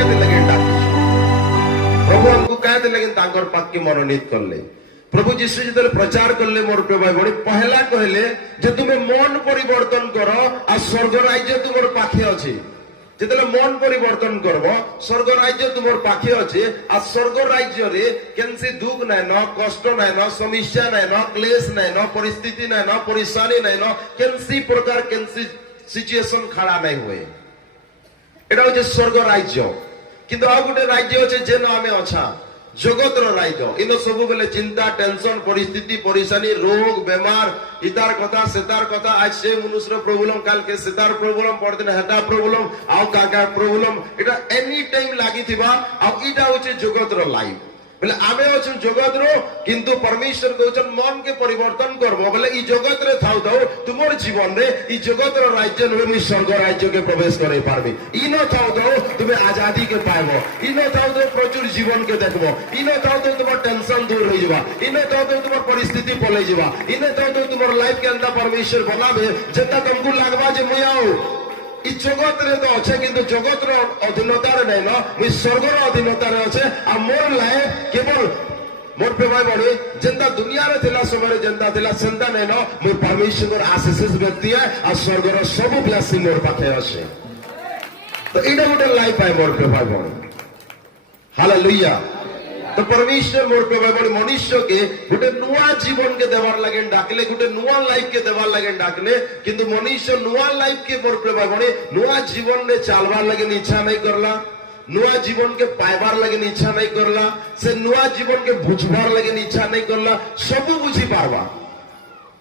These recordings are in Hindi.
कहते लगे डाक प्रभु हमको कहते लगे तांकर पाक के मनोनीत करले प्रभु जीशु जो प्रचार करले मोर प्रिय भाई बड़ी पहला कहले जे तुमे मन परिवर्तन करो आ स्वर्ग राज्य तुमर पाखे अछि जेतले मन परिवर्तन करबो स्वर्ग राज्य तुमर पाखे अछि आ स्वर्ग राज्य रे केनसी दुख नै न कष्ट नै न समस्या नै न क्लेश नै न परिस्थिति नै न परेशानी नै न केनसी प्रकार केनसी सिचुएशन खड़ा नै होए एटा होचे स्वर्ग राज्य किंतु आ गुटे राज्य अछि जेन आमे अछा जगतर राज्य इन सब बेले चिंता टेंशन परिस्थिति परेशानी रोग बेमार इतार कथा सेतार कथा आज से मनुष्य प्रॉब्लम काल के सेतार प्रॉब्लम परदिन हेता प्रॉब्लम आउ काका प्रॉब्लम एटा एनी टाइम लागि थिबा आ इटा होचे जगतर लाइफ बोले आमे अछु जगत रो किंतु परमेश्वर कहउछन मन के परिवर्तन करबो बोले ई जगत रे थाउ थाउ तुमर जीवन रे ई जगत रो राज्य रे मी स्वर्ग राज्य के प्रवेश करे पारबी ई न थाउ थाउ तुमे आजादी के पाइबो ई न थाउ थाउ प्रचुर जीवन के देखबो ई न थाउ थाउ तुमर टेंशन दूर हो जाबा ई न थाउ थाउ तुमर परिस्थिति पले जाबा ई न थाउ थाउ तुमर लाइफ के अंदर परमेश्वर बनाबे जेता तुमको लागबा जे मयाओ ई जगत रे तो अच्छे किंतु जगत रो अधीनता रे नै न मी स्वर्ग रो अधीनता रे अच्छे आ मोर लाइफ केवल मोर पे भाई बड़ी जनता दुनिया रे थिला समय जनता थिला चिंता नै न मोर परमेश्वर आशीष व्यक्ति है आ स्वर्ग रो सब ब्लेसिंग मोर पाखे আছে तो इडा गुटे लाइफ है मोर पे भाई बड़ी हालेलुया तो परमेश्वर मोर पे भाई बड़ी मनुष्य के गुटे नुआ जीवन के देवार लगे डाकले गुटे नुआ लाइफ के देवार लगे डाकले किंतु मनुष्य नुआ लाइफ के मोर पे भाई बड़ी नुआ जीवन ने चालवार लगे इच्छा नहीं करला नुआ जीवन के पाइबार लगे इच्छा नहीं करला से नुआ जीवन के बुझबार लगे इच्छा नहीं करला सब बुझी पारबा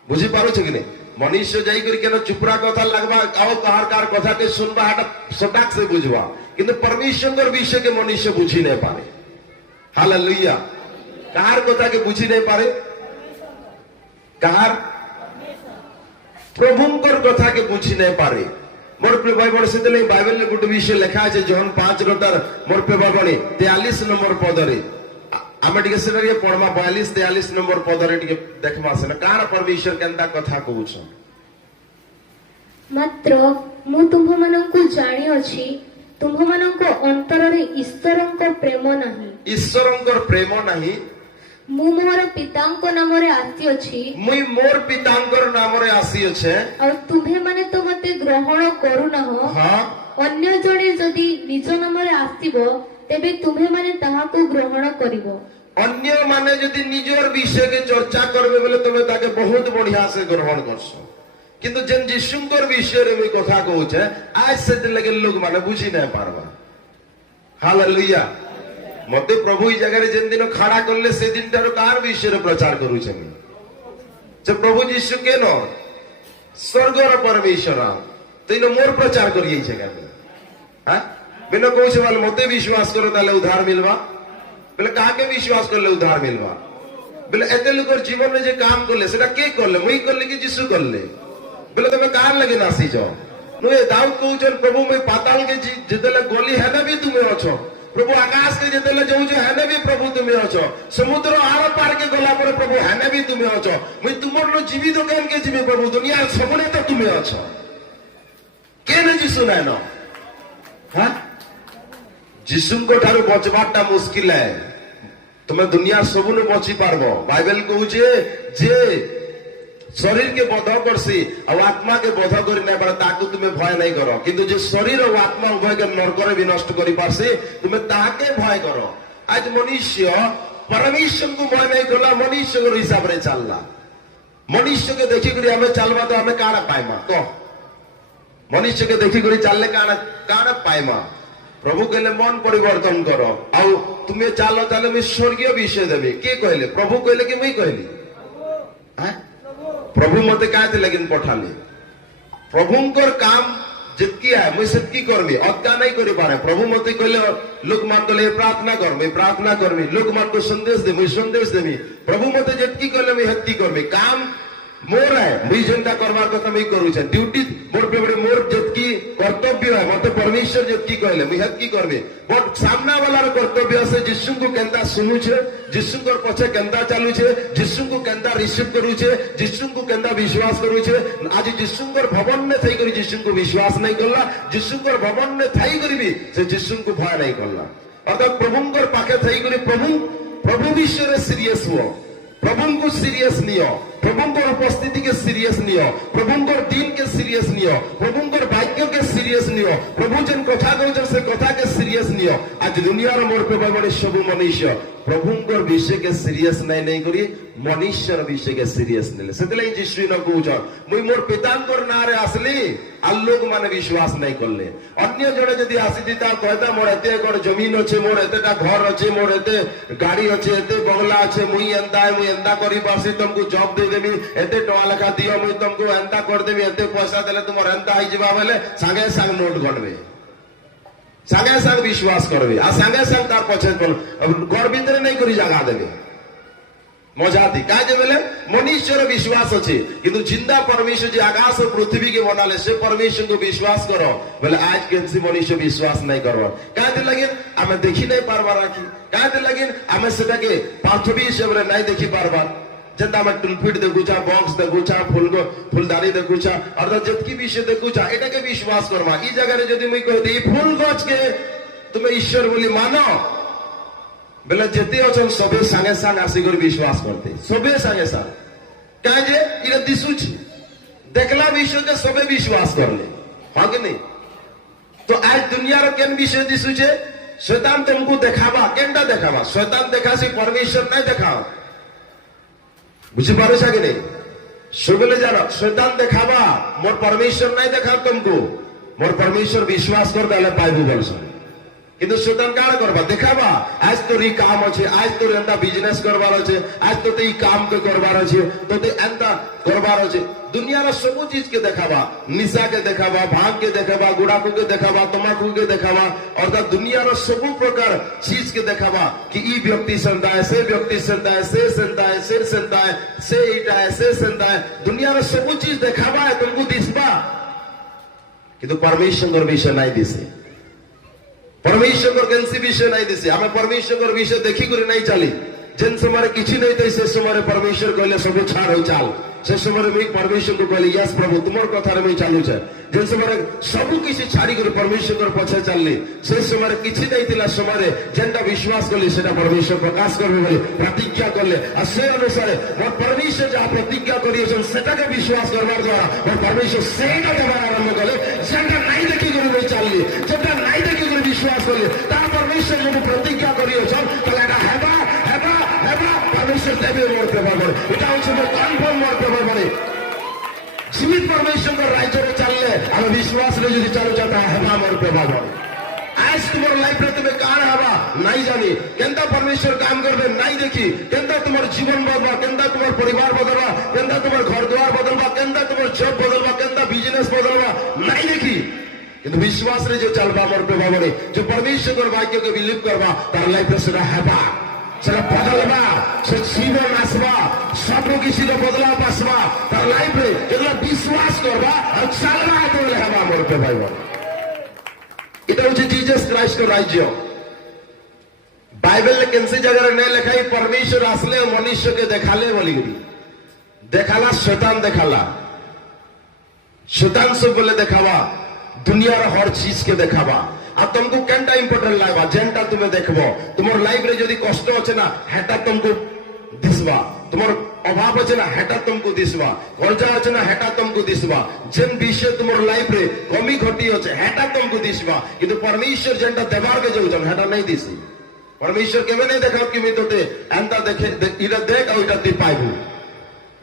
बुझी पारो छ कि नहीं मनुष्य जाई कर केन चुपरा कथा लगबा आओ कहार कार कथा के सुनबा हटा सटाक से बुझबा किंतु परमेश्वर विषय के मनुष्य बुझी नहीं पारे हालेलुया कहार कथा के बुझी नहीं पारे कहार प्रभुंकर कथा के बुझी नहीं पारे मोर प्रिय भाई बड़ सेतले बाइबल ने गुटे विषय लिखा है जॉन 5 रतार मोर प्रिय भाई बड़ी 43 नंबर पद रे आमे टिके सेटा रे पढमा 42 43 नंबर पद रे टिके देखबा से ना कार परमेश्वर केनता कथा कहउछ मात्र मु तुम माननकु जानि अछि तुम माननको अंतर रे ईश्वरंक प्रेम नाही ईश्वरंकर प्रेम नाही मु मोर पितांको नाम रे आसी अछि मुई मोर पितांकर नाम रे आसी अछि और तुम्हे माने तो मते ग्रहण करू न हो हां अन्य जणे जदि निज नाम रे आसीबो तेबे तुम्हे माने ताहा को ग्रहण करिवो अन्य माने यदि निजर विषय के चर्चा करबे बोले तबे ताके बहुत बढ़िया से ग्रहण करसो किंतु जन जिसुंकर विषय रे में कथा कहउछ आज से लगे लोग माने बुझी नहीं पारबा हालेलुया मते प्रभु ई जगह रे जिन दिन खड़ा करले से दिन तार कार विषय रे प्रचार करू छमी जब प्रभु यीशु के न स्वर्ग रो परमेश्वर तइनो मोर प्रचार करियै छै गाबे हां बिना कहू छै वाले मते विश्वास करो ताले उद्धार मिलवा बोले कहा के विश्वास करले उद्धार मिलवा बोले एते लोकर जीवन में जे काम करले सेटा के करले मुई करले कि यीशु करले बोले तमे कार लगे नासी जाओ नो ये दाऊद कहउछन प्रभु मैं पाताल के जेतेले गली हेने भी तुमे अछो प्रभु आकाश के जेतेले जाऊ जे हेने भी प्रभु तुमे अछो समुद्र आर पार के गला पर प्रभु हेने भी तुमे अछो मैं तुमर नो जीवित केन के जीवे प्रभु दुनिया सबने तो तुमे अछो केने यीशु नै न हां यीशु को ठारू बचबाटा मुश्किल है तुम्हें दुनिया सबने बची पारबो बाइबल कहउछे जे शरीर के बोध करसी और आत्मा के बोध करी नै पर ताकू तुम्हें भय नहीं करो किंतु जे शरीर और आत्मा उभय के नरक रे विनष्ट करी पारसी तुम्हें ताके भय करो आज मनुष्य परमेश्वर को भय नहीं करला मनुष्य के हिसाब रे चलला मनुष्य के देखि करी हमें चलबा तो हमें काना पाइमा तो मनुष्य के देखि करी चलले काना पाइमा प्रभु कहले मन परिवर्तन करो आउ तुम्हें चलो ताले मैं स्वर्गीय विषय देबे के कहले प्रभु कहले कि मैं कहली हां प्रभु मते कहते लेकिन पठाले प्रभुंकर काम जितकी है मुझे सेतकी करमी अत्का नहीं करी पारे प्रभु मते कहले लोक मान तो ले प्रार्थना कर मैं प्रार्थना करमी लोक मान तो संदेश दे मैं संदेश देमी प्रभु मते जितकी कहले मैं हत्ती करमी काम मोर है मुई जनता करवार कथा मैं करू छ ड्यूटी मोर पे मोर जितकी कर्तव्य কর্তব্য মতো পরমেশ্বর যেতকি কহিলে মুই হেতকি করবে বট সামনা বালার কর্তব্য আছে যিশুଙ୍କୁ কেনতা শুনুছে যিশুଙ୍କର পছে কেনতা চালুছে যিশুଙ୍କୁ কেনতা রিসিভ করুছে যিশুଙ୍କୁ কেনতা বিশ্বাস করুছে আজ যিশুଙ୍କର ভবনে থাই করি যিশুଙ୍କୁ বিশ্বাস নাই করলা যিশুଙ୍କର ভবনে থাই করিবি সে যিশুଙ୍କୁ ভয় নাই করলা অর্থাৎ প্রভুଙ୍କର পাখে থাই করি প্রভু বিষୟରେ সিরিয়াস হুଅ প্রভুଙ୍କୁ সিরিয়াস নিও প্রভুଙ୍କର উপস্থিতি কে সিরিয়াস নিও প্রভুଙ୍କର দিন কে সিরিয়াস নিও প্রভুଙ୍କର বাক্য কে সিরিয়াস নিও প্রভু যেন কথা কହୁଛন সে কথা কে সিরিয়াস নিও আজ দুনিয়ার মোর পেবাবড়ি সবু মনুষ্য প্রভুଙ୍କର বিষয় কে সিরিয়াস নাই নাই করি মনুষ্যর বিষয় কে সিরিয়াস নেলে সেতলাই যিশু ন কହୁଛন মুই মোর পিতাଙ୍କର নারে আসলি আর লোক মানে বিশ্বাস নাই করলে অন্য জনে যদি আসিতি তা কয়তা মোর এতে একর জমিন আছে মোর এতেটা ঘর আছে মোর এতে গাড়ি আছে এতে বংলা আছে মুই এন্তা করি পারছি তুমকু জব দে দেবি এতে টকা লেখা দিও মুই তুমকু এন্তা করে দেবি এতে পয়সা দেলে তোমার এন্তা হই যাবা বলে সাঙ্গে সাঙ্গ নোট গণবে সাঙ্গে সাঙ্গ বিশ্বাস করবে আর সাঙ্গে সাঙ্গ তার পছে ঘর ভিতরে নাই করি জায়গা দেবে মজাতি কাজে বলে মনুষ্যর বিশ্বাস আছে কিন্তু জিন্দা परमेश्वर যে আকাশ ও পৃথিবী কে বনালে সে परमेश्वर को विश्वास करो बोले आज केनसी मनुष्य विश्वास नहीं करबो काहे লাগে আমি দেখি নাই পারবা রাখি কাहे লাগে আমি সেটাকে পার্থবী হিসেবে নাই দেখি পারবা যেটা আমি টুলফিট দেখুছা বক্স দেখুছা ফুলদানি দেখুছা অর্থাৎ যেতকি বিষয় দেখুছা এটাকে বিশ্বাস করবা এই জায়গায় যদি মুই কই দেই ফুল গছকে তুমি ঈশ্বর বলি মানো বেলা যেতে অছন সবে সাঙ্গে সাঙ্গ আসি করে বিশ্বাস করতে সবে সাঙ্গে সাঙ্গ কাজে এটা দিশুছি দেখলা বিষয়কে সবে বিশ্বাস করলে হয় কি নেই তো আজ দুনিয়ার কেন বিষয় দিশুছে শয়তান তুমকু দেখাবা কেনটা দেখাবা শয়তান দেখাছি परमेश्वर নাই দেখাও বুঝি পারছ কি নেই সবলে জানো শয়তান দেখাবা মোর परमेश्वर নাই দেখাও তুমকু মোর परमेश्वर বিশ্বাস কর দেলে পাইবু বলছ কিন্তু শয়তান কাজ করবা দেখাবা আজ তোর এই কাম আছে আজ তোর এন্তা বিজনেস করবার আছে আজ তোতে এই কাম কে করবার আছে তোতে এন্তা করবার আছে দুনিয়ার সব চीज কে দেখাবা নিশা কে দেখাবা ভাঙ কে দেখাবা গুড়াকু কে দেখাবা तंबाकू কে দেখাবা অর্থাৎ দুনিয়ার সব প্রকার चीज কে দেখাবা কি এই ব্যক্তি সন্তা है से ব্যক্তি সন্তা है से সন্তা है से সন্তা है से এটা है से সন্তা है দুনিয়ার সব चीज দেখাবা तुमको দিসবা কিন্তু परमेश्वर বিষয় নাই দিছে परमेश्वर केनसी विषय नहीं दिसे हमें परमेश्वर विषय देखी कर नहीं चली जिन समय किसी नहीं थे से समय परमेश्वर कहले सब छाड़ हो चाल से समय में परमेश्वर को कहले यस प्रभु तुमर कथा रे चालू छे जिन समय सब किसी छाड़ी कर परमेश्वर पछे चलली से समय किसी नहीं थिला समय जेंटा विश्वास करली सेटा परमेश्वर प्रकाश करबे बोली प्रतिज्ञा करले आ से अनुसार मोर परमेश्वर जा प्रतिज्ञा करियछन सेटाके विश्वास करबार द्वारा मोर परमेश्वर सेटा देबार आरंभ करले जेंटा नहीं देखी कर चलली जेंटा नहीं देखी कर विश्वास करले ता परमेश्वर जो प्रतिज्ञा करियछन ताले এটা হেবা হেবা হেবা परमेश्वर देबे मोर पेपर बड़े এটা হচ্ছে মোর কনফার্ম মোর পেপার বড়ে जीवित परमेश्वर को राज्य रे चलले हम विश्वास रे যদি চালু যাতা হেবা মোর পেপার বড়ে आज तुम्हार लाइफ रे तुम्हें कान हवा नहीं जानी केंदा परमेश्वर काम करबे नहीं देखी केंदा तुम्हार जीवन बदलवा केंदा तुम्हार परिवार बदलवा केंदा तुम्हार घर द्वार बदलवा केंदा तुम्हार जॉब बदलवा केंदा बिजनेस बदलवा नहीं देखी কিন্তু विश्वास रे जो चलबा मोर प्रभाव रे जो परमेश्वर वाक्य के बिलीव करबा तार लाइफ रे सेटा हेबा सेटा बदलबा से जीवन आसबा सब किसी रो बदलाव पासबा तार लाइफ रे जेला विश्वास करबा और चलबा तो हेबा मोर प्रभाव এটা হচ্ছে जीसस क्राइस्ट का राज्य बाइबल में किसी जगह नहीं लिखा है परमेश्वर असले मनुष्य के देखाले बोली देखाला शैतान सब बोले देखावा दुनियार हर चीज के देखावा আর तुमको केनटा इंपोर्टेंट লাগবা যেনটা তুমি দেখবো তোমার লাইফ রে যদি কষ্ট আছে না হেটা तुमको দিসবা তোমার অভাব আছে না হেটা तुमको দিসবা খরচা আছে না হেটা तुमको দিসবা যেন বিষয় তোমার লাইফ রে কমি ঘটি আছে হেটা तुमको দিসবা কিন্তু परमेश्वर যেনটা দেবার কে যাউছন হেটা নাই দিছি परमेश्वर কেবে নাই দেখাও কি আমি তোতে এন্তা দেখে এটা দেখ আর এটা তুই পাইবো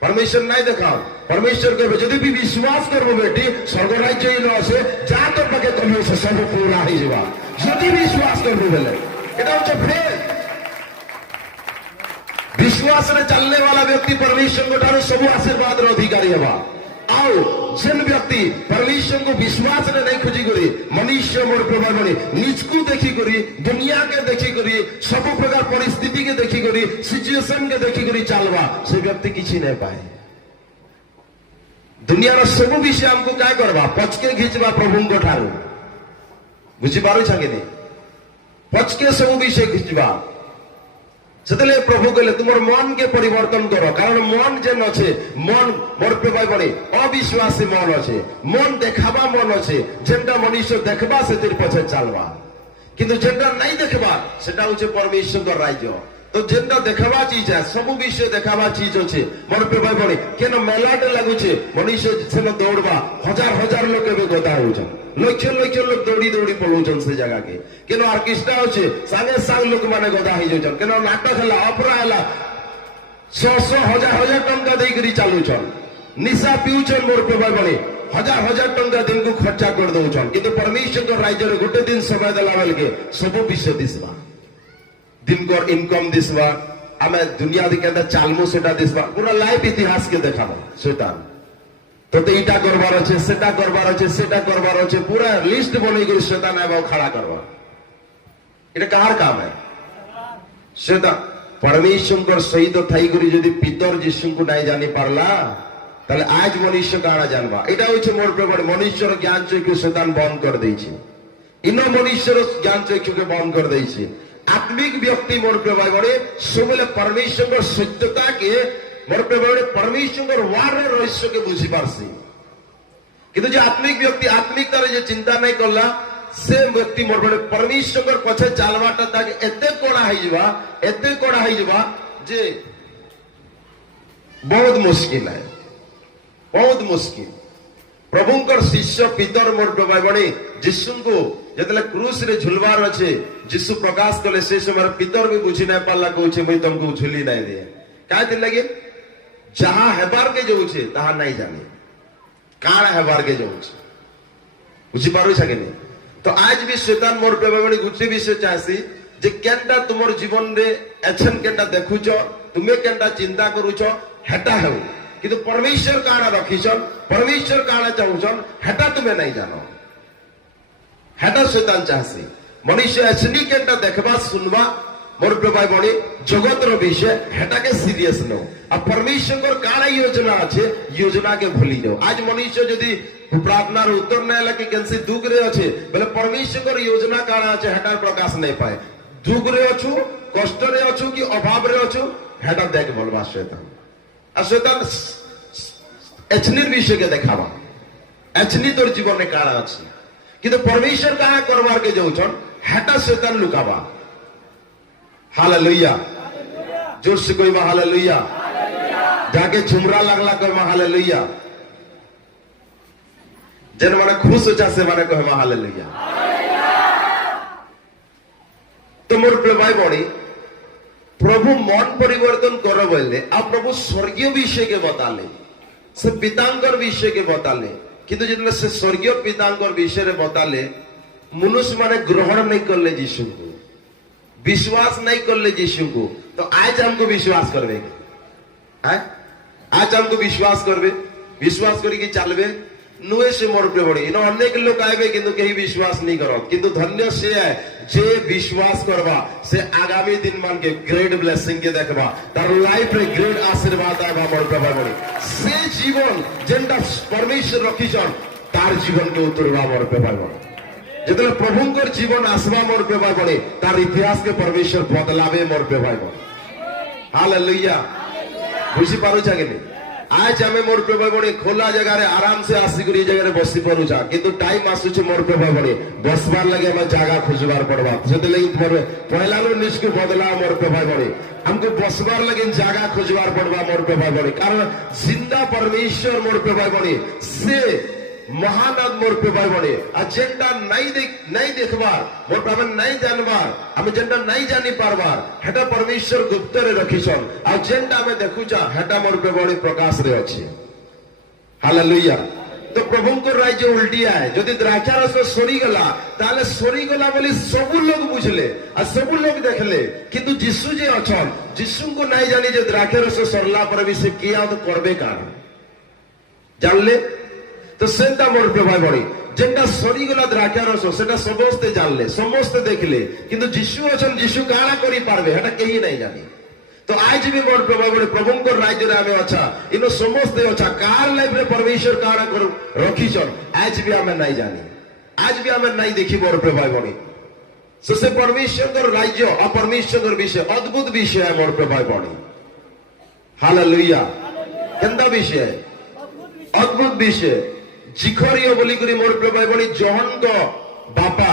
परमेश्वर नहीं देखाओ परमेश्वर के यदि भी विश्वास करबो बेटी स्वर्ग राज्य ही न आसे जा तो पके कमी से सब पूरा हो जावा यदि विश्वास करबो बेले এটা হচ্ছে ফেথ विश्वास रे चलने वाला व्यक्ति परमेश्वर को ठारे सब आशीर्वाद रो अधिकारी हवा आओ जिन व्यक्ति परमेश्वर को विश्वास रे नहीं खोजी करी मनुष्य मोर प्रभाव बने निज को देखी करी दुनिया के देखी करी सब प्रकार परिस्थिति के देखी करी सिचुएशन के देखी करी चलवा से व्यक्ति किसी नहीं पाए दुनिया रो सब विषय हमको क्या करवा पचके घिचवा प्रभु को ठारू ବୁଝିପାରୁଛ କି ନି ପଛକେ ସବୁ ବିଷୟ ଘିଚବା ସେତେବେଳେ ପ୍ରଭୁ କହିଲେ ତୁମର ମନ କେ ପରିବର୍ତ୍ତନ କର କାରଣ ମନ ଯେନ୍ ଅଛେ ମନ ମୋର ପ୍ରେମାଇ ବଣି ଅବିଶ୍ୱାସୀ ମନ ଅଛେ ମନ ଦେଖାବା ମନ ଅଛେ ଯେନ୍ଟା ମନୁଷ୍ୟ ଦେଖବା ସେଥିର ପଛେ ଚାଲବା କିନ୍ତୁ ଯେନ୍ଟା ନାଇଁ ଦେଖବା ସେଟା ହଉଛି ପରମେଶ୍ୱରଙ୍କ ରାଜ୍ୟ তো যেটা দেখাবা চিজ সবু বিষয় দেখাবা চিজ আছে মোর প্রেমাই বনি কেন মেলাটা লাগুছে মনুষ্য সেন দৌড়বা হাজার হাজার লোক এবে গদা হউছন লক্ষ লক্ষ লোক দৌড়ি দৌড়ি পলাউছন সে জায়গাকে কেন আর কৃষ্ণা হচ্ছে সাঙ্গে সাং লোক মানে গদা হয়ে যাচ্ছন কেন নাটক হেলা অপরা হেলা 100 হাজার হাজার টঙ্কা দেইকরি চালুছন নিশা পিউছন মোর প্রেমাই বনি হাজার হাজার টঙ্কা দিনকু খরচা করে দউছন কিন্তু পরমেশ্বর রাজ্যের গোটে দিন সময় দেলা বেলকে সবু বিষয় দিসবা দিনকর ইনকম দিসবা আমি দুনিয়া দিকে চালমু সেটা দিসবা পুরা লাইফ ইতিহাস কে দেখাবো সেটা তোতে ইটা করবার আছে সেটা করবার আছে সেটা করবার আছে পুরা লিস্ট বনাই করে সেটা নাইবা খাড়া করবা এটা কার কাম সেটা পরমেশ্বর সহিত থাই করে যদি পিতর যিশুকে নাই জানি পারলা তাহলে আজ মনুষ্য কারা জানবা এটা হচ্ছে মোর প্রেমার মনুষ্যর জ্ঞান চক্ষু শয়তান বন্ধ করে দিয়েছে ইনো মনুষ্যর জ্ঞান চক্ষুকে বন্ধ করে দিয়েছে আত্মিক ব্যক্তি মোর প্রেমাই বড়ে সবলে পরমেশ্বর সত্যতাকে মোর প্রেমাই পরমেশ্বর ওয়ার্ডের রহস্যকে বুঝি পারছি কিন্তু যে আত্মিক ব্যক্তি আত্মিক তারে যে চিন্তা নাই করলা সে ব্যক্তি মোর প্রেমাই পরমেশ্বর পছে চালবাটা তাকে এতে কড়া হইবা যে বহুত মুশকিল হয় বহুত মুশকিল প্রভুঙ্কর শিষ্য পিতর মোর প্রেমাই বড়ে যিশুଙ୍କୁ যেতলে ক্রুশ রে ঝুলবার আছে যিশু প্রকাশ কলে সে সময় পিতর भी বুঝি নাই পারলা কইছে মই তমকু ঝুলি নাই দে কাইতে লাগি যাহা হেবার কে যাউছে তাহা নাই জানি কাଣା হেবার কে যাউছে বুঝি পারুছ কেনে তো আজ भी শয়তান মোর প্রেমাই গুটি বিষয় চাইছি যে কেনটা তোমার জীবন রে এছন কেনটা দেখুছ তুমি কেনটা চিন্তা করুছ হেটা হেউ কিন্তু পরমেশ্বর কাଣା রখিছন পরমেশ্বর কাଣା চাহুছন হেটা তুমি নাই জানো হেটা শয়তান চাহছে মনুষ্য এছনি কেনটা দেখবা শুনবা মোর প্রেমাই বড়ি জগতর বিষয় হেটাকে সিরিয়াস নাও আর পরমেশ্বর কাଣା যোজনা আছে যোজনাকে ভুলি যাও আজ মনুষ্য যদি প্রার্থনার উত্তর না লাগে কেনসি দুঃখ রে আছে বলে পরমেশ্বর যোজনা কাଣା আছে হেটার প্রকাশ নাই পায় দুঃখ রে অছু কষ্ট রে অছু কি অভাব রে অছু হেটা দেখ বলবা শয়তান আর শয়তান এছনির বিষয়কে দেখাবা এছনি তোর জীবনে কাଣା আছে কিন্তু পরমেশ্বর কাহা করবার কে যাউছন হেটা শয়তান লুকাবা हालेलुया जोर से कोई हालेलुया जाके झुमरा लगला कोई हालेलुया जन माने खुश होचा से माने कोई हालेलुया तो मोर प्रेमाई बड़ी प्रभु मन परिवर्तन करो बोले अब प्रभु स्वर्गीय विषय के बताले से पितांकर विषय के बताले किंतु जितने से स्वर्गीय पितांकर विषय रे बताले मनुष्य माने ग्रहण नहीं करले यीशु को विश्वास नहीं करले यीशु को तो आज हमको विश्वास करबे आज हमको विश्वास करबे विश्वास करी कि चलबे नुए से मोर पे बड़ी इनो अनेक लोग आएबे किंतु कहीं विश्वास नहीं करो किंतु धन्य से है जे विश्वास करबा से आगामी दिन मान के ग्रेट ब्लेसिंग के देखबा तार लाइफ रे ग्रेट आशीर्वाद आबा मोर पे बड़ी से जीवन जेंटा परमेश्वर रखिछन तार जीवन के उतरबा मोर पे बड़ी যেতলে প্রভুঙ্কর জীবন আসবা মোর প্রেমাই বড়ে তার ইতিহাস কে পরমেশ্বর বদলাবে মোর প্রেমাই বড়ে হালেলুয়া বুঝি পারুছা কেনে আজ আমি মোর প্রেমাই বড়ে খোলা জায়গায় আরাম সে আসি করি জায়গায় বসি পারুছা কিন্তু টাইম আসুছে মোর প্রেমাই বড়ে বসবার লাগে আমি জায়গা খুঁজবার পড়বা যেতে লাগি তোমার পয়লানো নিজকে বদলা মোর প্রেমাই বড়ে हमको बसবার লাগে জায়গা খুঁজবার পড়বা মোর প্রেমাই বড়ে কারণ জিন্দা পরমেশ্বর মোর প্রেমাই বড়ে সে महानाद मोर प्रेमाई बड़े जेंडा नहीं देखबार मोर प्रेम नहीं जानबार हमें जेंडा नहीं जानी पारबार हेटा परमेश्वर गुप्त रे रखिछन आ जेंडा हमें देखुचा हेटा मोर प्रेमाई प्रकाश रे अछि हालेलुया तो प्रभुंकर राज्य उल्टिया है यदि द्राक्षा रस सरी गला ताले सरी गला बोली सब लोग बुझले आ सब लोग देखले किंतु यीशु जे अछन यीशु को नहीं जानी जे द्राक्षा रस सरला पर भी से किया तो करबे कान जानले तो सेंटा मोर प्रेमाई बड़ी जेंटा सरीगला द्राक्षा रस सेटा समस्ते जानले समस्ते देखले किंतु यीशु अछन यीशु काना करी पारबे हेटा केही नहीं जानी तो आज भी मोर प्रेमाई बड़ी प्रभुंकर राज्य रे आमे अच्छा इनो समस्ते अच्छा कार लाइफ रे परमेश्वर काना कर रखिछन आज भी हमें नहीं जानी आज भी आम नहीं देखी मोर प्रिय भाई बणी से परमेश्वर राज्य और परमेश्वर विषय अद्भुत विषय है मोर प्रिय भाई बणी हालेलुया केंदा विषय अद्भुत विषय जिखरियो बोली करी मोर प्रिय भाई बणी जहन को बापा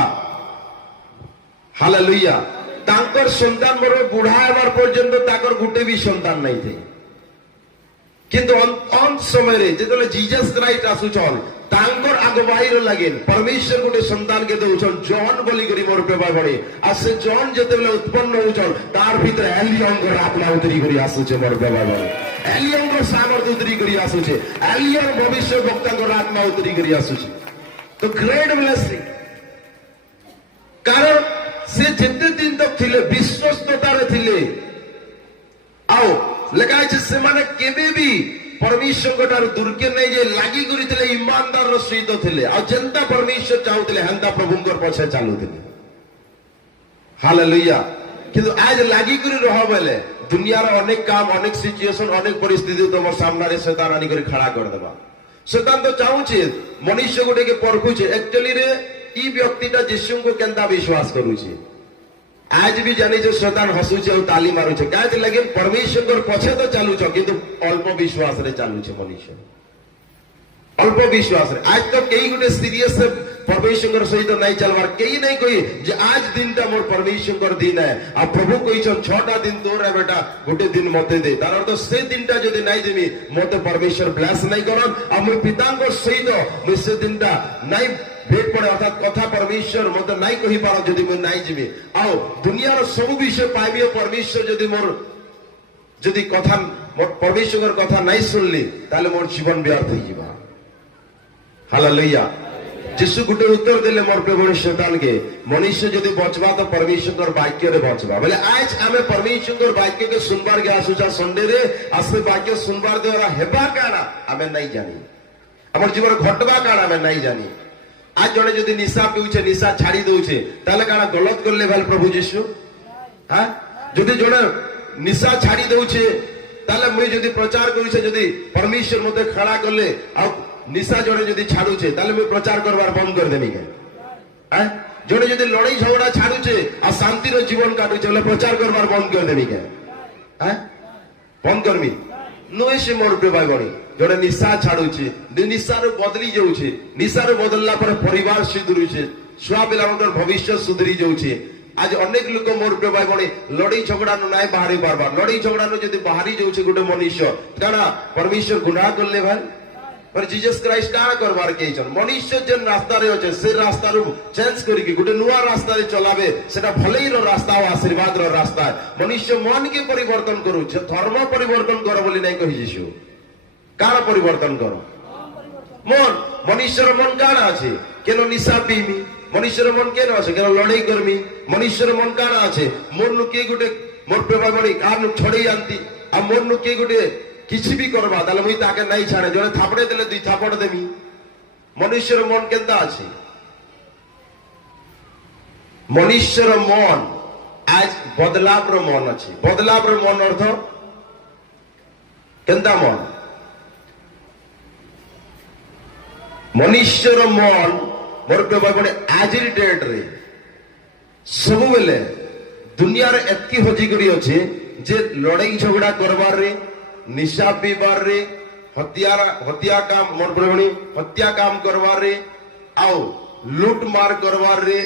हालेलुया तांकर संतान मोर बुढ़ा हेबार पर्यंत ताकर गुटे भी संतान नहीं थे किंतु अंत समय रे जेतले जीसस क्राइस्ट आसुचन तांकर आगवाईर लागे परमेश्वर गोटे संतान के दउछन जॉन बोली करी मोर प्रिय भाई बणी आ से जॉन जेतेबेले उत्पन्न होउछन तार भीतर एलियन को आत्मा उतरी करी आसुचे मोर प्रिय भाई बणी एलियन को सामर्थ उतरी करी आसुचे एलियन भविष्य वक्ता को आत्मा उतरी करी आसुचे तो ग्रेट ब्लेसिंग कारण से जिते दिन तक थिले विश्वस्ततारे थिले आओ लेखा है से माने केबे भी परमेश्वर गोटार दुर्गे नहीं जे लागी करी थिले ईमानदार रो सहित थिले आ जनता परमेश्वर चाहुथिले हंता प्रभुंकर पछे चालुथिले हालेलुया किंतु आज लागी करी रह बेले दुनियार अनेक काम अनेक सिचुएशन अनेक परिस्थिति तमर सामने रे शैतान आनी करी खड़ा कर देबा शैतान तो चाहुचे मनुष्य गोटे के परखुचे एक्चुअली रे ई व्यक्तिटा यीशु को केंता विश्वास करूचे आज भी जानी जो शैतान हसुचे और ताली मारुचे काहे लगे परमेश्वर पछे तो चालुछ किंतु अल्प विश्वास रे चालुचे मनुष्य अल्प विश्वास रे आज तो कई गोटे सीरियस परमेश्वर सहित नहीं चलवार कई नहीं कोई जे आज दिनटा मोर परमेश्वर दिन है आ प्रभु कहिछन 6टा दिन तोर है बेटा गोटे दिन मते दे तार अर्थ से दिनटा जदि नहीं देमी मते परमेश्वर ब्लेस नहीं करन आ मोर पितांकर सहित मोर से दिनटा नहीं भेट पड़े अर्थात कथा परमेश्वर मत नहीं कही पार जदि मैं नहीं जीवी आओ दुनियार सब विषय पाइबे परमेश्वर जदि मोर जदि कथा परमेश्वर कथा नहीं सुनली ताले मोर जीवन व्यर्थ हो जीवा हालेलुया यीशु गुटे उत्तर देले मोर प्रभु शैतान के मनुष्य जदि बचबा तो परमेश्वर वाक्य रे बचबा बोले आज आमे परमेश्वर वाक्य के सुनबार के आसुचा संडे रे आसे वाक्य सुनबार द्वारा हेबा काना आमे नहीं जानी हमर जीवन घटबा काना आमे नहीं जानी आज जड़े जदि निशा पीछे निशा छाड़ी दउछे ताले काना गलत करले भाल प्रभु यीशु हां जदि जड़े निशा छाड़ी दउछे ताले मुई जदि प्रचार करूछे जदि परमेश्वर मते खड़ा करले आ निशा जड़े जदि छाड़ुछे ताले मुई प्रचार करबार बंद कर देमी के हां जड़े जदि लड़ाई झगड़ा छाड़ुछे आ शांति रो जीवन काटुछे बोले प्रचार करबार बंद कर देमी के हां बंद करमी नो से मोर प्रिय भाई बणी जोड़े निशा छाड़ुछे निशार बदली जाऊे निशार बदलला पर परिवार सुधरुचे छुआ पिलांकर भविष्य सुधरी जाऊे आज अनेक लोक मोर प्रिय भाई बणी लड़ाई झगड़ा नाई बाहरी पारबा लड़ाई झगड़ा जदि बाहरी जाऊे गोटे मनुष्य काना परमेश्वर गुनाह करले भाई पर जीसस क्राइस्ट काना करबार केछन मनुष्य जेन रास्ता रे अछि से रास्ता रो चेंज करिके गोटे नुवा रास्ता रे चलाबे सेटा भलाई रो रास्ता और आशीर्वाद रो रास्ता मनुष्य मन के परिवर्तन करू धर्म परिवर्तन कर बोली नहीं कहि यीशु काना परिवर्तन करो मन मनुष्यर मन काना আছে কেন নিশা পিমি মনুষ্যর মন কেন আছে কেন লড়াই করমি মনুষ্যর মন কানা আছে মোর নু কে গুটে মোর প্রেমা বলি কার নু ছড়াই আনতি আর মোর নু কে গুটে কিছু বি করবা তাহলে মুই তাকে নাই ছাড়ে জনে থাপড়ে দিলে দুই থাপড় দেমি মনুষ্যর মন কেনতা আছে মনুষ্যর মন আজ বদলাবর মন আছে বদলাবর মন অর্থ কেনতা মন मनुष्यर मन मोर प्रिय आज डेट रे सब बेले दुनिया रे एतकी हजी करी अछि जे लड़ाई झगड़ा करबार रे निशा पीबार रे हत्या काम मोर प्रिय हत्या काम करबार रे आओ लूट मार करबार रे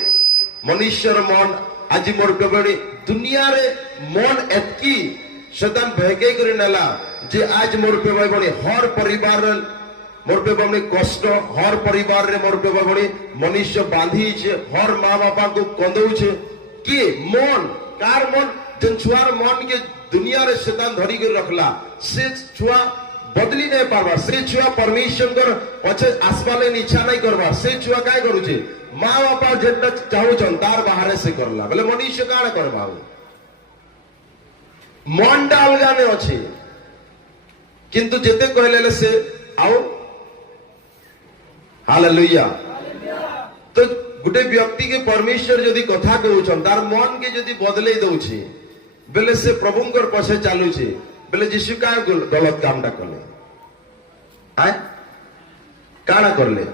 मनुष्यर मन आज मोर प्रिय दुनिया रे मन एतकी शैतान भयके करी नेला जे आज मोर प्रिय हर परिवार मोर पे बने कष्ट हर परिवार रे मोर पे बने मनुष्य बांधी छे हर माँ बापा को कंदौछे कि मन कार मन जन छुआर मन के दुनिया रे शैतान धरी के रखला से छुआ बदली नहीं पारबा से छुआ परमेश्वर कर पछे आसमाने इच्छा नहीं करबा से छुआ काय करूछे माँ बापा जेटा चाहूछन तार बाहर से करला बोले मनुष्य काना करबा मन डाल गाने अछि किंतु जेते कहले से आओ हालेलुया तो गुटे व्यक्ति के परमेश्वर यदि कथा कहउछन तार मन के यदि बदले दउछे बेले से प्रभुंकर पछे चालुछे बेले यीशु का गलत कामटा करले आय काना करले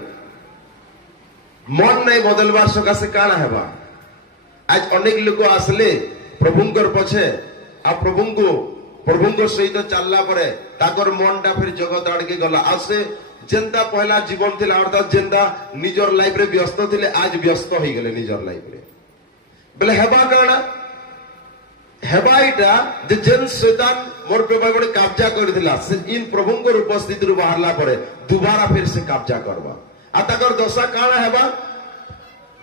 मन नहीं बदलवार सकाशे काना हेबा आज अनेक लोक आसले प्रभुंकर पछे आ प्रभुंकर सहित चलला परे ताकर मनटा फिर जगत आड़के गला आ से जेंता पहला जीवन थिला अर्थात जेंता निजर लाइफ रे व्यस्त थिले आज व्यस्त होई गेले निजर लाइफ रे बेले हेबा काना हेबा इटा जे जेन शैतान मोर पे बड़े कब्जा करथिला से इन प्रभुंकर उपस्थिति रु बाहरला परे दोबारा फिर से कब्जा करबा आ ताकर दशा काना हेबा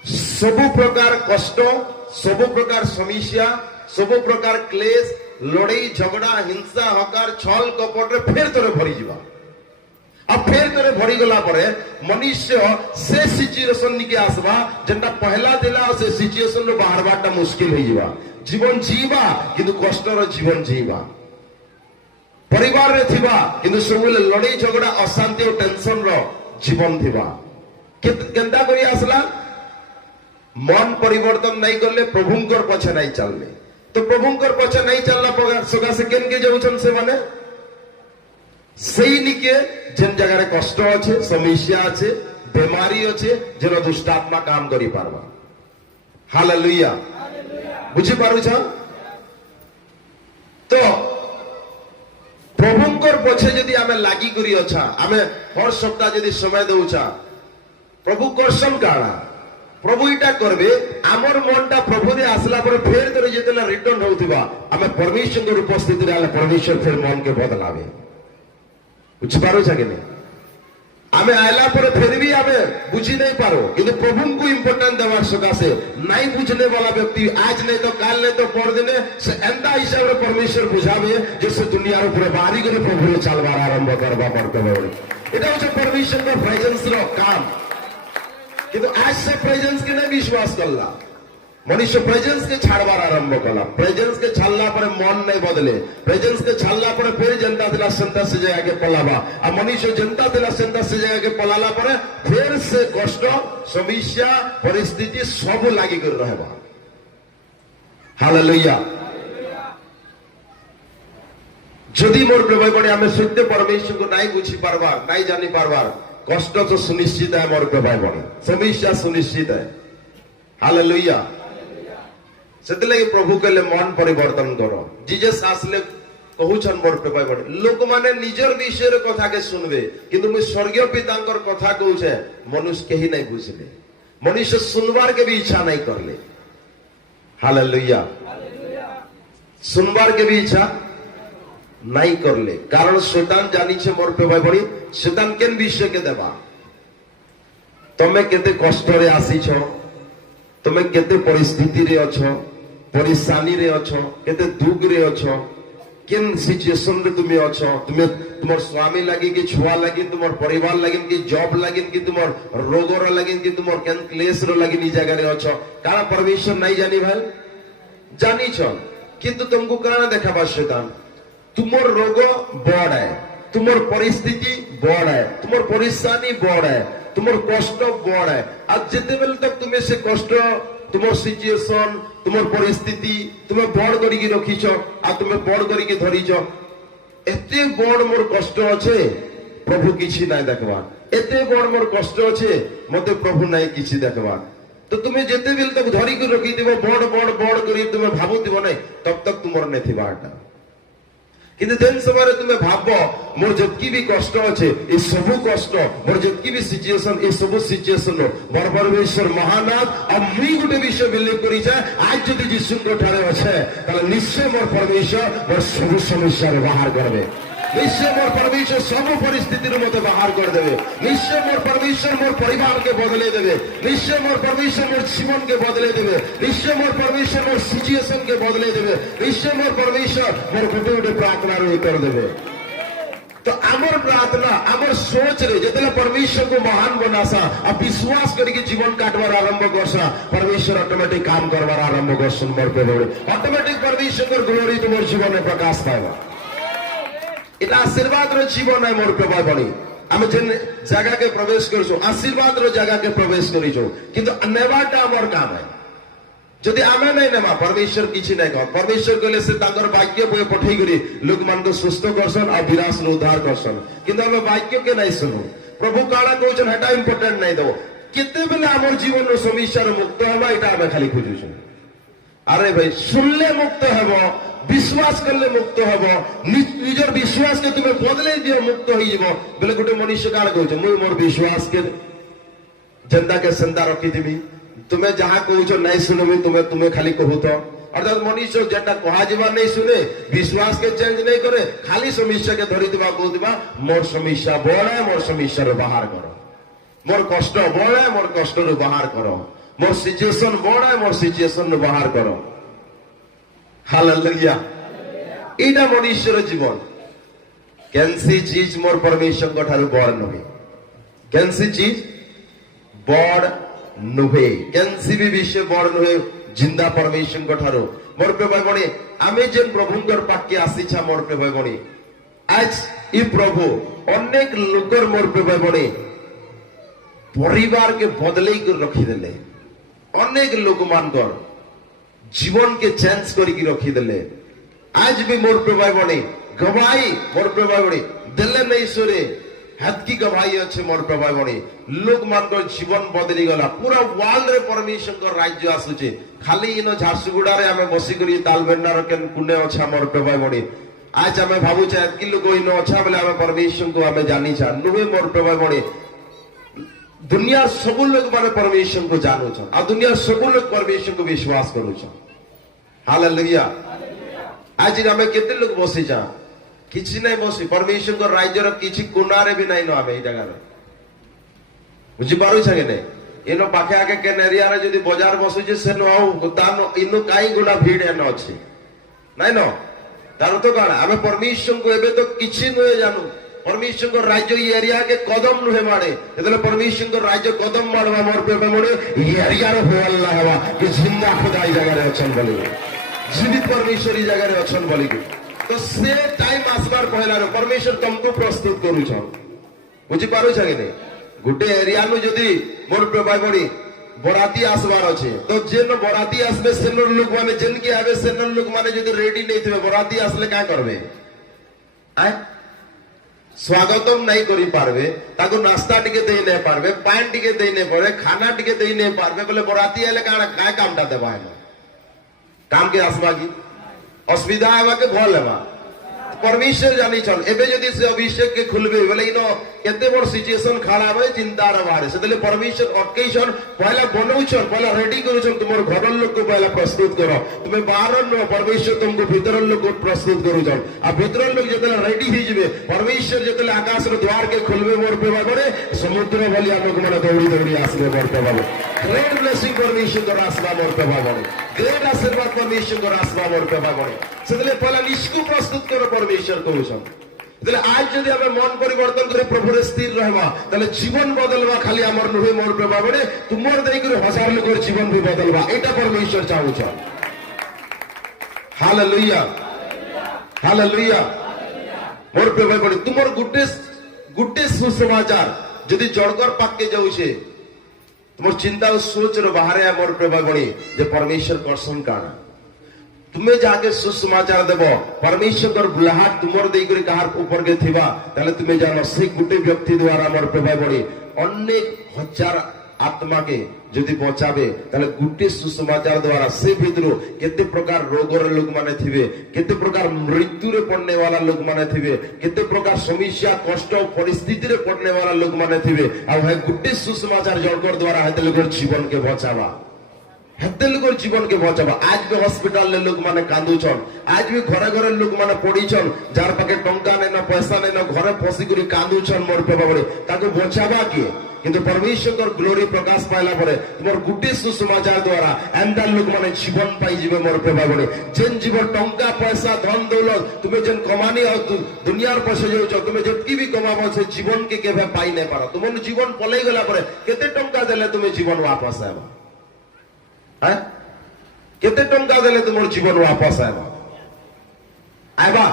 सबु प्रकार कष्ट सबु प्रकार समस्या सबु प्रकार क्लेश लड़ाई झगड़ा हिंसा हकार छल कपट रे फिर तोरे भरी जीवा अब फिर तोरे भरी गला परे मनुष्य से सिचुएशन निके आसबा जेंटा पहला दिला से सिचुएशन रो बाहर बाटा मुश्किल होई जीवा जीवन जीवा किंतु कष्ट रो जीवन जीवा परिवार रे थिबा किंतु सबले लड़ाई झगड़ा अशांति और टेंशन रो जीवन थिबा केंता करी आसला मन परिवर्तन नहीं करले प्रभुंकर पछे नहीं चलले तो प्रभुंकर पछे नहीं चलना सका से केन के जाउछन से माने सही निके जेन जगह रे कष्ट আছে समस्या আছে बीमारी আছে जेन दुष्ट आत्मा काम करी पारबा हालेलुया बुझी पारुछ तो प्रभुंकर पछे यदि आमे लागी करी अच्छा आमे हर सप्ताह यदि समय दउछा प्रभु कर्षण काणा प्रभु इटा करबे आमर मनटा प्रभु रे आसला पर फेर तोरे जेतेला रिटर्न होउथिबा आमे परमेश्वर के उपस्थिति रे आले परमेश्वर फिर मन के बदलावे बुझ पारो छके ने आमे आयला पर फिर भी आमे बुझी नहीं पारो किंतु प्रभु को इंपोर्टेंट देवार सकासे नहीं बुझने वाला व्यक्ति आज नहीं तो काल नहीं तो पर दिने से एंदा हिसाब रे परमेश्वर बुझावे जैसे दुनिया रे पूरे बाहरी करे प्रभु रे चलवार आरंभ करबा पड़तो एटा होचे परमेश्वर का प्रेजेंस रो काम किंतु आज से प्रेजेंस के नहीं विश्वास करला मनुष्य प्रेजेंस के छाड़बार आरंभ कला प्रेजेंस के छाड़ला पर मन नहीं बदले प्रेजेंस के छाड़ला पर फिर जनता दिला संता से जगह के पलावा आ मनुष्य जनता दिला संता से जगह के पलाला पर फिर से कष्ट समस्या परिस्थिति सब लागी कर रहबा हालेलुया जदि मोर प्रभु बने हमें सत्य परमेश्वर को नहीं बुझी पारबार नहीं जानी पारबार कष्ट तो सुनिश्चित है मोर प्रभु बने समस्या सुनिश्चित है हालेलुया सेतले प्रभु कहले मन परिवर्तन करो जीसस आसले कहूछन मोर प्रभु बने लोक माने निजर विषय रे कथा के सुनबे किंतु मैं स्वर्गीय पितांकर कथा कहूछे मनुष्य केही नहीं बुझले मनुष्य सुनवार के भी इच्छा नहीं करले हालेलुया सुनवार के भी इच्छा नहीं करले कारण शैतान जानी छे मोर पे भाई बड़ी शैतान केन विषय के देबा तमे केते कष्ट रे आसी छो तमे केते परिस्थिति रे अछो परेशानी रे अछो केते दुख रे अछो केन सिचुएशन रे तुमे अछो तुमे तुमर स्वामी लागि कि छुआ लागि तुमर परिवार लागि कि जॉब लागि कि तुमर रोग रो लागि कि तुमर केन क्लेश रो लागि नी जगह रे अछो कारण परमेश्वर नहीं जानी भाई जानी छो किंतु तुमको कारण देखाबा शैतान तुमर रोग बड़ है तुमर परिस्थिति बड़ है तुमर परेशानी बड़ है तुमर कष्ट बड़ है आज जिते बेल तक तुम्हें से कष्ट तुमर सिचुएशन तुमर परिस्थिति तुम्हें बड़ करिके रखीछ आ तुम्हें बड़ करिके धरिछ एते बड़ मोर कष्ट अच्छे प्रभु किछि नहीं देखबा एते बड़ मोर कष्ट अच्छे मते प्रभु नहीं किछि देखबा तो तुम्हें जिते बेल तक धरिके रखी दिबो बड़ बड़ बड़ करी तुम्हें भाबुथिबो नहीं तब तक तुमर नहीं थिबाटा किंतु दिन समय तुम्हें भाव मोर जबकि भी कष्ट अच्छे ये सब कष्ट मोर जबकि भी सिचुएशन ये सब सिचुएशन मोर परमेश्वर महानाथ अब मुई गोटे विषय बिलीव करी आज जदि जीशु को ठारे अच्छे ताले निश्चय मोर परमेश्वर मोर सब समस्या रे बाहर करबे निश्चय मोर परमेश्वर सब परिस्थिति रे मते बाहर कर देबे निश्चय मोर परमेश्वर मोर परिवार के बदले देबे निश्चय मोर परमेश्वर मोर जीवन के बदले देबे निश्चय मोर परमेश्वर मोर सिचुएशन के बदले देबे निश्चय मोर परमेश्वर मोर गोटे गोटे प्रार्थना रे कर देबे तो आमर प्रार्थना आमर सोच रे जतले परमेश्वर को महान बनासा आ विश्वास करके जीवन काटवार आरंभ करसा परमेश्वर ऑटोमेटिक काम करवार आरंभ करसन मोर पे ऑटोमेटिक परमेश्वर को ग्लोरी तुम्हारे जीवन में प्रकाश पाएगा এটা आशीर्वाद रो जीवन है मोर प्रभु बनी आमे जेन जगह के प्रवेश करछो आशीर्वाद रो जगह के प्रवेश करिछो किंतु नेवाटा हमर काम है जदि आमे नहीं नेमा परमेश्वर किछि नहीं कह परमेश्वर कहले से तांकर वाक्य पे पठै करी लोक मान को सुस्त करसन आ विनाश रो उद्धार करसन किंतु हम वाक्य के नहीं सुनो प्रभु काला कहछन हटा इंपोर्टेंट नहीं दो କେତେବେଳେ ଆମର ଜୀବନର ସମସ୍ୟାରୁ ମୁକ୍ତ ହେବା ଏଇଟା ଆମେ ଖାଲି ଖୋଜୁଛୁ। ଆରେ ଭାଇ ଶୁଣିଲେ ମୁକ୍ତ ହେବ, ବିଶ୍ୱାସ କଲେ ମୁକ୍ତ ହେବ, ନିଜର ବିଶ୍ୱାସକେ ତୁମେ ବଦଲେଇ ଦିଅ ମୁକ୍ତ ହେଇଯିବ। ବେଲେ ଗୋଟେ ମଣିଷ କାଣ କହୁଛ, ମୁଇଁ ମୋର ବିଶ୍ୱାସକେ ଯେନ୍ତାକେ ସେନ୍ତା ରଖିଥିବି, ତୁମେ ଯାହା କହୁଛ ନାଇଁ ଶୁଣିବି, ତୁମେ ଖାଲି କହୁଥ। অর্থাৎ মনুষ্য যেটা কুহযা নেই শুনে বিশ্বাসকে চেঞ্জ নেই করে খালি সমস্যাকে ধরিথিবা কହୁଥିବା মোর সমস্যা বড়, মোর সমস্যার বাহার কর, মোর কষ্ট বড়, মোর কষ্টর বাহার কর, মোর সিচুয়েশন বড়, মোর সিচুয়েশন বাহার কর। হালেলুয়া। এইটা মনুষ্যর জীবন। কেনসি চিজ মোর পরমেশ্বরଙ୍କ ଠାରୁ বড় নহে, কেনসি চিজ বড় নহে, কেনসি भी विषय বড় নহে जिंदा परमेश्वर ठारो। मोर प्रिय भाई भणी आमे जेन प्रभुंकर पाके आसीछा मोर प्रिय भाई भणी, आज ई प्रभु अनेक लोकर मोर प्रिय भाई भणी परिवार के बदले कर रखी देले, अनेक लोक मानकर जीवन के चेंज करी की रखी देले। आज भी मोर प्रिय भाई भणी गवाही मोर प्रिय भाई भणी देले नहीं सुरे हेतकी गवाही अच्छे मोर प्रिय भाई भणी लोक मानकर जीवन बदली गला। पूरा वर्ल्ड रे परमेश्वर राज्य आसुचे, खाली इन झारसुगुड़ा रे आमे बसी करी तालबेंडार केन कुने अच्छा मोर प्रिय भाई भणी। आज आमे भाबु छे एतकी लोक इन अच्छा बेले आमे परमेश्वर को आमे जानी छा नुहे मोर प्रिय भाई भणी। दुनिया सब लोग माने परमेश्वर को जानो छ, आ दुनिया सब लोग परमेश्वर को विश्वास करू छ। हालेलुया। आज आमे केते लोग बसी छा, किछि नहीं बसी परमेश्वर को राज्यर किछि कोनारे भी नहीं न आमे ई जगह रे। बुझी पारू छ के नहीं? इनो पाखे आके केन एरिया रे जदी बाजार बसु जे से न आउ तानो इनो काई गुना भीड़ है न अछि नहीं न। तार तो काण आमे परमेश्वर को एबे तो किछि न जानू, परमेश्वर को राज्य ई एरिया के कदम नुहे माने एतले परमेश्वर को राज्य कदम मारवा मोर पे मोरे ई एरिया रे हो अल्लाह हवा कि जिंदा खुदा ई जगह रे अछन बोली, जीवित परमेश्वर ई जगह रे अछन बोली। तो से टाइम आसबार पहला रे परमेश्वर तुमको प्रस्तुत करू छ। बुझी पारू छ के नहीं? गुटे एरिया नु जदी मोर पे भाई बड़ी बराती आसबार अछि तो जेन बराती आसबे सेन लोक माने जेन के आबे सेन लोक माने जदी रेडी नहीं थिबे बराती आसले का करबे? आय स्वागतम नहीं करी पारबे, ताको नाश्ता टिके देई नहीं पारबे, पान टिके देई नहीं पारे, खाना टिके देई नहीं पारबे, बोले बराती आले काना काय कामटा देबा है काम के आसबा की असुविधा आवा के भल लेवा परमेश्वर जानी छन। एबे जदी से अभिषेक के खुलबे बोले इनो केते बड़ सिचुएशन खड़ा होय चिंता रे बारे सेतले परमेश्वर अकेशन पहला बनौछन, पहला रेडी करूछन। तुमर घर लोग को पहला प्रस्तुत करो, तुमे बाहर न परमेश्वर तुमको भीतर लोग को प्रस्तुत करूछन। आ भीतर लोग जतले रेडी ही जिवे परमेश्वर जतले आकाश रो द्वार के खुलबे मोर पे बारे समुद्र भलिया लोग माने दौड़ी दौड़ी आसबे मोर पे बारे। ग्रेट ब्लेसिंग परमेश्वर को आसबा मोर पे बारे, ग्रेट आशीर्वाद परमेश्वर को आसबा मोर पे बारे। सेतले पहला निष्कु प्रस्तुत करो परमेश्वर करूछन। তাহলে আজ যদি আমরা মন পরিবর্তন করে প্রভুর স্থির রহবা তাহলে জীবন বদলবা। খালি আমার নুহে মোর প্রেমা বলে তোমার দেই করে হাজার লোকের জীবন भी বদলবা, এটা পরমেশ্বর চাহুছ। Hallelujah hallelujah. মোর প্রেমা বলে তোমার গুটে সুসমাচার যদি জড়কর পাকে যাউছে তোমার চিন্তা ও সোচর বাহারে মোর প্রেমা বলে যে পরমেশ্বর করসন কানা तुम्हें जाके सुसमाचार देव परमेश्वर बुलाहाट तुमर देई करी कहार ऊपर के थिबा ताले तुम्हें जानो से गुटे व्यक्ति द्वारा मोर प्रभाव बड़ी अनेक हजार आत्मा के जदि बचाबे ताले गुटे सुसमाचार द्वारा से भीतर केते प्रकार रोगर लोग माने थिबे, केते प्रकार मृत्यु रे पड़ने वाला लोग माने थिबे, केते प्रकार समस्या कष्ट परिस्थिति रे पड़ने वाला लोग माने थिबे। आ है गुटे सुसमाचार जड़कर द्वारा हेते लोगर जीवन के बचावा, हेते लोगर जीवन के बचावा। आज भी हॉस्पिटल ले लोग माने कांदुछन, आज भी घरे घरे लोग माने पड़ीछन जार पाके टंका नै ना पैसा नै ना घरे फसी करी कांदुछन मोर पे बाबरे ताको बचावा के। किंतु परमेश्वर ग्लोरी प्रकाश पाइला परे तुमर गुटे सुसमाचार द्वारा एंदा लोग माने जीवन पाई जीवे मोर पे बाबरे। जेन जीवन टंका पैसा धन दौलत तुम्हें जेन कमानी और दुनियार पछे जाउछ तुम्हें जतकी भी कमाबो से जीवन के केबे पाई नै पारो। तुमन जीवन पलाई गला परे केते टंका देले तुम्हें जीवन वापस आबा? हैं केते टंका देले तुमर जीवन वापस आबा? आबा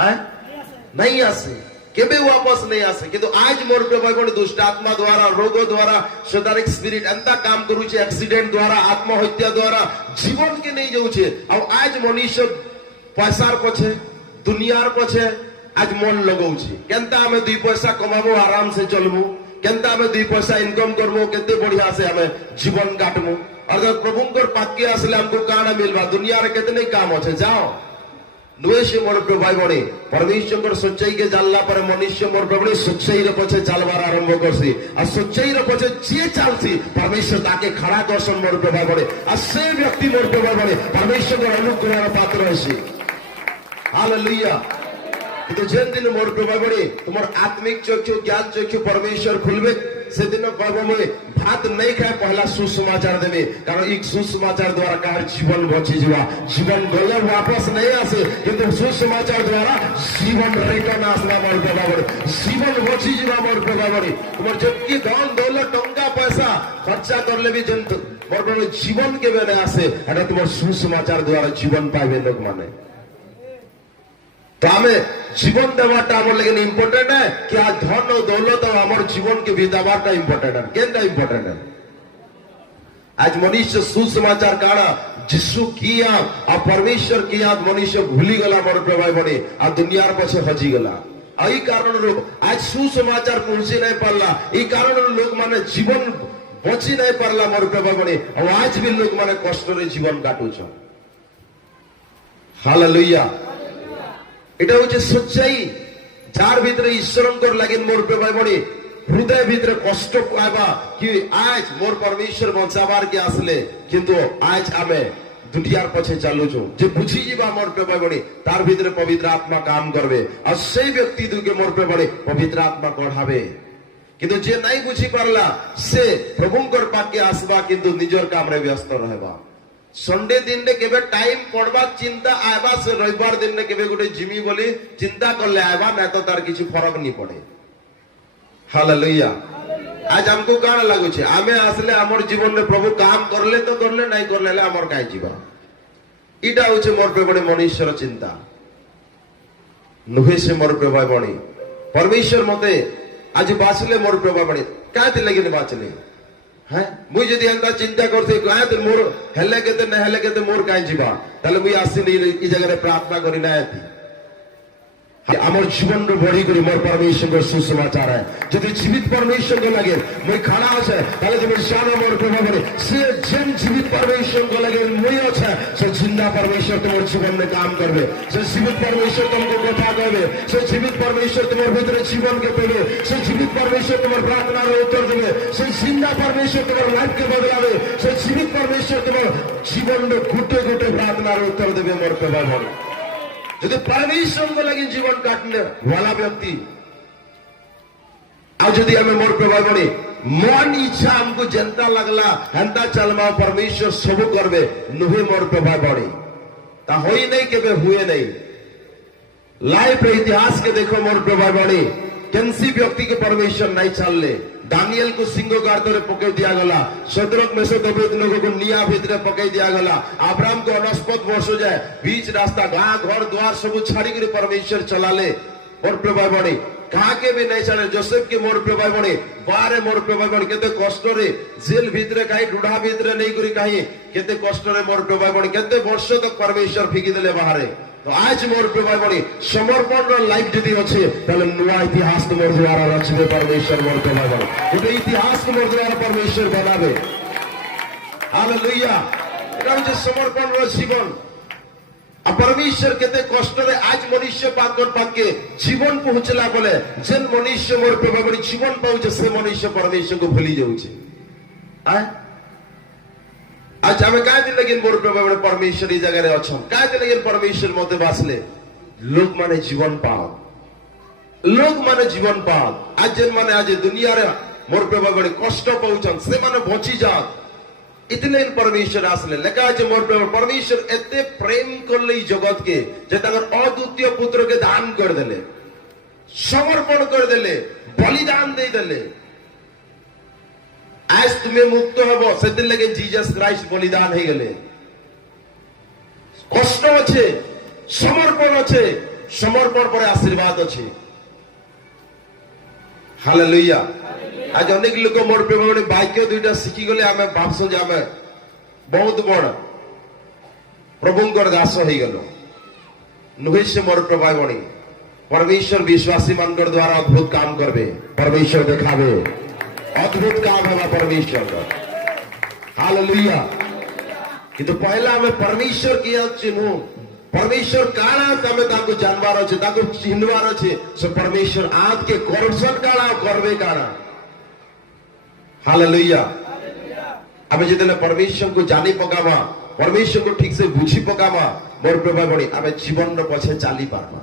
हैं नहीं आसे, केबे वापस नहीं आसे। किंतु आज मोर पे भाई कोन दुष्ट आत्मा द्वारा रोग द्वारा शैतानिक स्पिरिट अंता काम करूचे, एक्सीडेंट द्वारा आत्महत्या द्वारा जीवन के नहीं जाउचे। और आज मनुष्य पैसार पछे दुनियार पछे आज मन लगाउची केनता हमें दुई पैसा कमाबो आराम से चलबो केंता आमे 2 पैसा इनकम करबो केते बढ़िया से हमें जीवन काटमु अगर प्रभुंकर पाक्के आसले हमको काना मिलबा दुनिया रे केतने काम আছে जाओ नुए से मोर प्रभाई बणी परमेश्वर सच्चाई के जानला पर मनुष्य मोर प्रभु सच्चाई रे पछे चलबार आरंभ करसी आ सच्चाई रे पछे जे चलसी परमेश्वर ताके खड़ा करसन मोर प्रभाई बणी आ से व्यक्ति मोर प्रभाई बणी परमेश्वर के अनुग्रह पात्र होसी हालेलुया কিন্তু যেদিন মোর প্রভা বড়ে তোমার আত্মিক চক্ষু জ্ঞান চক্ষু পরমেশ্বর খুলবে সেদিন কব মই ভাত নাই খায় পহলা সুসমাচার দেবে কারণ এই সুসমাচার দ্বারা কার জীবন বচি যাওয়া জীবন গলে वापस नहीं আসে কিন্তু সুসমাচার দ্বারা জীবন রিটার্ন আসলা মোর প্রভা বড়ে জীবন বচি যাওয়া মোর প্রভা বড়ে তোমার যতকি ধন দৌলত টঙ্কা পয়সা খরচা করলে भी जंतु মোর প্রভু জীবন কেবে না আসে এটা তোমার সুসমাচার দ্বারা জীবন পাইবে লোক মানে तो हमें जीवन देवाटा आमर लेकिन इम्पोर्टेंट है कि आज धन और दौलत और हमारे जीवन के बितावाटा इम्पोर्टेंट है केंद्र इम्पोर्टेंट है आज मनुष्य सुसमाचार काना जिसु किया और परमेश्वर किया मनुष्य भूली गला मोर प्रभाव बने और दुनियार पछे हजी गला आई कारण आज सुसमाचार पहुंची नहीं पारला ई कारण लोग माने जीवन बची नहीं पारला मोर प्रभाव बने और आज भी लोग माने कष्ट रे जीवन काटुछ हालेलुया এটা হচ্ছে সচ্চাই যার ভিতরে ঈশ্বরঙ্কর লাগেন মোর প্রেমায় বড়ে হৃদয় ভিতরে কষ্ট পাবা কি আজ মোর পরমেশ্বর বঞ্চাবার কি আসলে কিন্তু আজ আমি দুনিয়ার পথে চালুছো যে বুঝি যাবা মোর প্রেমায় বড়ে তার ভিতরে পবিত্র আত্মা কাম করবে আর সেই ব্যক্তি দুকে মোর প্রেমায় পবিত্র আত্মা গড়াবে কিন্তু যে নাই বুঝি পারলা সে প্রভুঙ্কর পাকে আসবা কিন্তু নিজের কামরে ব্যস্ত রহবা संडे दिन ने केबे टाइम पड़बा चिंता आबा से रविवार दिन ने केबे गोटे जिमी बोली चिंता करले आबा ना तो तार किसी फरक नहीं पड़े हालेलुया आज हमको काना लागु छे आमे आसले हमर जीवन में प्रभु काम करले तो करले नहीं करले हमर काई जीवा इटा होचे मोर पे बड़े मनुष्यर चिंता नुहे से मोर पे भाई बणी परमेश्वर मते आज बासले मोर पे भाई बणी काते लगिन बाचले हैं मुई जदी अंता चिंता करते गाय तो मोर हेले केते न हेले केते मोर काई जीवा ताले मुई आसी नहीं ई जगह रे प्रार्थना करी ना आती আমার জীবন বড়ি করে মোর পরমেশ্বর সুসমাচার है যদি জীবিত পরমেশ্বর को लगे মই খাড়া আছে তাহলে তুমি জানো মোর প্রভু বলে সে যেন জীবিত পরমেশ্বর को लगे মই আছে সে জিন্দা পরমেশ্বর তোমার জীবন में काम करবে সে জীবিত পরমেশ্বর তোমাকে কথা কইবে সে জীবিত পরমেশ্বর তোমার ভিতরে জীবনকে পেবে সে জীবিত পরমেশ্বর তোমার প্রার্থনার উত্তর দেবে সে জিন্দা পরমেশ্বর তোমার লাইফকে বদলাবে সে জীবিত পরমেশ্বর তোমার জীবনের ঘুটে ঘুটে প্রার্থনার উত্তর দেবে মোর প্রভু বলে যদি परमेश्वर को लगे जीवन काटने वाला व्यक्ति आज यदि हमें मोर प्रभाव बने मन इच्छा हमको जनता लगला हंता चलमा परमेश्वर सब करबे नुहे मोर प्रभाव बने ता होई नहीं केबे हुए नहीं लाइफ रे इतिहास के देखो मोर प्रभाव बने केनसी व्यक्ति के परमेश्वर नहीं चलले दानियल को सिंह गार्दरे पकड़ दिया गला शद्रक मेशक अबेदनगो को निया भीतर पकड़ दिया गला अब्राहम को अनस्पत वर्ष हो जाए बीच रास्ता गां घर द्वार सब छाड़ी कर परमेश्वर चलाले मोर प्रभाव बने कहा के भी नहीं चले जोसेफ के मोर प्रभाव बने बारे मोर प्रभाव बने केते कष्ट रे जेल भीतर कहीं डुढ़ा भीतर नहीं करी कहीं केते कष्ट रे मोर प्रभाव बने केते वर्ष तक परमेश्वर फिकी देले बाहरे तो आज मोर प्रभाव बने समर्पण लाइफ जदी अच्छे ताले नुआ इतिहास मोर द्वारा रचबे परमेश्वर मोर प्रभाव बने ये इतिहास मोर द्वारा परमेश्वर बनावे हालेलुया এটা হচ্ছে সমর্পণ জীবন আর परमेश्वर केते कष्ट रे आज मनुष्य पाकर पाके जीवन पहुंचला बोले जेन मनुष्य मोर प्रभाव बने जीवन पाउचे से मनुष्य परमेश्वर को भूली जाउचे आज हमें काय दिन लगिन मोर प्रभु बड़े परमेश्वर ई जगह रे अछन काय दिन लगिन परमेश्वर मते बासले लोग माने जीवन पाओ आज जन माने आज दुनिया रे मोर प्रभु बड़े कष्ट पाउछन से माने बची जात इतने परमेश्वर आसले लेका जे मोर प्रभु परमेश्वर एते प्रेम करले ई जगत के जे तकर अद्वितीय पुत्र के दान कर देले समर्पण कर देले बलिदान दे देले आज तुम्हें मुक्त हबो सेदिन लगे जीसस क्राइस्ट बलिदान हे गेले कष्ट আছে समर्पण पर आशीर्वाद আছে हालेलुया आज अनेक लोक मोर प्रेम वाक्य दुईटा शिखी गले आमे भाबसो जे आमे बहुत बड़ प्रभुंकर दास हो गलो नुहे से मोर प्रभाव बनी परमेश्वर विश्वासी मानकर द्वारा अद्भुत काम करबे परमेश्वर देखाबे अद्भुत काम है परमेश्वर का। हालेलुया। किंतु पहला हमें परमेश्वर किया चिन्हू परमेश्वर काना तमे ताको जानवार अछि ताको चिन्हवार अछि सो परमेश्वर आज के करप्शन काना करबे काना। हालेलुया। आमे जेतेले परमेश्वर को जानी पकामा परमेश्वर को ठीक से बुझी पकामा मोर प्रभु बणी आमे जीवन रो पछे चाली पारमा।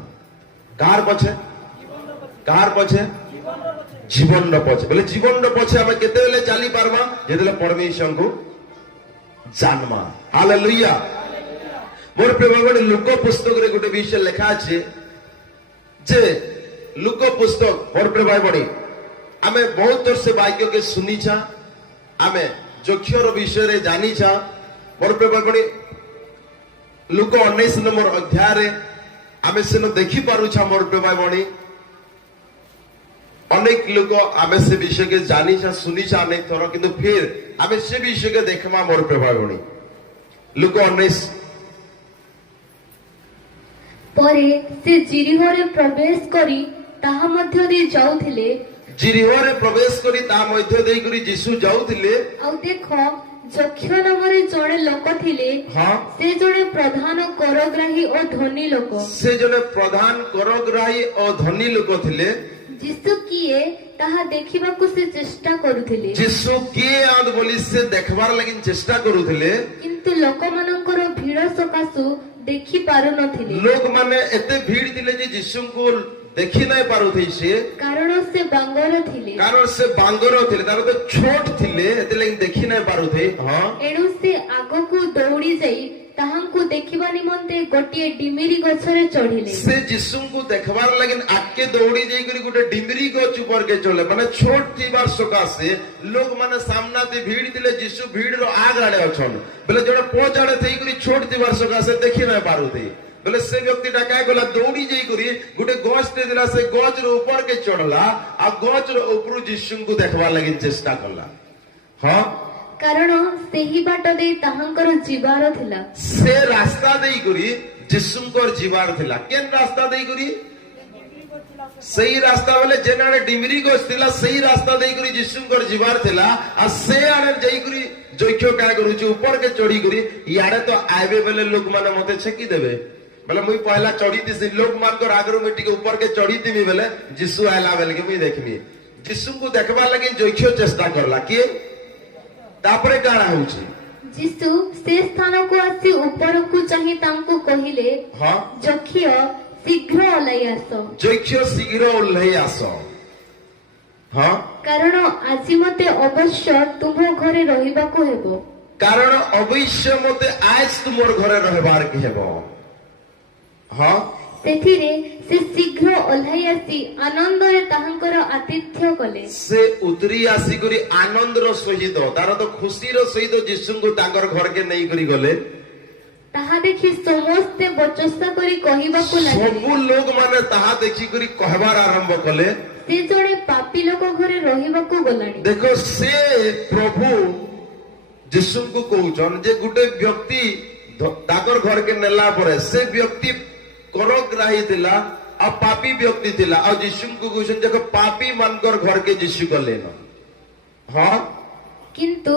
कार पछे जीवन रो पछे बोले जीवन रो पछे आमे केते बेले चाली पारमा जेतेले परमेश्वर को जानमा। हालेलुया। मोर प्रभु बणी लुक पुस्तक रे गोटे विषय लिखा अछि जे लुक पुस्तक मोर प्रभु बणी आमे बहुत वर्ष से वाक्य के सुनीछा आमे जोक्षर विषय रे जानीछा। मोर प्रभु बणी लुक 19 नंबर अध्याय रे आमे सेनो देखि पारुछा मोर प्रभु बणी अनेक लोग आमे से विषय के जानीछा सुनीछा अनेक थोर किंतु फिर आमे से विषय के देखमा मोर प्रभु बणी लुक 19 परे से जिरिहरे प्रवेश करी ताहा मध्य दे जाउथिले जिरिहरे प्रवेश करी ता मध्य देई करी यीशु जाउथिले आउ देखो जक्ष नामरे जणे लोक थिले हाँ से जणे प्रधान करग्राही और धनी लोक से जने प्रधान करग्राही और धनी लोक थिले यीशु किए ताहा देखिबाकू से चेष्टा करुथिले यीशु किए आद बोली से देखबार लगिन चेष्टा करुथिले किंतु लोकमानंकर भीड़ सकासु देखि पारु नथिले लोक माने एते भीड़ थिले जे यीशु को देखि नै पारुथै से कारण से बांगर थिले तार तो छोट थिले एते लगिन देखि नै पारुथै। हां एणु से आगकू दौड़ी जाई ताहांकू देखिबा निमंते गोटिए डिमिरी गछरे चढ़िले से यीशु को देखबार लगिन आके दौड़ी जाई करी गोटे डिमिरी गछ ऊपर के चले माने छोट थीबार सकासे लोग माने सामना ते भीड़ थिले यीशु भीड़ रो आग आड़े अछन बोले जड़े पोच आड़े थई करी छोट थीबार सकासे देखि नै पारुथै बोले से व्यक्तिटा काय गला दौड़ी जाई करी गोटे गछ ते दिला से गछ रो ऊपर के चढ़ला आ गछ रो ऊपर यीशु को देखबार लगिन चेष्टा करला। हां कारण सेही बाट दे ताहांकर जीवार थिला से रास्ता देई करी यीशुंकर जीवार थिला केन रास्ता देई करी सही रास्ता बोले जेनाडे डिमरी गछ थिला सही रास्ता देई करी यीशुंकर जीवार थिला आ से आने जाई करी जोख्यो काय करूची ऊपर के चढ़ी करी याडे तो आइबे बेले लोग माने मते छेकी देबे बोले मुई पहला चढ़ी दिसी लोग मानकर आगरो में टिके ऊपर के चढ़ी दिमी बेले यीशु आइला बेले के मुई देखमी यीशु को देखबा लगी जोख्यो चेष्टा करला के तापरे काना होउची यीशु से स्थान को आसी ऊपर को चाहि तांको कहिले हां जखियो शीघ्र ओलाई आसो जोख्यो शीघ्र ओलाई आसो। हां कारण आजि मते अवश्य तुम घरे रहिबाको हेबो कारण अवश्य मते आज तुमर घरे रहबार के हेबो। हां सेथिरे से शीघ्र ओलाई आसी आनंद रे ताहांकर आतिथ्य कले से उतरी आसी करी आनंद रो सहित तार तो खुशी रो सहित यीशु को तांकर घर के नहीं करी गले ताहा देखि समस्ते बचस्ता करी कहिबाको लागे सब लोग माने ताहा देखि करी कहबार आरंभ कले से जणे पापी लोक घरे रहिबाको गलाणी। देखो से प्रभु यीशु को कहउछन जे गुटे व्यक्ति ताकर घर के नेला परे से व्यक्ति करग्राही थिला आ पापी व्यक्ति थिला आ यीशु को कहउछन जे पापी मानकर घर के यीशु को लेना। हां किंतु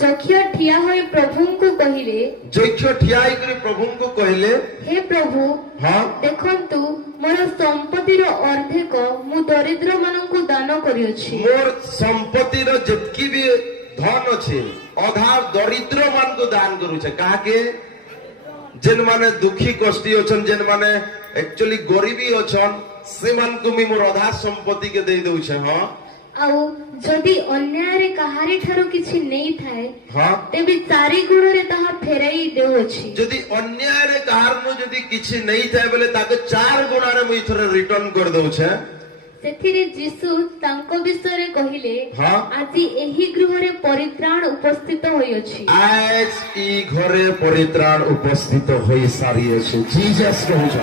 जखियो ठिया होई प्रभु को कहिले जखियो ठिया होई करी प्रभु को कहले हे प्रभु हां देखंतु मोर संपत्ति रो अर्धेक मु दरिद्र माननकु दान करियोछि मोर संपत्ति रो जतकी भी धन अछि आधा दरिद्र मान को दान करू छे काहे के जेन माने दुखी कष्टी अछन जेन माने एक्चुअली गरीबी अछन से मान को मी मोर आधा संपत्ति के दे दउ छे। हां आउ जदि अन्याय रे कहारी ठारो किछि नहीं थाए हां तेबे चारि गुण रे ताहा फेराई देउछि जदि अन्याय रे कारण जदि किछि नहीं थाए बोले ताके 4 गुण रे मी थरे रिटर्न कर दउ छे। सेथिरे यीशु तांको विषय रे कहिले हां आजि एही गृह रे परित्राण उपस्थित होइछि आज ई घरे परित्राण उपस्थित होई सारी अछि जीसस कहउछ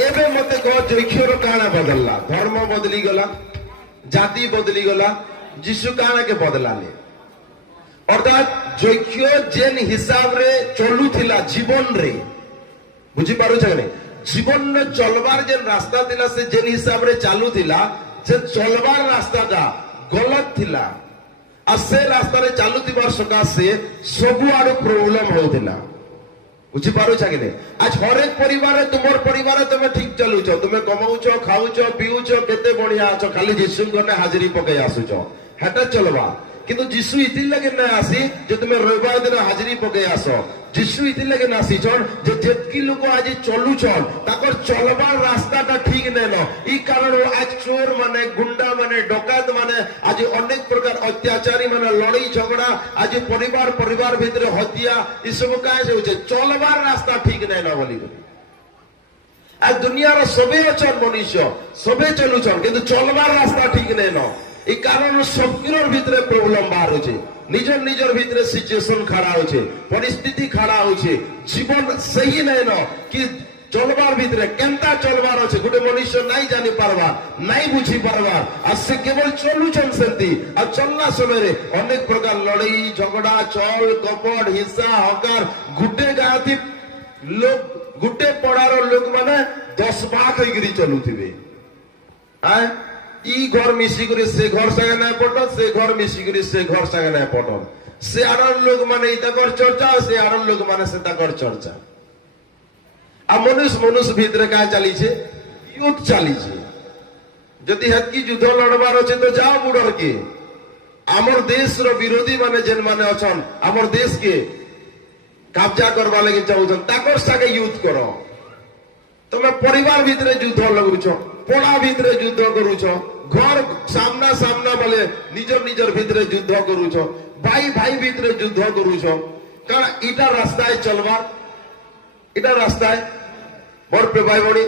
एबे मते को जोख्योर काना बदलला धर्म बदली गला जाति बदली गला यीशु काना के बदलाले अर्थात जोख्यो जेन हिसाब रे चलु थिला जीवन रे बुझी पारु छने जीवन ने चलबार जेन रास्ता थिला से जेन हिसाब रे चालू थिला से चलबार रास्ता का गलत थिला आ से रास्ता रे चालुतिबार सकाशे सबु आडु प्रॉब्लम होउतिला बुझी पारुछ कि नहीं आज हर एक परिवार तुमर परिवार तुम ठीक चलुछ तुम कमाउछ खाउछ पीउछ केते बढ़िया अछ खाली जीसु गने हाजिरी पके आसुछ हेटा चलबा किंतु जीसु इति लगे न आसी जे तुम रविवार दिन हाजिरी पके आसो जीसु इति लगे न आसी छन जे जेतकी लोक आज चलुछ ताकर चलबार रास्ताटा ठीक नै न ई कारण आज चोर माने गुंडा माने डकायत माने आज अनेक प्रकार अत्याचारी माने लड़ाई झगड़ा आज परिवार परिवार भितर हत्या ई सब काहे होचे चलबार रास्ता ठीक नै न बोली आज दुनिया रो सबे अछन मनुष्य सबे चलुछन किंतु चलबार रास्ता ठीक नै न ई कारण सबकिरोर भितर प्रॉब्लम बाहर होचे निजर निजर भितर सिचुएशन खड़ा होचे परिस्थिति खड़ा होचे जीवन सही नै न कि चलबार भितर केनता चलबार होचे गुटे मनुष्य नाही जानि पारबा नाही बुझी पारबा आ से केवल चलुछन सेंती आ चलना समय रे अनेक प्रकार लड़ाई झगड़ा चल कपट हिंसा हकार गुटे गाती लोग गुटे पड़ार लोक माने 10 भाग होइगिरी चलुथिबे आ ई घर मिसी करे से घर संगे ना पटन से घर मिसी करे से घर संगे ना पटन से आरन लोग माने इता कर चर्चा से आरन लोग माने से ता कर चर्चा आ मनुष्य मनुष्य भीतर का चली छे युद्ध चली छे जदि हतकी युद्ध लड़बार छे तो जाओ बुडर के हमर देश रो विरोधी माने जेन माने अछन हमर देश के कब्जा करबा लागि चाहउछन ताकर संगे युद्ध करो तुम परिवार भीतर युद्ध लगुछ पड़ा भीतर युद्ध करूछ घर सामना सामना बोले निजर निजर भीतर युद्ध करूछ भाई भाई भीतर युद्ध करूछ कारण इटा रास्ता है चलवा इटा रास्ता है मोर पे भाई बड़ी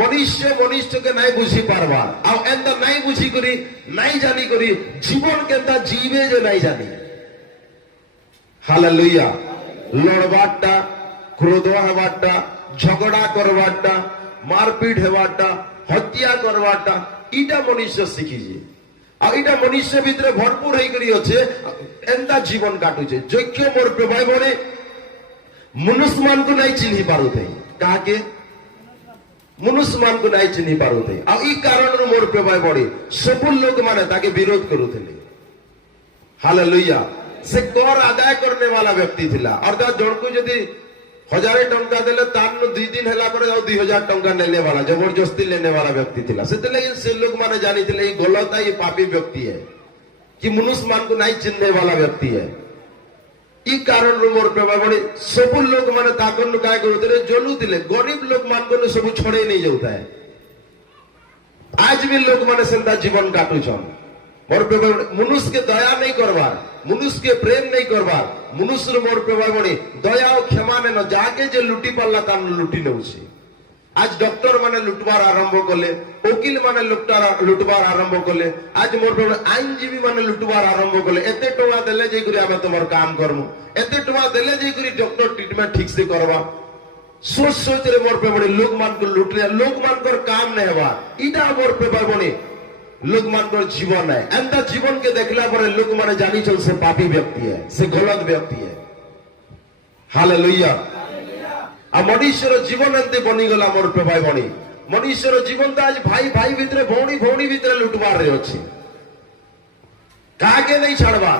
मनुष्य मनुष्य के नहीं बुझी पारबा आ एंदा नहीं बुझी करी नहीं जानी करी जीवन केंता जीवे जे नहीं जानी हालेलुया लड़बाटा क्रोध हवाटा झगड़ा करवाटा मारपीट हेवाटा हत्या करवाटा इटा मनुष्य शिखिजे आ इटा मनुष्य भीतर भरपूर होई करी अछि एंता जीवन काटुचे जोग्य मोर पे भाई बने मनुष्य मान को नहीं चिन्ही पारुथे काके मनुष्य मान को नहीं चिन्ही पारुथे आ ई कारण मोर पे भाई बने सब लोग माने ताके विरोध करूथले हालेलुया से कर आदाय करने वाला व्यक्ति थिला अर्थात जणको यदि 1000 टंका देले तान 2 दिन हला करे 2000 टंका लेने वाला जबरदस्ती लेने वाला व्यक्ति थिला सेतले से लोग माने जानी थिले ये गलत है ये पापी व्यक्ति है कि मनुष्य मान को नहीं चिन्हने वाला व्यक्ति है ई कारण मोर पे बड़ी सब लोग माने ताकन काय करते जलू थिले गरीब लोग मान को सब छोड़े नहीं जाता है आज भी लोग माने सेंता जीवन काटुछन मोर पे मनुष्य के दया नहीं करवार मनुष्य के प्रेम नहीं करवार मनुष्य मोर पे बड़ी दया और क्षमा ने न जाके जे लुटी पल्ला तान लुटी नउछि आज डॉक्टर माने लुटबार आरंभ कले वकील माने लुटबार आरंभ कले आज मोर पे आईनजीवी माने लुटबार आरंभ कले एते टका देले जे करी आमे तमर काम करमु एते टका देले जे करी डॉक्टर ट्रीटमेंट ठीक से करवा सोच सोच रे मोर पे बड़ी लोग मान को लुटले लोग मान कर काम नहीं हवा इटा मोर पे बड़ी लोग मान कर जीवन है एंता जीवन के देखला पर लोग माने जानी चल से पापी व्यक्ति है से गलत व्यक्ति है हालेलुया आ मनुष्यर जीवन एंते बनी गला मोर पे भाई बणी मनुष्यर जीवन तो आज भाई भाई भीतर भौणी भौणी भीतर लुटबार रे अछि काके नहीं छाड़बा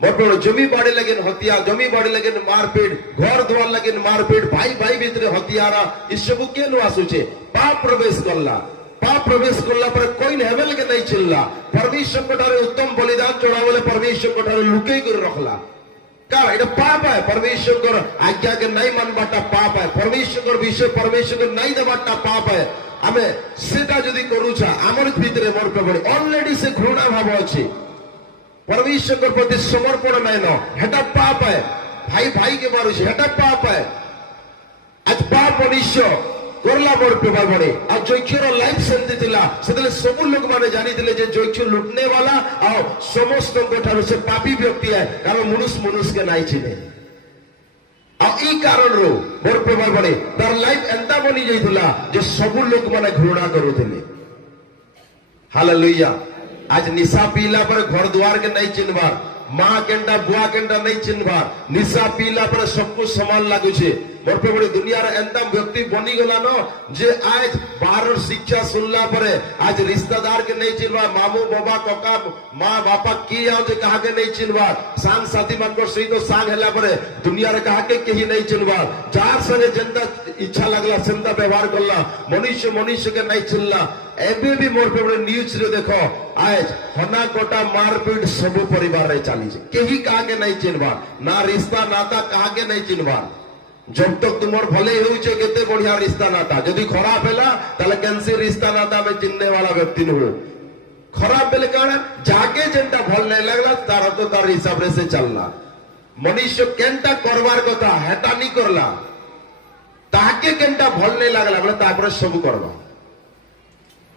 मोर पे जमी बाड़ी लगे हत्या जमी बाड़ी लगे मारपीट घर द्वार लगे मारपीट भाई भाई भीतर हत्यारा इस सब के नु आसुचे पाप प्रवेश करला पर कोई हेवेल के नहीं चिल्ला परमेश्वर कोठारे उत्तम बलिदान चढ़ावले परमेश्वर कोठारे लुके कर रखला का एटा पाप है परमेश्वर कर आज्ञा के नहीं मानबाटा पाप है परमेश्वर कर विषय परमेश्वर के नहीं देबाटा पाप है आमे सेटा जदी करूछा हमर भीतरे मोर पे बड़ी ऑलरेडी से घृणा भाव अछि परमेश्वर के प्रति समर्पण नहीं न हेटा पाप है भाई भाई के मारुछे हेटा पाप है आज पाप मनुष्य करला मोर पे बड़े आ जोक्षर लाइफ सेंती थिला सेतले सब लोग माने जानी थिले जे जोक्ष लुटने वाला आ समस्त कोठार से पापी व्यक्ति है कारण मनुष्य मनुष्य के नहीं चिने आ ई कारण रो मोर पे बड़े तार लाइफ एंता बनी जाइथिला जे सब लोग माने घृणा करूथिले हालेलुया आज निशा पीला पर घर द्वार के नहीं चिन्हबार मां केंटा बुआ केंटा नहीं चिन्हबार निशा पीला पर सब कुछ समान लागु छे मोर पे बड़ी दुनिया रे एंता व्यक्ति बनी गला न जे आज बाहर शिक्षा सुनला परे आज रिश्तेदार के नहीं चिनवा, मामू बाबा कका माँ बापा की आओ जे कहा के नहीं चिनवा, सांग साथी मान को सही तो सांग हेला परे दुनिया रे कहा के कहीं नहीं चिनवा, जार संगे जनता इच्छा लगला सेंता व्यवहार करला, मनुष्य मनुष्य के नहीं चिनला। एबे भी मोर पे बड़े न्यूज रे देखो आज हना कोटा मारपीट सब परिवार रे चाली छे, केही कहा के नहीं चिनवा, ना रिश्ता नाता कहा के नहीं चिनवा। जब तक तुमर भले होउछे केते बढ़िया रिश्ता नाता, यदि खराब हैला ताले कैंसी रिश्ता नाता में चिन्ने वाला व्यक्ति न हो। खराब बेले कारण जाके जेंटा भल नहीं लगला तार तो तार हिसाब रे से चलना। मनुष्य केंटा करवार कथा हेटा नहीं करला, ताके केंटा भल नहीं लागला बोले तापर सब करबा।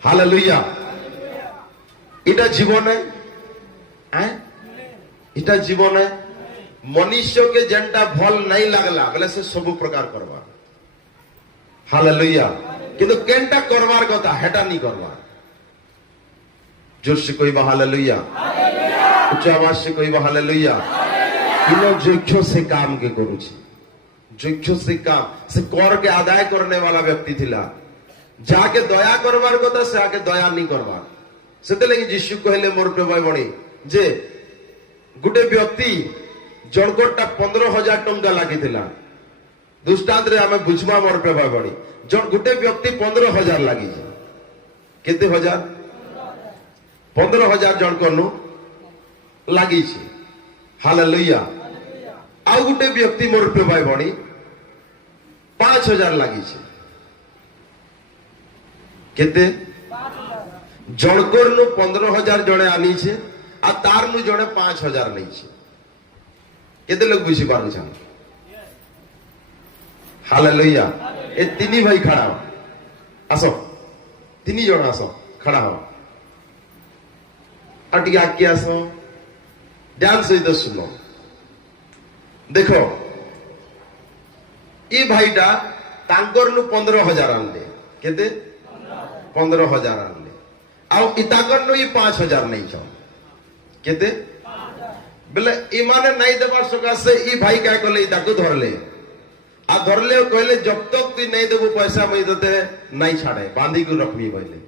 हालेलुया। इटा जीवन है, इटा जीवन है। मनुष्य के जेंटा भल नहीं लगला बोले से सब प्रकार करवा। हालेलुया। किंतु केंटा करवार कथा हेटा नहीं करवा। जोर से कोई हालेलुया, उच्च आवाज से कोई हालेलुया। इन जोख्यो से काम के करूची, जोख्यो से काम से कर के आदाय करने वाला व्यक्ति थिला, जाके दया करवार कथा से आके दया नहीं करवार। सेते लगी यीशु कहले मोर पे भाई बणी जे गुटे व्यक्ति जणकोटा 15,000 टंका लागी थिला। दृष्टांत रे हमें बुझमा मोर पे भाई बणी जण गुटे व्यक्ति 15,000 लागी छे, केते हजार 15,000 जण कोनु लागी छे। हालेलुया। आ गुटे व्यक्ति मोर पे भाई बणी 5,000 लागी छे, केते जणकोर नु 15,000 जणे आनी छे आ तार नु जणे 5,000 नहीं छे। केते लोग बुझी पारु छन? हालेलुया। ए तिनी भाई खड़ा हो, आसो तिनी जण आसो खड़ा हो, अटी आके आसो, ध्यान से इधर सुनो। देखो ये भाईटा तांकर नु 15,000 आनले, केते 15,000 आनले, आउ इताकर नु ये 5,000 नहीं छो, केते बोले इमाने नहीं देवार सकाशे ई भाई क्या कहले इताको धरले आ धरले कहले जब तक तू नहीं देबो पैसा मैं देते नहीं छाड़े, बांधी को रखबी बोले।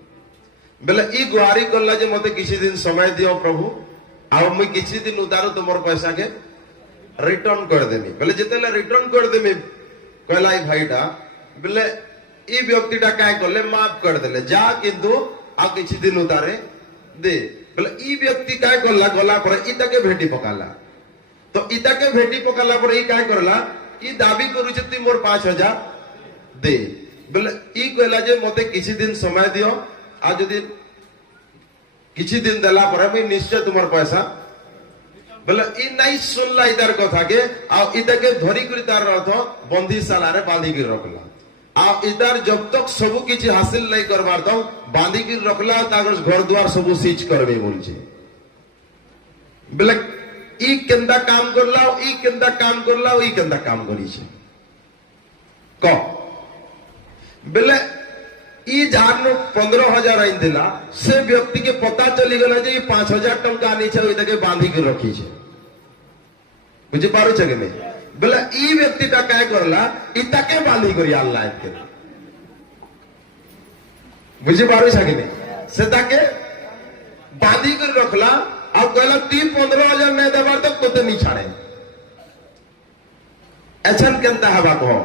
बोले ई गुहारी करला जे मते किसी दिन समय दियो प्रभु, आ मैं किसी दिन उतारो तुमर पैसा के रिटर्न कर देमी। बोले जेतेले रिटर्न कर देमी कहला ई भाईटा बोले ई व्यक्तिटा काय करले माफ कर देले जा, किंतु आ किसी दिन उतारे दे। बोले ई व्यक्ति काय करला गला पर इताके भेटी पकाला, तो इताके भेटी पकाला पर ई काय करला ई दाबी करूचे तू मोर 5,000 दे। बोले ई कहला जे मते किसी दिन समय दियो, आ जदि किसी दिन देला पर मैं निश्चय तुमर पैसा। बोले ई नहीं सुनला इतार कथा के, आ इताके धरी करी तार अर्थ बंदीशाला रे बांधी के रखला। आ इधर जब तक सब किसी हासिल नहीं करवार तो बांधी की रखला तागर घर द्वार सब सीज करबे बोलछे। बोले ई केंदा काम करलाओ, ई केंदा काम करलाओ, ई केंदा काम करी छे को। बोले ई जार नो 15,000 आइन दिला से व्यक्ति के पता चली गला जे 5,000 टंका आनी छे ओइताके बांधी के रखी छे। बुझी पारो छे के नहीं? बोले ई व्यक्तिटा काय करला इताके बांधी करी आनला के। बुझी पारो छे के नहीं? से ताके बांधी कर रखला आ कहला ती 15,000 नहीं देबार तक तोते नहीं छाड़े। एछन केनता हवा को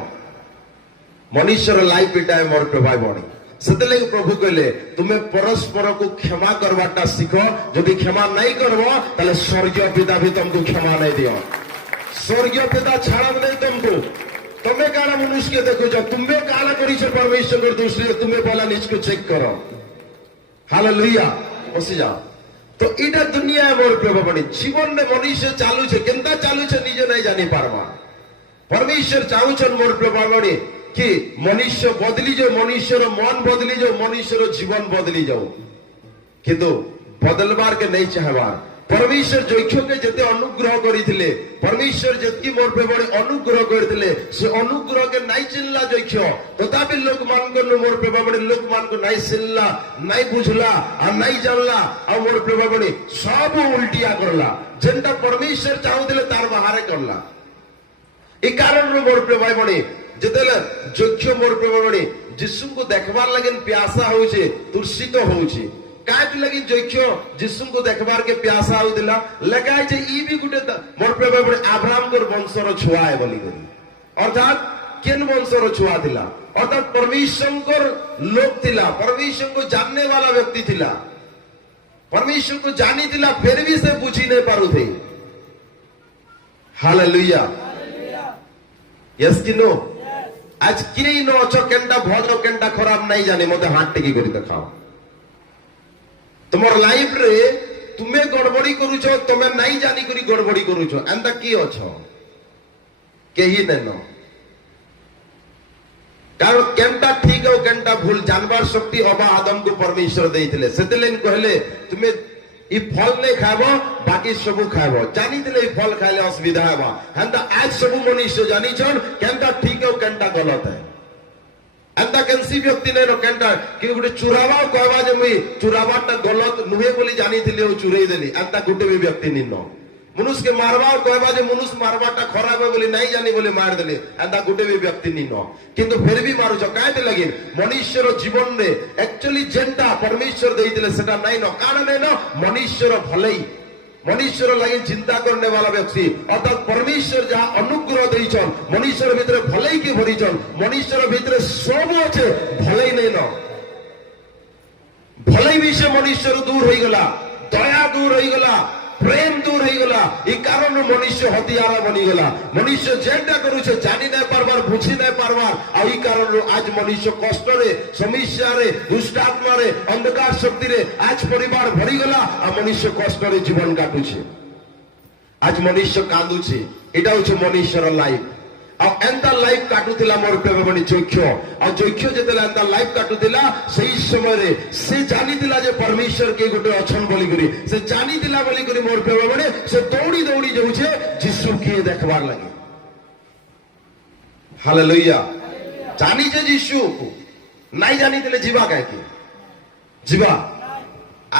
मनुष्यर लाई पिटाए मोर पे भाई बणी। सेतले प्रभु कहले तुम्हें परस्पर को क्षमा करवाटा सीखो, यदि क्षमा नहीं करबो ताले स्वर्गीय पिता भी तुमको क्षमा नहीं दियो। स्वर्गीय पिता छाड़ा नहीं तुमको, तुम्हें काला मनुष्य के देखो जब तुम्हें काला करी छे परमेश्वर के दूसरे तुम्हें बोला इसको चेक करो। हालेलुया। बसी जाओ। तो इटा दुनिया मोर प्रभु बणी जीवन में मनुष्य चालू छे, केनता चालू छे निजे नहीं जानी पारबा। परमेश्वर चाहू छन मोर प्रभु बणी कि मनुष्य बदली जाओ, मनुष्यर मन बदली जाओ, मनुष्यर जीवन बदली जाओ, किंतु बदलबार के नहीं चाहबार। परमेश्वर जोख्य के जते अनुग्रह करिथिले, परमेश्वर जतकी मोर पे बड़े अनुग्रह करथिले से अनुग्रह के नहीं चिनला जोख्य, तथापि लोक मान को मोर पे बड़े लोक मान को नहीं चिनला, नहीं बुझला आ नहीं जानला आ मोर पे बड़े सब उल्टिया करला, जेंटा परमेश्वर चाहुथिले तार बाहरे करला। ए कारण रो मोर पे भाई बड़े যেତେବେଳେ ଯକ୍ଷ ମୋର ପ୍ରଭୁ ବଣୀ ଯୀଶୁଙ୍କୁ ଦେଖବାର ଲାଗି ପ୍ୟାସା ହଉଛି ତୁର୍ଷିତ ହଉଛି କାହିଁକି ଲାଗି ଯକ୍ଷ ଯୀଶୁଙ୍କୁ ଦେଖବାର କେ ପ୍ୟାସା ହଉଥିଲା ଲେଖା ହେଇଛି ଇ ବି ଗୋଟେ ମୋର ପ୍ରଭୁ ବଣୀ ଆବ୍ରାହମଙ୍କର ବଂଶର ଛୁଆ ଏ ବୋଲି କରି ଅର୍ଥାତ କେନ୍ ବଂଶର ଛୁଆ ଥିଲା ଅର୍ଥାତ ପରମେଶ୍ୱରଙ୍କର ଲୋକ ଥିଲା ପରମେଶ୍ୱରଙ୍କୁ ଜାଣନେ वाला ବ୍ୟକ୍ତି ଥିଲା ପରମେଶ୍ୱରଙ୍କୁ ଜାଣିଥିଲା ଫେର ବି ସେ ବୁଝି नहीं ପାରୁଥେ हालेलुया यस कि नो आज किए न अछ केनटा भल केनटा खराब नहीं जाने मते हाथ टेकी करी देखाओ तुमर लाइफ रे तुमे गड़बड़ी करूछो तुमे नहीं जानी करी गड़बड़ी करूछो एंता की अछ केही न कारण केनटा ठीक और केनटा भूल जानबार शक्ति अबा आदम को परमेश्वर देइथिले सेतेलेन कहले तुमे इ फल नहीं खाबो बाकी सबु खाबो जानी दिले फल खाइले असुविधा हेबा हंता आज सबु मनुष्य जानी छन केनटा ठीक और केनटा गलत है अंता केनसी व्यक्ति ने केनटा कि गुटे चुरावा कहबा जे मुई चुरावाटा गलत नुहे बोली जानी दिले ओ चुराई देली अंता गुटे भी व्यक्ति निनो मनुष्य के मारवा कहबा जे मनुष्य मारवाटा खराब है बोली नहीं जानी बोली मार देली अंता गुटे भी व्यक्ति निनो किंतु फिर भी मारुछ कायते लगिन मनुष्यर जीवन रे एक्चुअली जेंटा परमेश्वर देइतिले सेटा नहीं न कारण नहीं न मनुष्यर भलाई मनुष्यर लगी चिंता करने वाला व्यक्ति अर्थात परमेश्वर जहाँ अनुग्रह देइछन मनुष्यर भीतर भलाई के भरिछन मनुष्यर भीतर सब আছে भलाई नहीं न भलाई भी से मनुष्यर दूर हो गला दया दूर हो गला प्रेम दूर हो गला ई कारण मनुष्य हथियार बनी गला मनुष्य जेंटा करूछे जानी नहीं पारबार बुझी नहीं पारबार आ ई कारण आज मनुष्य कष्ट रे समस्या रे दुष्टात्मा रे अंधकार शक्ति रे आज परिवार भरी गला आ मनुष्य कष्ट रे जीवन काटुछे आज मनुष्य कांदुछे एटा होछे मनुष्यर लाइफ आ एंता लाइफ काटुतिला मोर प्रेम बणी चोक्ष आ चोक्ष जेतेला एंता लाइफ काटुतिला सही समय रे से जानितिला जे परमेश्वर के गोटे अछन बोली करी से जानितिला बोली करी मोर प्रेम बणी से दौड़ी दौड़ी जाउछे यीशु के देखबार लागि हालेलुया जानी जे यीशु को नहीं जानितिले जीवा काहे के जीवा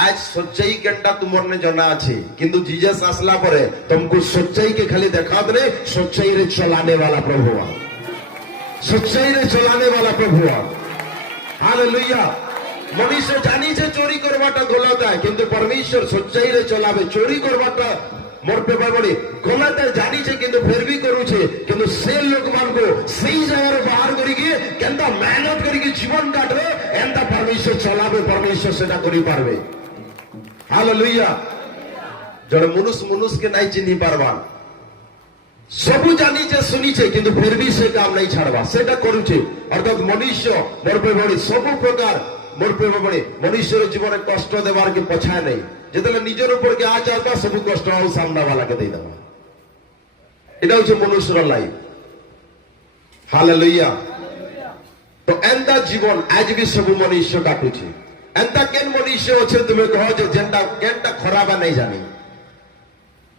आज सच्चाई केनटा तुमर ने जना अछि किंतु जीसस आसला परे तुमको सच्चाई के खाली देखा दे सच्चाई रे चलाने वाला प्रभु सच्चाई रे चलाने वाला प्रभु हालेलुया मनुष्य जानी से चोरी करवाटा गलत है किंतु परमेश्वर सच्चाई रे चलावे चोरी करवाटा मोर पे बड़ी गलत है जानी से किंतु फिर भी करू छे किंतु से लोग मान को सही जगह बाहर करी के केनता मेहनत करी के जीवन काटवे एंता परमेश्वर चलावे परमेश्वर सेटा करी पारबे हालेलुया जड़ मनुष्य के नहीं चिन्ही पारबा सबु जानी छे सुनी छे किंतु फिर भी से काम नहीं छाड़वा सेटा करू छे अर्थात मनुष्य मोर पे बड़ी सबु प्रकार मोर पे बड़ी मनुष्य जीवन कष्ट देवार के पछाय नहीं जेतले निजर ऊपर के आ चाहता सब कष्ट आ सामना वाला के दे दवा एटा होचे मनुष्यर लाइफ हालेलुया तो एंता जीवन आज भी सब मनुष्य काटुछे एंता केन मनुष्य अच्छे तुम्हें कहो जे जेंटा केनटा खराब नहीं जानी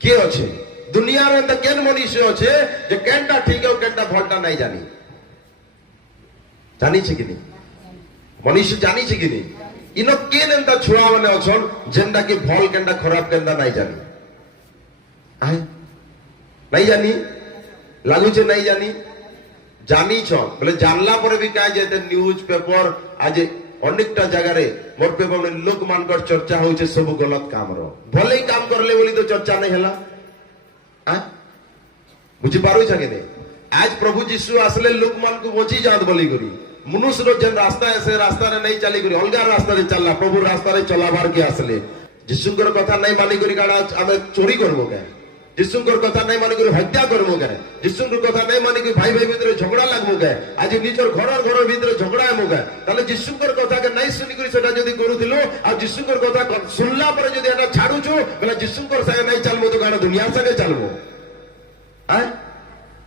के अच्छे दुनिया रे एंता केन मनुष्य अच्छे जे केनटा ठीक है केनटा भलटा नहीं जानी जानी छे कि नहीं मनुष्य जानी छे कि नहीं इनो केन एंता छुआ माने अछन जेंटा के भल केनटा खराब केनटा नहीं जानी आय नहीं जानी लागू छे नहीं जानी जानी छ बोले जानला पर भी काय जेते न्यूज पेपर आज अनेकटा जगह रे मोर पे लोक मानकर चर्चा होचे सब गलत काम रो भले ही काम करले बोली तो चर्चा नहीं हला आ बुझी पारो छके ने आज प्रभु यीशु आसले लोक मान को बची जात बोली करी मनुष्य रो जन रास्ता ऐसे रास्ता रे नहीं चली करी अलगा रास्ता रे चलला प्रभु रास्ता रे चलाबार के आसले यीशुकर कथा नहीं मानी करी काडा हमें चोरी करबो के यीशुकर कथा नहीं मानी करी हत्या करबो के यीशुकर कथा नहीं मानी करी भाई भाई भीतर झगड़ा लागबो के आज निजर घर भीतर झगड़ा हेबो के ताले यीशुकर कथा के नहीं सुनी करी सेटा जदी करूथिलो आ यीशुकर कथा सुनला पर जदी एटा छाडुछु बला यीशुकर संगे नहीं चलबो तो गाना दुनिया संगे चलबो आ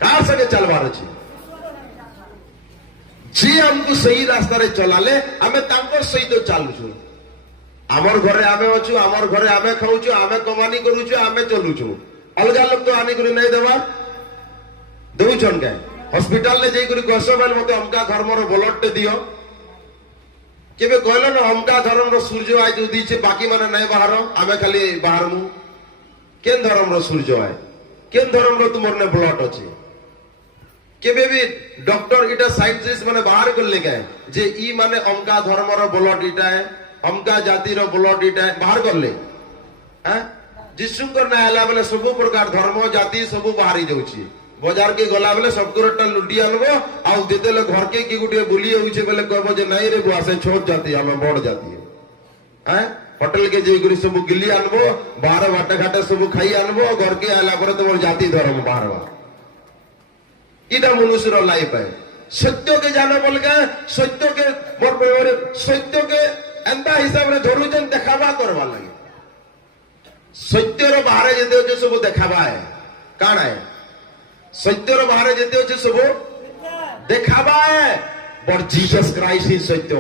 कार संगे चलबार अछि जे हमको सही रास्ता रे चलाले हमें तांकर सही तो चालुछु आमर घरे आमे अछु आमर घरे आमे खाउछु आमे कमानी करूछु आमे चलुछु अलगा लोग तो आने करी नहीं देवा देउछन के हॉस्पिटल ले जाई करी कहसो बेल मते हमका धर्म रो ब्लड टे दियो केबे कहलो न हमका धर्म रो सूर्य आज उदी छे बाकी माने नहीं बाहर आमे खाली बाहर मु केन धर्म रो सूर्य आय केन धर्म रो तुमर ने ब्लड अछि কেবে বি ডক্টর এটা সাইন্টিস্ট মানে বাহার করলে কে যে ই মানে অমকা ধর্মর ব্লড ইটায় অমকা জাতির ব্লড ইটায় বাহার করলে হ্যাঁ যিশুঙ্কর না ହେଲା বেলে ସବୁ প্রকার ধর্ম জাতি ସବୁ বাহারি যাଉଛି বজার কে গলা বেলে সবকরটা লুটি আনবো আর যেতেলে ঘরকে কি গুটিয়ে বুলি যাଉଛି বেলে কইবো যে নাই রে বুয়া সে ছোট জাতি আমি বড় জাতি হ্যাঁ হোটেল কে যেগুলি সব গিলি আনবো বাহার বাটে ঘাটে সব খাই আনবো ঘরকে আইলা পরে তোমার জাতি ধর্ম বাহারবা এটা মনুষ্যর লাইফ है সত্যকে জানো বলকে সত্যকে সত্যকে এন্তা হিসাবে ধরুছেন দেখাবা করবার লাগে সত্যর বাহারে যেতে হচ্ছে সব দেখাবা কাণ সত্যর বাহারে যেতে হচ্ছে সব দেখাবা বট জিসাস ক্রাইস্ট হি সত্য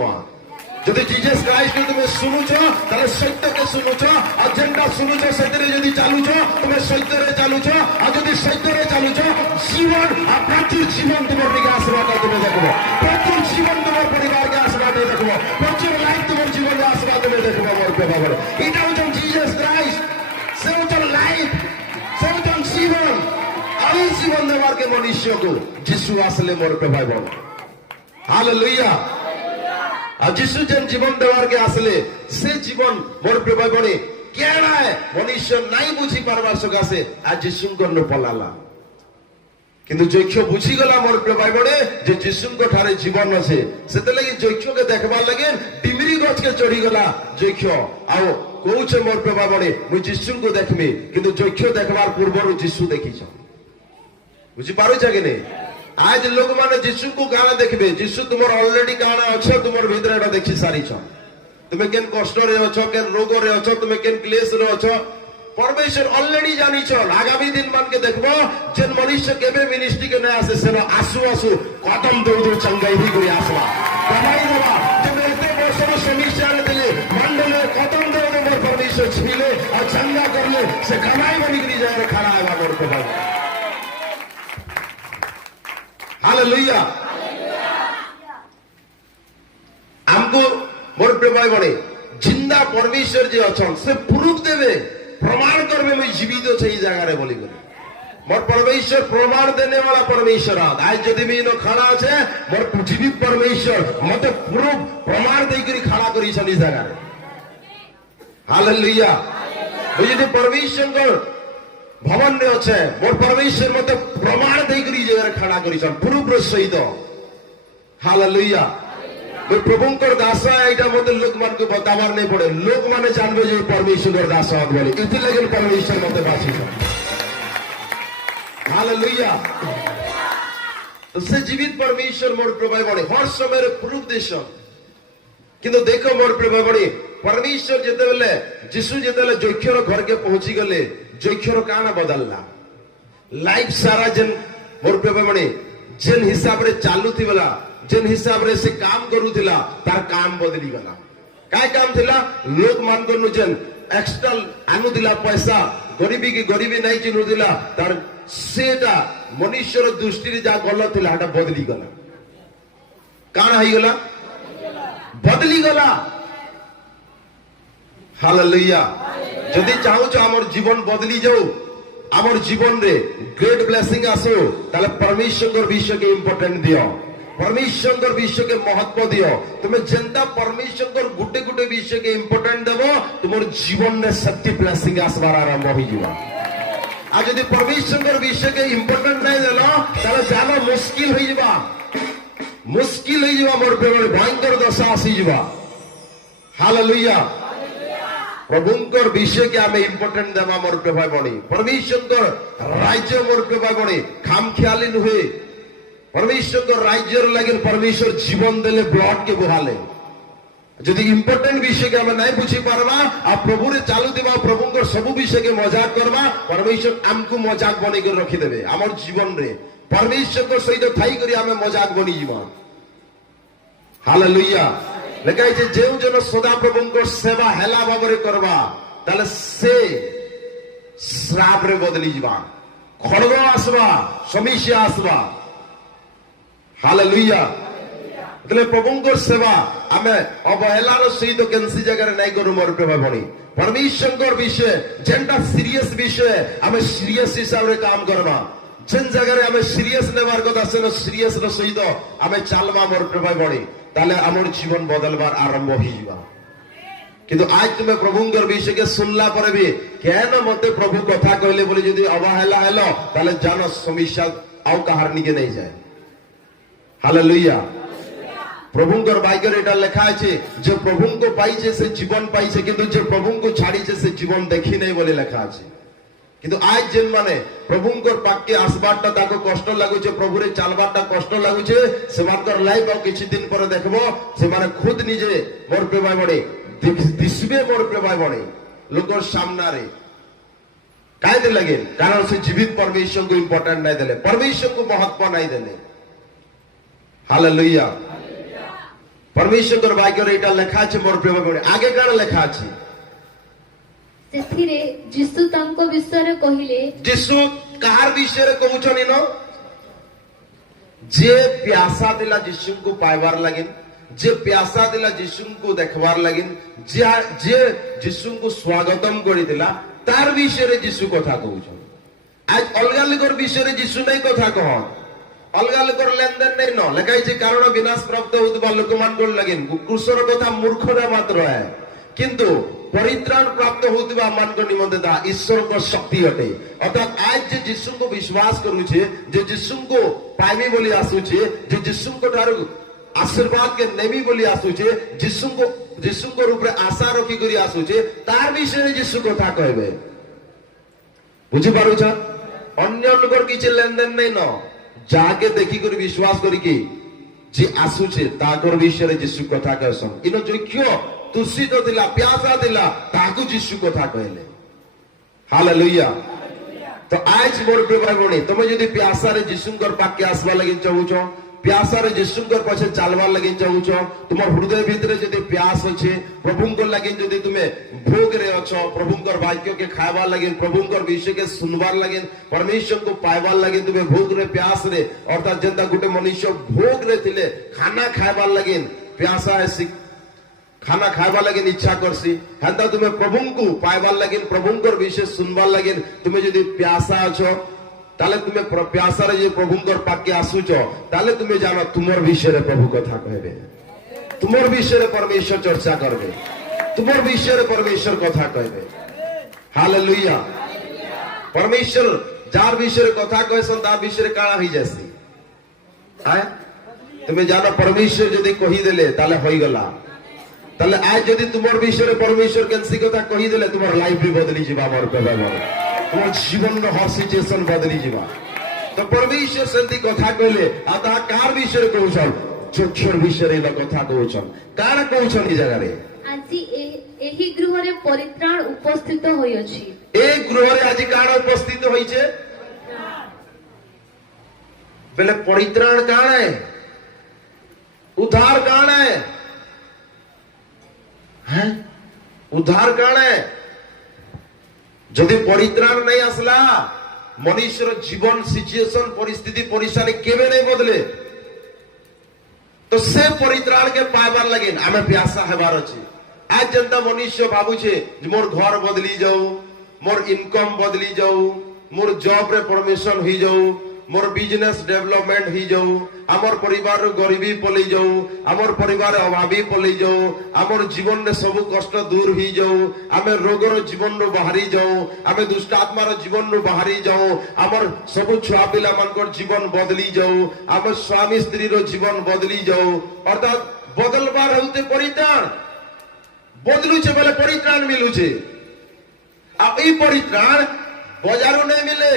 যদি জিসাস ক্রাইস্ট তুমি শুনুছ তাহলে সত্যকে শুনুছ আর যেটা শুনুছ সেটারে যদি চালুছ তুমি সত্যরে চালুছ আর যদি সত্যরে চালুছ জীবন আর প্রচুর জীবন তোমার দিকে আসবাটা তুমি দেখবো প্রচুর জীবন তোমার পরিবারকে আসবাটা দেখবো প্রচুর লাইফ তোমার জীবনে আসবা তুমি দেখবো বলতে পারবো এটা হচ্ছে জিসাস ক্রাইস্ট সে হচ্ছে লাইফ সে হচ্ছে জীবন আর এই জীবন দেওয়ার কে মনুষ্যকে যিশু আসলে মরতে পাইব হালেলুয়া আর যিশু যেন জীবন দেওয়ার কে আসলে সে জীবন মোর প্রভাব বনে কেড়ায় মনুষ্য নাই বুঝি পারবার সকাশে আর যিশুঙ্কর পলালা কিন্তু যক্ষ বুঝিগলা মোর প্রভাব বনে যে যিশুঙ্ক ঠারে জীবন আছে সেতে লাগি যক্ষকে দেখবার লাগে ডিমরি গছকে চড়িগলা যক্ষ আও কৌছে মোর প্রভাব বনে মুই যিশুঙ্কু দেখমি কিন্তু যক্ষ দেখবার পূর্বরু যিশু দেখিছ বুঝি পারুছ কি নেই আজ লোক মানে যিশুকে কাଣା দেখবে যিশু তোমার অলরেডি কাଣା অছ তোমার ভিতরে এটা দেখি সারিছ তুমি কেন কষ্টরে অছ কেন রোগরে অছ তুমি কেন ক্লেশরে অছ পরমেশ্বর অলরেডি জানিছ আগামী দিন মানকে দেখবো যে মনুষ্য কেবে মিনিস্ট্রি কে না আসে সেন আসু আসু কদম দৌড় চঙ্গাই করে আসবা কমাই দেবা তুমি এতে বছর সমস্যা দিলে মন্ডলে কদম দৌড় মোর পরমেশ্বর ছিলে আর চঙ্গা করলে সে কামাই বনি করে যায় খাড়া হওয়া করতে পারে हालेलुया हमको मोर प्रेमाय बने जिंदा परमेश्वर जे अछन से प्रूफ देवे प्रमाण करबे मैं जीवित छै ई जगह रे बोली करे मोर परमेश्वर प्रमाण देने वाला परमेश्वर आज जदि मी नो खड़ा আছে मोर जीवित परमेश्वर मते प्रूफ प्रमाण देई करी खड़ा करी छ ई जगह रे हालेलुया बुझिते परमेश्वर को भवन ने अच्छे मोर परमेश्वर मते प्रमाण दे करी जे खड़ा करी छन प्रूफ रो सहित हालेलुया मैं प्रभुंकर दास एटा मते लोक मान को बतावर नहीं पड़े लोक माने जानबे जे परमेश्वर दास बोले इति लगन परमेश्वर मते बासी छ हालेलुया तो से जीवित परमेश्वर मोर प्रभु बने हर समय रे प्रूफ देशन किंतु देखो मोर प्रभु बने परमेश्वर जेते बेले जिसु जेते बेले जोक्षर घर के पहुंची गले जोक्षर काना बदलला लाइफ सारा जन मोर प्रभु बने जेन हिसाब रे चालू थिबला जेन हिसाब रे से काम करूथिला तार काम बदली गला काय काम थिला लोक मान को जेन एक्स्ट्रा आनु दिला पैसा गरीबी की गरीबी नहीं चिनु दिला तार सेटा मनुष्यर दृष्टि रे जा गल थिला हटा बदली गला काना हई गला बदली गला हालेलुया যদি চাহুছ আমার জীবন বদলি যাও আমার জীবন রে গ্রেট ব্লেসিং আসো তাহলে পরমেশ্বর বিশ্বকে ইম্পর্টেন্ট দিও পরমেশ্বর বিশ্বকে महत्व দিও তুমি যেনতা পরমেশ্বর গুটে গুটে বিশ্বকে ইম্পর্টেন্ট দেব তোমার জীবন রে সত্যি ব্লেসিং আসবার আরম্ভ হই যাবে আর যদি পরমেশ্বর বিশ্বকে ইম্পর্টেন্ট নাই দেল তাহলে জানা মুশকিল হই যাবা মোর প্রেমে ভয়ঙ্কর দশা আসি যাবা हालेलुया प्रभुंकर विषय के आमे इम्पोर्टेंट देवा मोर प्रभाव बने परमेश्वर राज्य मोर प्रभाव बने खाम ख्याली नुहे परमेश्वर राज्य लगे परमेश्वर जीवन देले ब्लड के बहाले যদি ইম্পর্টেন্ট বিষয়কে আমরা নাই বুঝি পারবা আর প্রভুরে চালু দিবা প্রভুঙ্কর সবু বিষয়কে মজাক করবা পরমেশ্বর আমকু মজাক বনি করে রাখি দেবে আমার জীবন রে পরমেশ্বর সহিত থাই করি আমি মজাক বনি যাবা হালেলুয়া লেখা আছে যেউ জন সদা প্রভুঙ্কর সেবা হেলা ভাবে করবা তাহলে সে শ্রাপ রে বদলি যাবা খড়গ আসবা সমস্যা আসবা হালেলুয়া એટલે પ્રભુંકર સેવા અમે અવહેલાનો સહિત કેન્સી જગારે નહીં કરું મોર પ્રભા ભણી પરમેશ્વર વિષય જેનટા સિરિયસ વિષય અમે સિરિયસ હિસાବରେ કામ કરવા जेन जगह आम सीरीयस नेबार कथा से सीरीयस सहित आम चलवा मोर प्रिय भाई बणी ताले आमर जीवन बदलबार आरंभ हो किंतु आज तुम्हें प्रभुंकर विषय के सुनला पर भी केन मते प्रभु कथा कहले बोली यदि अवहेला हेलो ताले जानो समस्या आउ कहार निके नहीं जाए। हालेलुया। प्रभुंकर बाइकर एटा लेखा আছে যে প্রভুকে পাইছে সে জীবন পাইছে কিন্তু যে প্রভুকে ছাড়িছে সে জীবন দেখি নাই বলে লেখা আছে। কিন্তু আজ যেন মানে প্রভুঙ্কর পাকে আসবারটা তাকে কষ্ট লাগুছে প্রভুরে চালবারটা কষ্ট লাগুছে সেমানকর লাইফ আর কিছু দিন পরে দেখবো সেমানে খুদ নিজে মোর প্রিয় ভাই বড়ে দিশবে মোর প্রিয় ভাই বড়ে লোকর সামনারে কাইতে লাগেন কারণ সে জীবিত परमेश्वर को इंपॉर्टेंट नहीं देले परमेश्वर को महत्व नहीं देले। हालेलुया। परमेश्वर बाइकर एटा লেখা আছে মোর প্রিয় ভাই বড়ে आगे কার লেখা আছে ସେଥିରେ ଯୀଶୁ ତାଙ୍କ ବିଷୟରେ କହିଲେ ଯୀଶୁ କାହାର ବିଷୟରେ କହୁଛନି ନ ଯେ ପ୍ୟାସା ଥିଲା ଯୀଶୁଙ୍କୁ ପାଇବାର ଲାଗିନ୍ ଯେ ପ୍ୟାସା ଥିଲା ଯୀଶୁଙ୍କୁ ଦେଖବାର ଲାଗିନ୍ ଯେ ଯୀଶୁଙ୍କୁ ସ୍ୱାଗତମ କରିଥିଲା ତାର ବିଷୟରେ ଯୀଶୁ କଥା କହୁଛନ୍। ଆଜ ଅଲଗା ଲୋକର ବିଷୟରେ ଯୀଶୁ ନାହିଁ କଥା କହନ୍ ଅଲଗା ଲୋକର ଲେନଦେନ ନାହିଁ ନ ଲେଖାଇଛି କାରଣ ବିନାଶ ପ୍ରାପ୍ତ ହେଉଥିବା ଲୋକମାନଙ୍କର ଲାଗିନ୍ କୃଷର କଥା ମୂର୍ଖଟା ମାତ୍ର ହେ किंतु परित्राण प्राप्त होता मान निमंते ता ईश्वर को शक्ति अटे अर्थात आज जे यीशु को विश्वास करूछे जे यीशु को पाइबे बोली आसुछे जे यीशु को ठारू आशीर्वाद के नेमी बोली आसुछे यीशु को रूप रे आशा रखी करी आसुछे तार विषय यीशु कथा कहबे बुझी पारुछ अन्य लोकर किछ लेनदेन नै न जाके देखि करी विश्वास करी कि जे आसुछे ताकर विषय यीशु कथा कहसन इनो जोख्य तुसी तो दिला प्यासा दिला ताकू यीशु कथा कहले। हालेलुया। तो आज मोर प्रिय भाई बणी तुम यदि प्यासा रे यीशुकर पाके आसवा लगी चाहूछो प्यासा रे यीशुकर पछे चालवा लगी चाहूछो तुम हृदय भीतर यदि प्यास अछि प्रभुकर लागि यदि तुमे भोग रे अछो प्रभुकर वाक्य के खावा लागि प्रभुकर विषय के सुनबार लागि परमेश्वर को पाइबार लागि तुमे भोग रे प्यास रे अर्थात जेंता गुटे मनुष्य भोग रे थिले खाना खाइबार लागि प्यासा है खाना खाइबा लगे इच्छा करसी हेंता तुम्हें प्रभु को पाइबार लगे प्रभुंकर विषय सुनबार लगे तुम्हें यदि प्यासा अछो ताले तुम्हें प्यासा रे जे प्रभुंकर पाके आसुछो ताले तुम्हें जानो तुमर विषय रे प्रभु कथा कहबे तुमर विषय रे परमेश्वर चर्चा करबे तुमर विषय रे परमेश्वर कथा कहबे। हालेलुया। परमेश्वर जार विषय रे कथा कहसन तार विषय रे काना होई जासी हाय तुम्हें जानो परमेश्वर यदि कहि देले ताले होई गला ताले आज यदि तुमर विषय परमेश्वर केनसी कथा कही देले तुमर लाइफ भी बदली जीवा मोर पेबा मोर तुमर जीवन रो हर सिचुएशन बदली जीवा तो परमेश्वर सेंती कथा कहले आता कार विषय कहउछन चोक्षर विषय रे कथा कहउछन कार कहउछन ई जगह रे আজি एही गृह रे परित्राण उपस्थित होई अछि ए गृह रे आज कार उपस्थित होई छे बेले परित्राण काण है उद्धार काण है हैं उद्धार काण है जदि परित्राण नहीं आसला मनुष्य जीवन सिचुएशन परिस्थिति परेशानी केबे नहीं बदले तो से परित्राण के पाइबार लगे आमे प्यासा हेबार अछि आज जनता मनुष्य भाबुछे मोर घर बदली जाऊ मोर इनकम बदली जाऊ मोर जॉब रे परमिशन होई जाऊ मोर बिजनेस डेवलपमेंट ही जाऊ आमर परिवार गरीबी पलि जाऊ आमर परिवार अभावी पलि जाऊ आमर जीवन रे सब कष्ट दूर ही जाऊ आमे रोगर जीवन रो बाहरी जाऊ आमे दुष्ट आत्मार जीवन रो बाहरी जाऊ आमर सब छुआ पिला मानकर जीवन बदली जाऊ आमर स्वामी स्त्री रो जीवन बदली जाऊ अर्थात बदलबार होते परित्राण बदलुछे बोले परित्राण मिलुछे अब ई परित्राण बाजारो नहीं मिले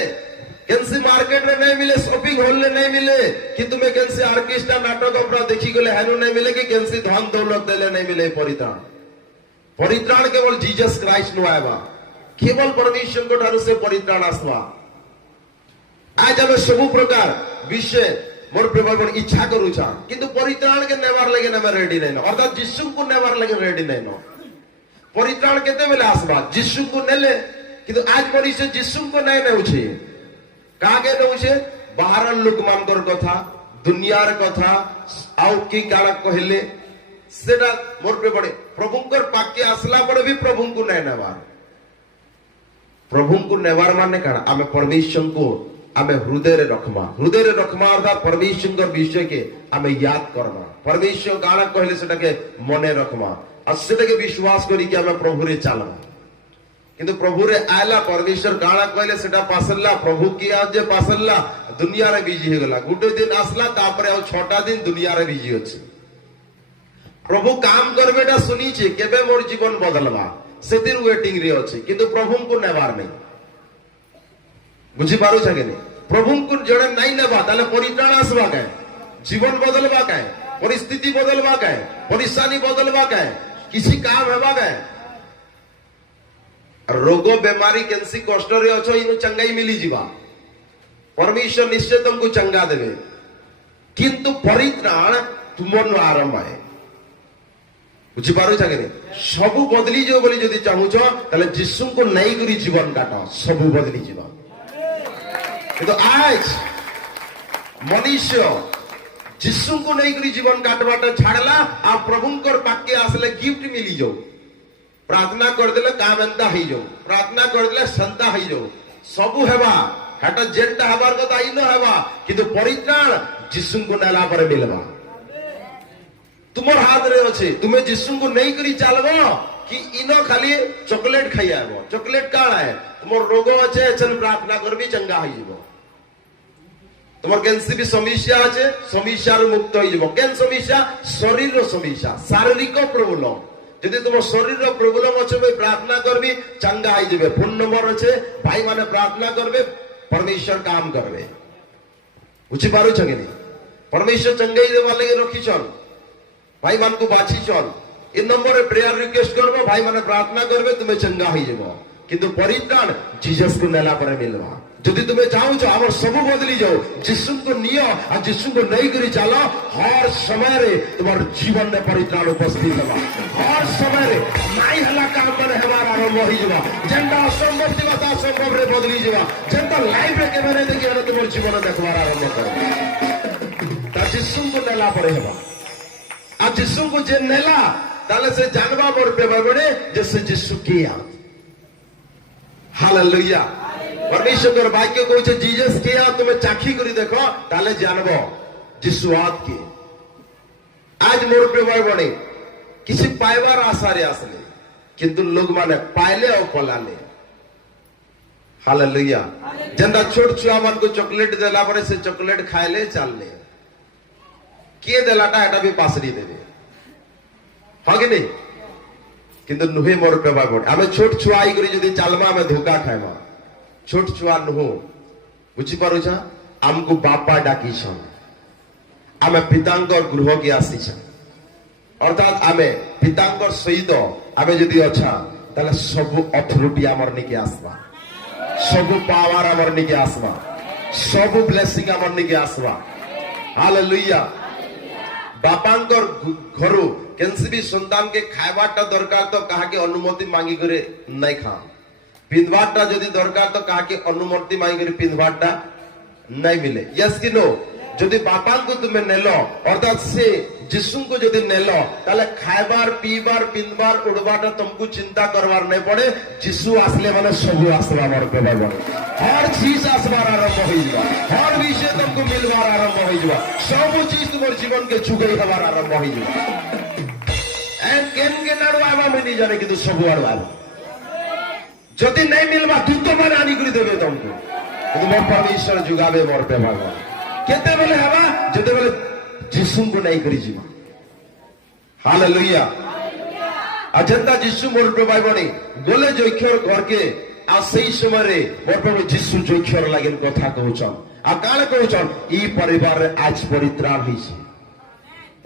केनसी मार्केट रे नहीं मिले शॉपिंग हॉल रे नहीं मिले कि तुम्हें केनसी ऑर्केस्ट्रा नाटक अपना देखी गले हेनु नहीं मिले कि केनसी धन दौलत देले नहीं मिले परित्राण केवल जीसस क्राइस्ट नो आएबा केवल परमेश्वर को ठारू से परित्राण आसवा आज हम सब प्रकार विषय मोर प्रेम इच्छा करूछा किंतु परित्राण के नेवार लगे ना रेडी नहीं अर्थात यीशु को नेवार लगे रेडी नहीं परित्राण केते बेले आसबा यीशु को नेले किंतु आज मनुष्य यीशु को नहीं नेउछे कागे नेउछे बाहर लोक मानकर कथा दुनियार कथा आउ की काला कहले सेटा मोर पे पड़े प्रभुंकर पाके आसला पड़े भी प्रभु को नहीं नेवार प्रभु को नेवार माने काना आमे परमेश्वर को आमे हृदय रखमा अर्थात परमेश्वर विषय के आमे याद करमा परमेश्वर काना कहले सेटाके मने रखमा और सेटाके विश्वास करी कि आमे प्रभु रे चलमा किंतु प्रभु रे आयला परमेश्वर काना कहले सेटा पासल्ला प्रभु की आज जे पासल्ला दुनिया रे बिजी हो गला गुटे दिन आसला तापरे और 6टा दिन दुनिया रे बिजी अछि प्रभु काम करबेटा सुनी छे केबे मोर जीवन बदलवा सेतिर वेटिंग रे अछि किंतु प्रभु को नेबार नहीं बुझी पारो छके नहीं प्रभु को जड़े नहीं नेबा ताले परित्राण आसबा काय जीवन बदलवा काय परिस्थिति बदलवा काय परेशानी बदलवा काय किसी काम हेबा काय रोग बेमारी केंसी कष्ट रे अछो इनु चंगाई मिली जीवा परमेश्वर निश्चय तुमको चंगा देवे किंतु परित्राण तुमन आरंभ है बुझी पारो छके नहीं सबु बदली जो बोली जदी चाहू छ ताले यीशु को नहीं करी जीवन काटा सबु बदली जीवा तो आज मनुष्य यीशु को नहीं करी जीवन काटवाटा छाड़ला आ प्रभुंकर पाके आसले गिफ्ट मिली जाओ प्रार्थना कर देले काम एंता ही जाओ प्रार्थना कर देले संता ही जाओ सबु हेबा हेटा जेंटा हबार कथा इनो हेबा किंतु परित्राण यीशु को नेला पर मिलबा तुमर हाथ रे अछि तुमे यीशु को नहीं करी चलबो कि इनो खाली चॉकलेट खाई आबो चॉकलेट काला है तुमर रोग अछि चल प्रार्थना करबी चंगा होई जबो तुमर कैंसी भी समस्या আছে সমস্যার মুক্ত হই যাব কেন সমস্যা শরীরের সমস্যা শারীরিক প্রবলেম যদি তোমার শরীরের প্রবলেম আছে ভাই প্রার্থনা করবি চঙ্গা হই যাবে ফোন নম্বর আছে ভাই মানে প্রার্থনা করবে परमेश्वर काम करবে বুঝি পারো ছকে নি परमेश्वर চঙ্গাই দেবা লাগি রখিছন ভাই মানকু বাছিছন এই নম্বরে প্রেয়ার রিকোয়েস্ট করবে ভাই মানে প্রার্থনা করবে তুমি চঙ্গা হই যাব কিন্তু পরিত্রাণ জিসাস को নেলা পরে মিলবা যদি তুমি চাও আমার সবু বদলি যাও যিশু को নিও আর যিশু को नहीं करी चलो हर समय रे তোমার জীবন রে পরিত্রাণ উপস্থিত হবা हर समय रे নাই হলা কাম করে হেবার আরম্ভ হই যাবা যেটা অসম্ভব ছিল তা সম্ভব রে বদলি যাবা যেটা লাইফ রে কেমনে দেখি আর তোমার জীবন দেখবার আরম্ভ করবে তা যিশু को নেলা পরে হেবা আর যিশু को যে নেলা তাহলে সে জানবা মোর পেবাবনে যে সে যিশু কি আ हालेलुया परमेश्वर वाक्य कहছে जीसस के आ तुम चाखी करी देखो ताले जानबो যিশু आद के आज मोर पे भाई बने किसी पाइबार आशा रे आसले किंतु लोग माने पाइले और पलाले हालेलुया जंदा छोट छुआ मन को चॉकलेट देला परे से चॉकलेट खाइले चलले के देलाटा एटा भी पासरी देबे हां कि नहीं किंतु नुहे मोर पे भाई बने आमे छोट छुआ आई करी जदी चालमा में धोखा खाइबा छोट छुआ नुहो बुझी पारो छ हमको बापा डाकी छ आमे पितांकर गृह के आसी छ अर्थात आमे पितांकर सहित आमे जदी अच्छा ताले सब अथॉरिटी हमर निके आसबा सब पावर हमर निके आसबा सब ब्लेसिंग हमर निके आसबा हालेलुया बापांकर घरु केनसी भी संतान के खाइबाटा दरकार तो कहा के अनुमति मांगी करे नहीं खा पिंधवाटा जदी दरकार तो कहा के अनुमति मांगी करे पिंधवाटा नहीं मिले यस कि नो जदी बापान को तुम्हें नेलो अर्थात से যিশু को जदी नेलो ताले खाइबार पीबार पिंधबार उड़बाटा तुमको चिंता करवार नहीं पड़े যিশু आसले माने सब आसबा मोर पे बाबा हर चीज आसबार आरंभ होई जाबा हर विषय तुमको मिलबार आरंभ होई जाबा सब चीज तुम्हारे जीवन के चुगई हबार आरंभ होई जाबा एंड केन के नड़वावा में नहीं जाने कि तो सब आरवा जदी नहीं मिलबा तू तो माने आनी करी देबे तुमको কিন্তু मोर परमेश्वर जुगाबे मोर पे बाबा केते बेले हवा जते बेले যিশু को नहीं करी जीवा हालेलुया अजंता যিশু मोर पे भाई बने गले जैक्षर घर के आ सही समय रे मोर पे যিশু जैक्षर लागेन कथा कहउछन आ काले कहउछन ई परिवार रे आज परित्राण होइছে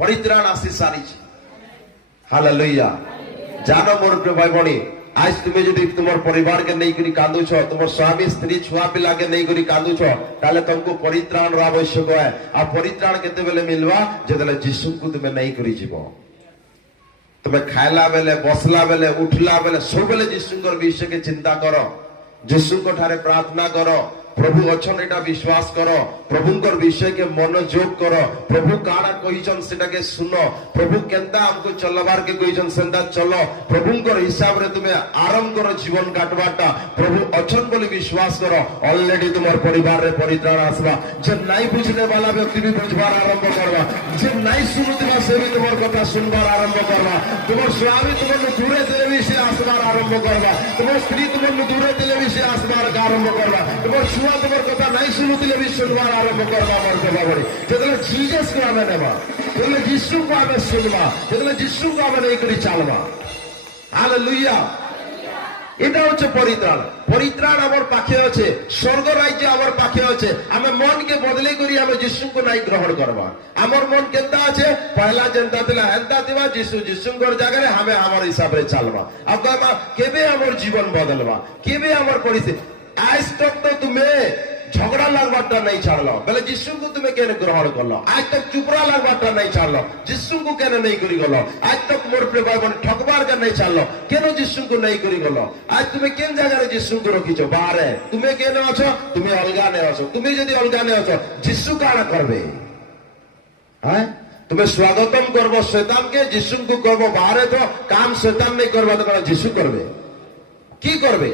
परित्राण आसी सारी छै हालेलुया जानो मोर पे भाई बने आज तुम्हें जदि तुम्हार परिवार के नहीं करी कांदु छो तुम्हार स्वामी स्त्री छुआ पिला के नहीं करी कांदु छो ताले तुमको परित्राण रा आवश्यक है आ परित्राण केते बेले मिलवा जदले যিশু को तुम्हें नहीं करी जीवो तुम्हें खाइला बेले बसला बेले उठला बेले सब बेले যিশুकर विषय के चिंता करो যিশু को ठारे प्रार्थना करो प्रभु अछन एटा विश्वास करो प्रभुंकर विषय के मनोयोग करो प्रभु काना कहिचन सेटा के सुनो प्रभु केंता हमको चलबार के कहिचन सेंता चलो प्रभुंकर हिसाब रे तुमे आरंभ करो जीवन काटबाटा प्रभु अछन बोली विश्वास करो ऑलरेडी तुम्हार परिवार रे परित्राण आसबा जे नहीं बुझने वाला व्यक्ति भी बुझबार आरंभ करबा जे नहीं सुनुतबा से भी तुम्हार कथा सुनबार आरंभ करबा तुम्हार स्वामी तुम्हार दूरे देले भी से आसबार आरंभ करबा तुम्हार स्त्री तुम्हार दूरे देले भी से आसबार आरंभ करबा तुम्हार छुआ तुम्हार कथा नहीं सुनुतले भी सुनबार आरंभ करबा मोर बाबा बड़ी जेतले जीसस को आमे नेबा जेतले यीशु को आमे सुनबा जेतले यीशु को आमे नहीं करी चालबा हालेलुया এটা হচ্ছে পরিত্রাণ পরিত্রাণ আমার পাখে আছে স্বর্গ রাজ্য আমার পাখে আছে আমি মনকে বদলে করি আমি যিশুকে নাই গ্রহণ করবা আমার মন কেনতা আছে পহলা জনতা দিলা হেনতা দিবা যিশুঙ্কর জায়গায় আমি আমার হিসাবে চালবা আব্বা কেবে আমার জীবন বদলবা কেবে আমার পরিস্থিতি আজ তক তো তুমি झगड़ा लगवाटा नहीं छाड़लो बोले जिसु को तुम्हें केने ग्रहण करलो आज तक चुपरा लगवाटा नहीं छाड़लो जिसु को केने नहीं करी गलो आज तक मोर प्रिय भाई बहन ठकबार का नहीं छाड़लो केनो जिसु को नहीं करी गलो आज तुम्हें केन जगह रे जिसु को रखिछो बाहरे तुम्हें केने अछो तुम्हें अलगा ने अछो तुम्हें यदि अलगा ने अछो जिसु काना करबे हैं तुम्हें स्वागतम करबो शैतान के जिसु को करबो बाहरे तो काम शैतान नहीं करबा तो जिसु करबे की करबे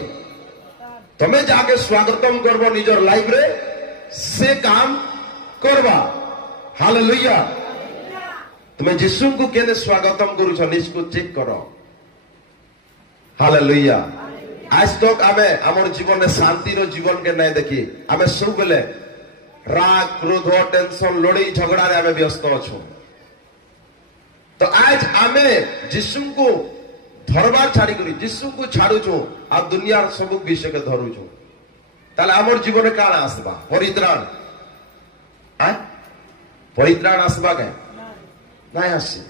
तुम्हें जाके स्वागतम करबो निजर लाइफ रे से काम करबा हालेलुया तुम्हें जिसु को केने स्वागतम करूछ निजको चेक करो हालेलुया आज तक आमे हमर जीवन में शांति रो जीवन के नहीं देखी आमे सब बेले राग क्रोध टेंशन लड़ाई झगड़ा रे आमे व्यस्त अछो तो आज आमे जिसु को धरबार छाड़ी करी जिसु को छाड़ू छो आ दुनियार सब विषय के धरू छो ताले हमर जीवन काना आसबा परित्राण परित्राण आसबा के नहीं आसी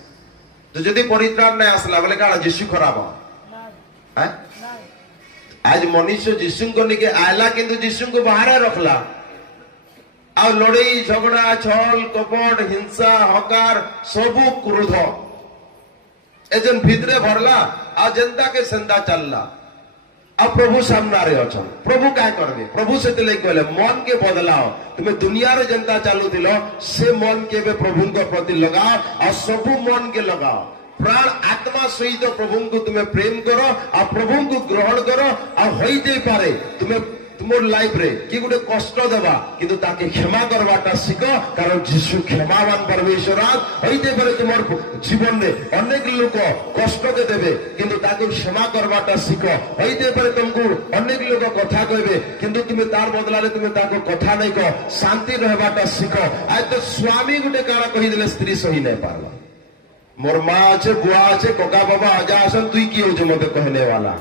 तो यदि परित्राण नहीं आसला बोले काना जिसु खराब हैं आज मनुष्य जिसु को निके आयला किंतु जिसु को बाहर रखला आ लड़ाई झगड़ा छल कपट हिंसा हकार सबु क्रोध एजन भितरे भरला आ जनता के संदा चलला अब प्रभु सामना रे अछन प्रभु काय करबे प्रभु से तले कहले मन के बदलाओ तुम्हें दुनिया रे जनता चालू थिलो से मन के बे प्रभु के प्रति लगाओ और सबु मन के लगाओ प्राण आत्मा सहित प्रभु को तुम्हें प्रेम करो और प्रभु को ग्रहण करो और होइते पारे तुम्हें तुमर लाइफ रे कि गुटे कष्ट देबा किंतु ताके क्षमा करवाटा शिखो कारण जिसु क्षमावान परमेश्वर होइते पारे तुमर जीवन रे अनेक लोक कष्ट के देबे किंतु ताके क्षमा करवाटा शिखो होइते पारे तुमको अनेक लोक कथा कहबे किंतु तुमे तार बदला रे तुमे ताको कथा नहीं कह शांति रहबाटा शिखो आज तो स्वामी गुटे काना कहि देले स्त्री सही नहीं पारला मोर मां আছে बुआ আছে कोका बाबा आजा आसन तुई की हो जो मते कहने वाला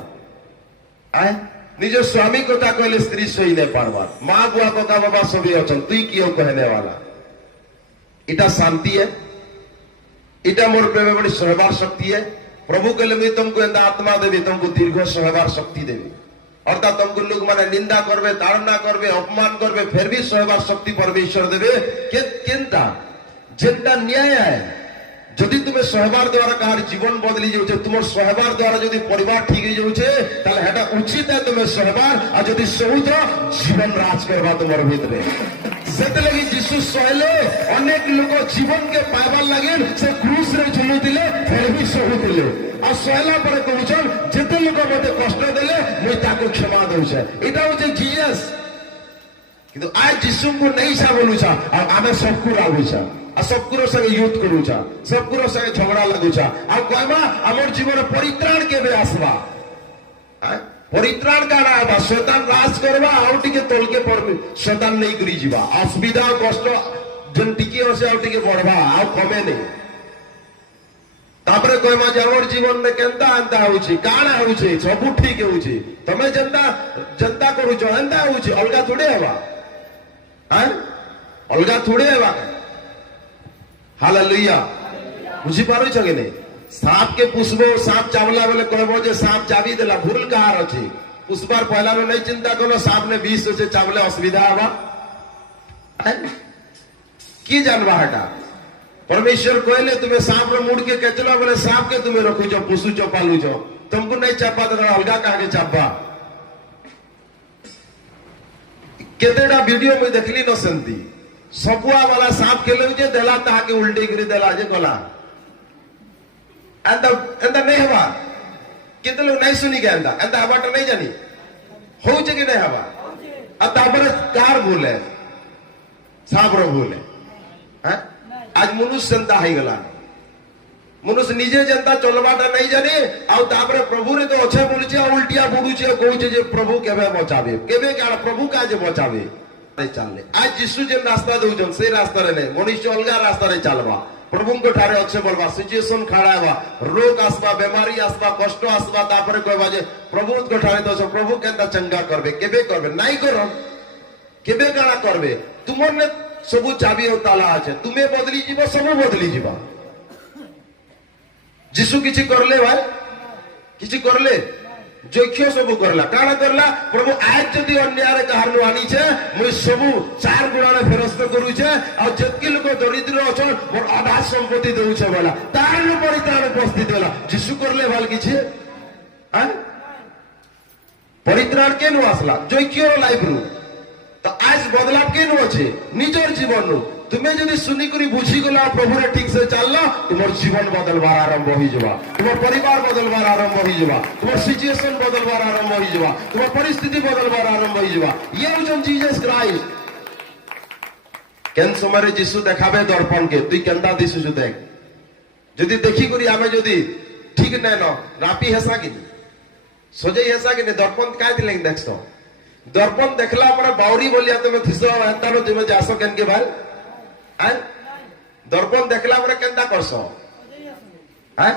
आय निज स्वामी कथा कहले स्त्री सही नहीं पारबार माँ बुआ कथा बाबा सभी अचन तुई कियो कहने वाला इटा शांति है इटा मोर प्रेम बड़ी सहबार शक्ति है प्रभु कहले मैं तुमको एंदा आत्मा देवी तुमको दीर्घ सहबार शक्ति देवी अर्थात तुमको लोग माने निंदा करबे ताड़ना करबे अपमान करबे फिर भी सहबार शक्ति परमेश्वर देवे केनता जेनता न्याय है যদি তুমি সহবার দ্বারা কার জীবন বদলি যাচ্ছে তোমার সহবার দ্বারা যদি পরিবার ঠিক হয়ে যাচ্ছে তাহলে এটা উচিত है তুমি সহবার আর যদি সহুত জীবন রাজ করবা তোমার ভিতরে সেতে লাগি যিশু সহলে অনেক লোক জীবনকে পাইবার লাগে সে ক্রুশ রে ঝুলুতিলে ফের भी সহুতিলে আর সহলা পরে কହୁছন যেতে লোক মতে কষ্ট দেলে মই তাকে ক্ষমা দউছে এটা হচ্ছে জিএস কিন্তু আজ যিশুଙ୍କୁ नहीं सा बोलुछा আর আমি सबको रागुछा आ सबकुरो संगे युद्ध करूछा सबकुरो संगे झगड़ा लगुछा आ कहबा हमर जीवन परित्राण केबे आसबा परित्राण काना आबा शैतान राज करबा आउटी के तोल के पड़बे शैतान नहीं करी जीवा असुविधा कष्ट जन टिके होसे आउटी के बढ़बा आ कमे नहीं तापरे कहबा जे हमर जीवन में केनता अंता होउची काना होउची सब ठीक होउची तमे जनता करूछो अंता होउची अलगा थोड़े हेबा हैं अलगा थोड़े हेबा हालेलुया बुझी पारो छ के नहीं सांप के पुष्पो सांप चावला बेले कहबो जे सांप चाबी देला भूल कहार अछि पुष्पार पहला रो नहीं चिंता करो सांप ने 20 से चावले असुविधा आबा की जानबा हटा परमेश्वर कहले तुम्हें सांप रो मुड़ के केचला बेले सांप के तुम्हें रखु जो पुसु जो पालू जो तुमको नहीं चापा तो अलगा कहा के चापा केतेटा वीडियो मुझे देखली न सेंती सपुआ वाला सांप खेले जे देला ताके उल्टी करी देला जे गला एंदा नहीं हवा केते लोग नहीं सुनी के एंदा हवा तो नहीं जानी हो जे कि नहीं हवा अब तापर कार भूल है सांप रो भूल है आज मनुष्य जनता है गला मनुष्य निजे जनता चलवाटा नहीं जाने आउ तापर प्रभु रे तो अच्छे बोलछे उल्टिया बुडुछे कहूछे जे प्रभु केबे बचावे केबे काण प्रभु काजे बचावे चालले आज यीशु जे रास्ता दउछन से रास्ता रे नहीं मनुष्य अलगा रास्ता रे चलवा प्रभु को ठारे अच्छे बोलवा सिचुएशन खड़ा हवा रोग आसबा बीमारी आसबा कष्ट आसबा तापर कहबा जे प्रभु को ठारे तो प्रभु केनता चंगा करबे केबे करबे नहीं करो केबे काण करबे तुमने सबु चाबी और ताला আছে তুমি বদলি ଯିବ ସବୁ বদলি ଯିবা যিশু কিছু করলে ভাই কিছু করলে যক্ষ সবু করলা কাଣା করলা প্রভু আজ যদি অন্যায় কাহারনু আনিছে মুই সবু চার গুণারে ফেরস্ত করুছে আর যেতকি লোক দরিদ্র অছন মোর আধা সম্পত্তি দেউছে বলা তার পরিত্রাণ উপস্থিত হলা যিশু করলে ভাল কিছু হ্যাঁ পরিত্রাণ কেন আসলা যক্ষর লাইফ রু তো আজ বদলাব কেন আছে নিজের জীবন তুমি যদি শুনি করি বুঝি গলা প্রভুরে ঠিক সে চাললা তোমার জীবন বদলবার আরম্ভ হই যাবা তোমার পরিবার বদলবার আরম্ভ হই যাবা তোমার সিচুয়েশন বদলবার আরম্ভ হই যাবা তোমার পরিস্থিতি বদলবার আরম্ভ হই যাবা ইয়ে হচ্ছেন জিসাস ক্রাইস্ট কেন সময় যিশু দেখাবে দর্পণকে তুই কেনটা দিছু দেখ যদি দেখি করি আমি যদি ঠিক নাই ন রাপি হেসা কিনি সোজাই হেসা কিনি দর্পণ কাই দিলে দেখছ দর্পণ দেখলা আমরা বাউরি বলিয়া তুমি থিস এন্তানো তুমি যাস কেনকে ভাই দর্পণ দেখলা পরে কেনটা করছ হ্যাঁ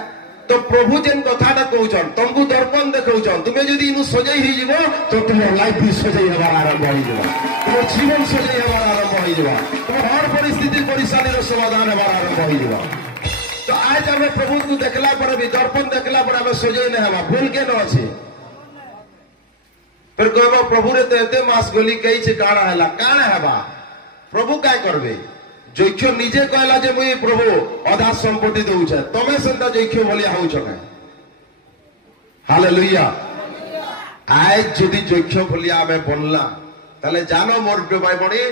তো প্রভু যেন কথাটা কৌছন তমকু দর্পণ দেখৌছন তুমি যদি ইনু সজাই হই যাব তো তোমার লাইফ বি সজাই হবার আরম্ভ হই যাব তোমার জীবন সজাই হবার আরম্ভ হই যাব তোমার হর পরিস্থিতির পরিশানির সমাধান হবার আরম্ভ হই যাব তো আজ আমি প্রভুকে দেখলা পরে বি দর্পণ দেখলা পরে আমি সজাই না হবা ভুল কেন আছে फिर कहबा प्रभु रे तो एते मास गली कई छे काना हला काना हबा प्रभु काय करबे যক্ষ নিজে কয়লা যে মুই প্রভু অধা সম্পত্তি দউছে তুমি সেটা যক্ষ বলিয়া হউছ না হালেলুয়া আজ যদি যক্ষ বলিয়া আমি বললা তাহলে জানো মোর ভাই বড়ি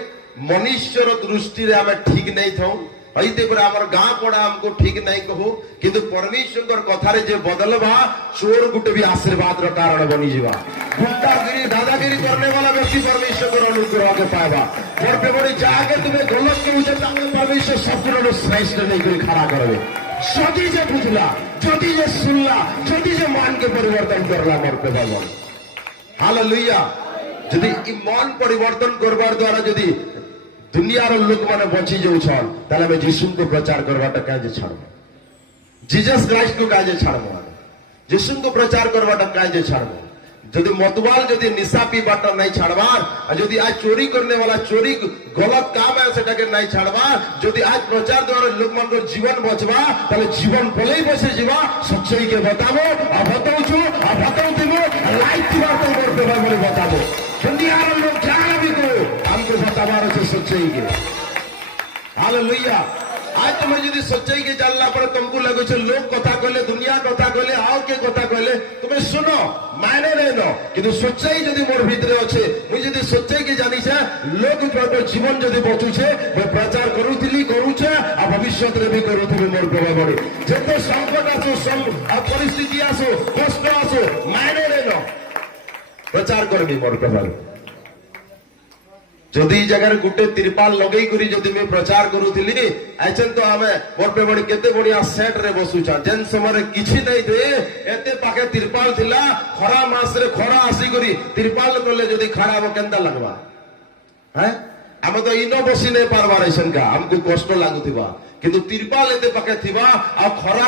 মনুষ্যর দৃষ্টিরে আমি ঠিক নাই থাও হইতে পারে আমার গাঁ পড়া আমকো ঠিক নাই কহু কিন্তু পরমেশ্বরর কথারে যে বদলবা চোর গুটে भी आशीर्वाद র কারণ বনি যাবা গুন্ডাগিরি দাদাগিরি करने वाला व्यक्ति परमेश्वर अनुग्रह के पाएगा और बड़ी जाके तुम्हें गलत के उसे ताके परमेश्वर सबগুলো শ্রেষ্ঠ নেই করে खड़ा করবে যদি যে বুঝলা যদি যে শুনলা যদি যে মান के परिवर्तन करला मोर पे बल हालेलुया যদি ईमान परिवर्तन करबार द्वारा যদি दुनियार लोक माने बची जाउछन ताले मैं यीशु को प्रचार करवाटा काजे छाड़बो जीसस क्राइस्ट को काजे छाड़बो यीशु को प्रचार करवाटा काजे छाड़बो যদি मतवाल যদি निशा पीबाटा नहीं छाड़बार যদি आज चोरी करने वाला चोरी गलत काम है সেটাকে नहीं छाड़बार যদি आज प्रचार द्वारा लोक मान को जीवन बचबा ताले जीवन पलेई बसे जीवा सच्चाई के बताबो आ बताउछु आ बताउ दिबो लाइफ दिबार तो करते बोले बताबो दुनियार लोग जाना भी को हमको बताबार আছে सच्चाई के हालेलुया आज तुम যদি सच्चाई के जानला पर तुमको लगो छे लोग कथा कहले दुनिया कथा कहले आओ के कथा कहले তুমি শুনো मायने नहीं नो কিন্তু सच्चाई যদি মোর ভিতরে আছে মুই যদি सच्चाई के जानी छे लोग को जीवन যদি বচুছে मैं प्रचार करूथिली करूछे आ भविष्यत रे भी करूथिली मोर प्रभु बड़ी যেতে সংকট আসো परिस्थिति আসो कष्ट আসो मायने नहीं नो प्रचार करबी मोर प्रभु যদি জায়গার গুটে তিরপাল লগেই করি যদি আমি প্রচার করুথিলি আইছেন তো আমি মোর পে বড় কেতে বড়িয়া সেট রে বসুছা যেন সময় কিছু নাই দে এতে পাকে তিরপাল থিলা খরা মাস রে খরা আসি করি তিরপাল করলে যদি খাড়া হবো কেনতা লাগবা হ্যাঁ আমি তো ইনো বসি নাই পারবার আইছেন কা আমকু কষ্ট লাগুথিবা কিন্তু তিরপাল এতে পাকে থিবা আর খরা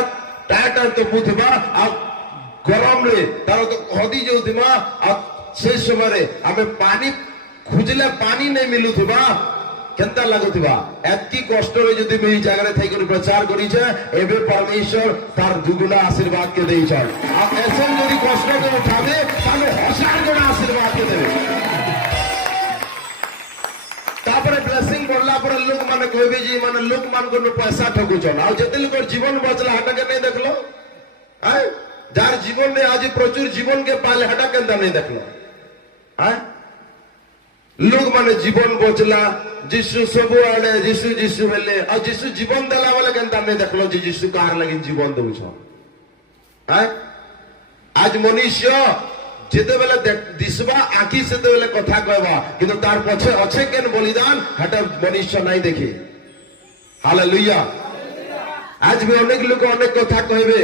টাটা তো পুথিবা আর গরম রে তার তো হদি যাউথিবা আর সেই সময় আমি পানি খুঁজলে পানি নেই মিলুথিবা কেনতা লাগুথিবা এতকি কষ্ট রে যদি এই জায়গায় থাই করে প্রচার করিছে এবে পরমেশ্বর তার দুগুণা আশীর্বাদ কে দেইছে আর এসন যদি কষ্ট কে উঠাবে তাহলে হাজার গুণা আশীর্বাদ কে দেবে তারপরে ব্লেসিং করলা পরে লোক মানে কইবে যে মানে লোক মান কোন পয়সা ঠকুছন আর যেতে লোকের জীবন বচলা হাটাকে নেই দেখলো হ্যাঁ যার জীবনে আজ প্রচুর জীবনকে পালে হাটা কেনতা নেই দেখলো হ্যাঁ लोग माने जीवन बचला जीशु सब आड़े जीशु जीशु बेले और जीशु जीवन देला वाले केनता नहीं देखलो जे जीशु कार लगी जीवन दउछ है आज मनुष्य जेते बेले दिसबा आखी से बेले कथा कहबा किंतु तार पछे अच्छे केन बलिदान हटा मनुष्य नहीं देखी हालेलुया आज भी अनेक लोग अनेक कथा कहबे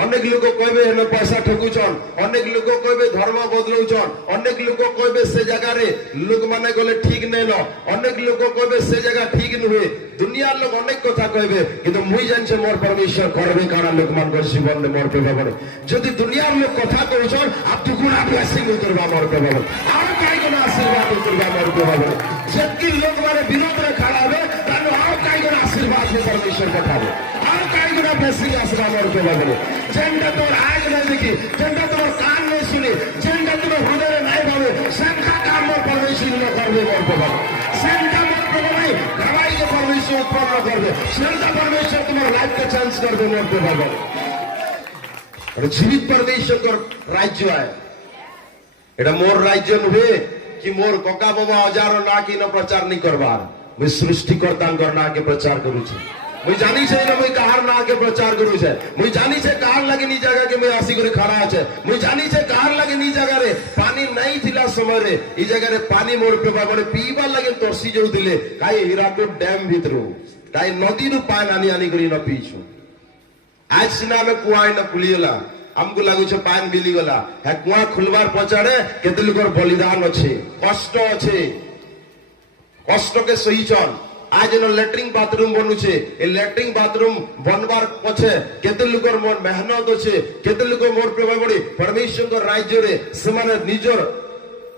अनेक लोग कहबे हेन पैसा ठकुछन अनेक लोग कहबे धर्म बदलौछन अनेक लोग कहबे से जगह रे लोग माने गले ठीक नै न अनेक लोग कहबे से जगह ठीक नुहे दुनिया लोग अनेक कथा कहबे किंतु मुई जानछे मोर परमेश्वर करबे काना लोक मान कर जीवन ने मोर पे बाबरे यदि दुनिया लोग कथा कहछन आ दुगुना ब्लेसिंग करबा मोर पे बाबरे और काई गुना आशीर्वाद करबा मोर पे बाबरे जबकि लोग माने विरोध रे खड़ा होबे तानो और काई गुना आशीर्वाद से परमेश्वर पठाबे और काई गुना ब्लेसिंग आसरा मोर पे बाबरे जेंडा तोर आज नहीं देखी जेंडा तोर कान नहीं सुनी जेंडा तोर हृदय नहीं भावे संख्या काम मोर परमेश्वर न करबे मोर पे बाबरे संख्या मोर पे नहीं दवाई के परमेश्वर उत्पन्न करबे संख्या परमेश्वर तुम्हारे लाइफ के चांस करबे मोर पे बाबरे और जीवित परमेश्वर का राज्य है एटा मोर राज्य नुहे कि मोर कका बाबा हजारों ना की न प्रचार नहीं करबार मैं सृष्टिकर्ता ना के प्रचार करू छे मुझे जानी छे ना मैं कहार ना के प्रचार करू छे मुझे जानी छे कहार लगे नी जगह के मैं आसी करे खड़ा छे मुझे जानी छे कहार लगे नी जगह रे पानी नहीं थिला समय रे ई जगह रे पानी मोर पे बाबरे पीबा लगे तोसी जो दिले काई हीराकुद डैम भीतरो काई नदी नु पानी आनी आनी करी न पीछु आज सिना में कुआं न खुलियला हमको लागू छे पानी मिली गला है कुआं खुलवार पछाड़े केते लोकर बलिदान अछि कष्ट अछि कष्ट के सही चल आज न लैट्रिन बाथरूम बनुछे ए लैट्रिन बाथरूम बनवार पछे केते लोकर मन मेहनत अछि केते लोक मोर पे बड़ी परमेश्वर को राज्य रे समान निजर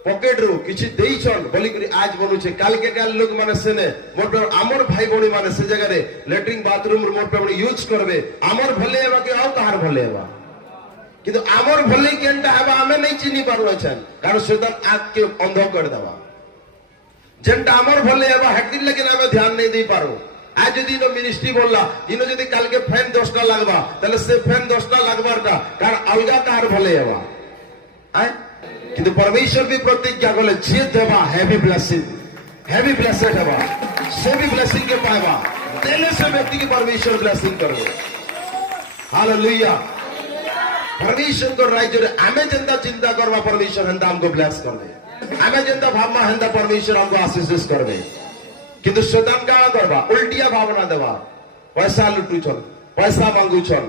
पॉकेट रो किछि देइछन बोली करी आज बनुछे काल के काल लोग माने सेने मोर पे हमर भाई बणी माने से जगह रे लैट्रिन बाथरूम मोर पे बड़ी यूज करबे हमर भले हेबा के आउ तार भले हेबा किंतु हमर भले केनटा हेबा हमें नहीं चिनी पारु अछन कारण शैतान आंख के अंध कर देबा जेंटा हमर भले हेबा हटिन लेकिन हमें ध्यान नहीं दे पारो आज यदि नो मिनिस्ट्री बोलला इनो यदि काल के फैन 10टा लागबा तले से फैन 10टा लागबारटा कारण अलगा कार भले हेबा आय किंतु परमेश्वर भी प्रतिज्ञा करले जे देबा हैवी ब्लेसिंग हैवी ब्लेसेड हेबा से भी ब्लेसिंग के पाएबा देले से व्यक्ति की परमेश्वर ब्लेसिंग करबो हालेलुया परमेश्वर को राज्य रे हमें जनता चिंता करवा परमेश्वर हंदा हमको ब्लेस करबे हमें जनता भावना हंदा परमेश्वर हमको आशीष करबे किंतु शैतान का करबा उल्टिया भावना देबा पैसा लुटू छन पैसा मांगू छन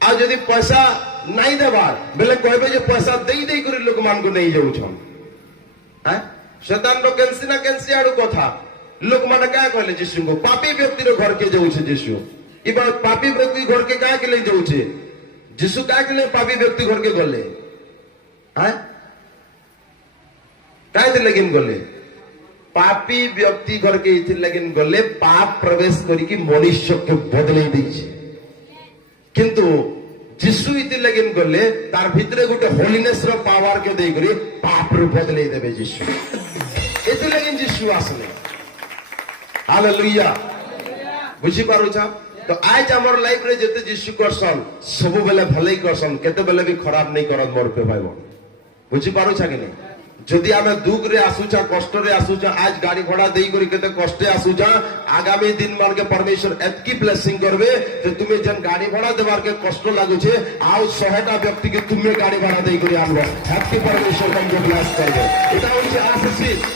आ यदि पैसा नहीं देबा बेले कहबे जे पैसा देई देई करी लोक मान को नहीं जाऊ छन हैं शैतान रो कैंसी ना कैंसी आडू कथा लोक माने का कहले यीशु को पापी व्यक्ति रो घर के जाऊ छे यीशु ई बात पापी व्यक्ति घर के का के ले जाऊ छे यीशु का के ले पापी व्यक्ति घर के गले हैं काहे लगिन गले पापी व्यक्ति घर के इथिर लगिन गले पाप प्रवेश करी कि मनुष्य के बदले दैछि किंतु यीशु इथिर लगिन गले तार भितरे गोटे होलीनेस रो पावर के देई करी पाप रो बदले देबे यीशु इथिर लगिन यीशु आसले हालेलुया बुझी पारू छ तो आज हमर लाइफ रे जते यीशु करसन सब बेले भलाई करसन केते बेले भी खराब नहीं करत मोर पे भाई बुझी पारू छ कि नहीं जदि आमे दुख रे आसुचा कष्ट रे आसुचा आज गाड़ी घोड़ा देई करी केते कष्टे आसुचा आगामी दिन मान के परमेश्वर एतकी ब्लेसिंग करबे जे तुमे जन गाड़ी घोड़ा देबार के कष्ट लागु छे आउ 100टा व्यक्ति के तुमे गाड़ी घोड़ा देई करी आनबो एतकी परमेश्वर तुमको ब्लेस करबे एटा होचे आशीष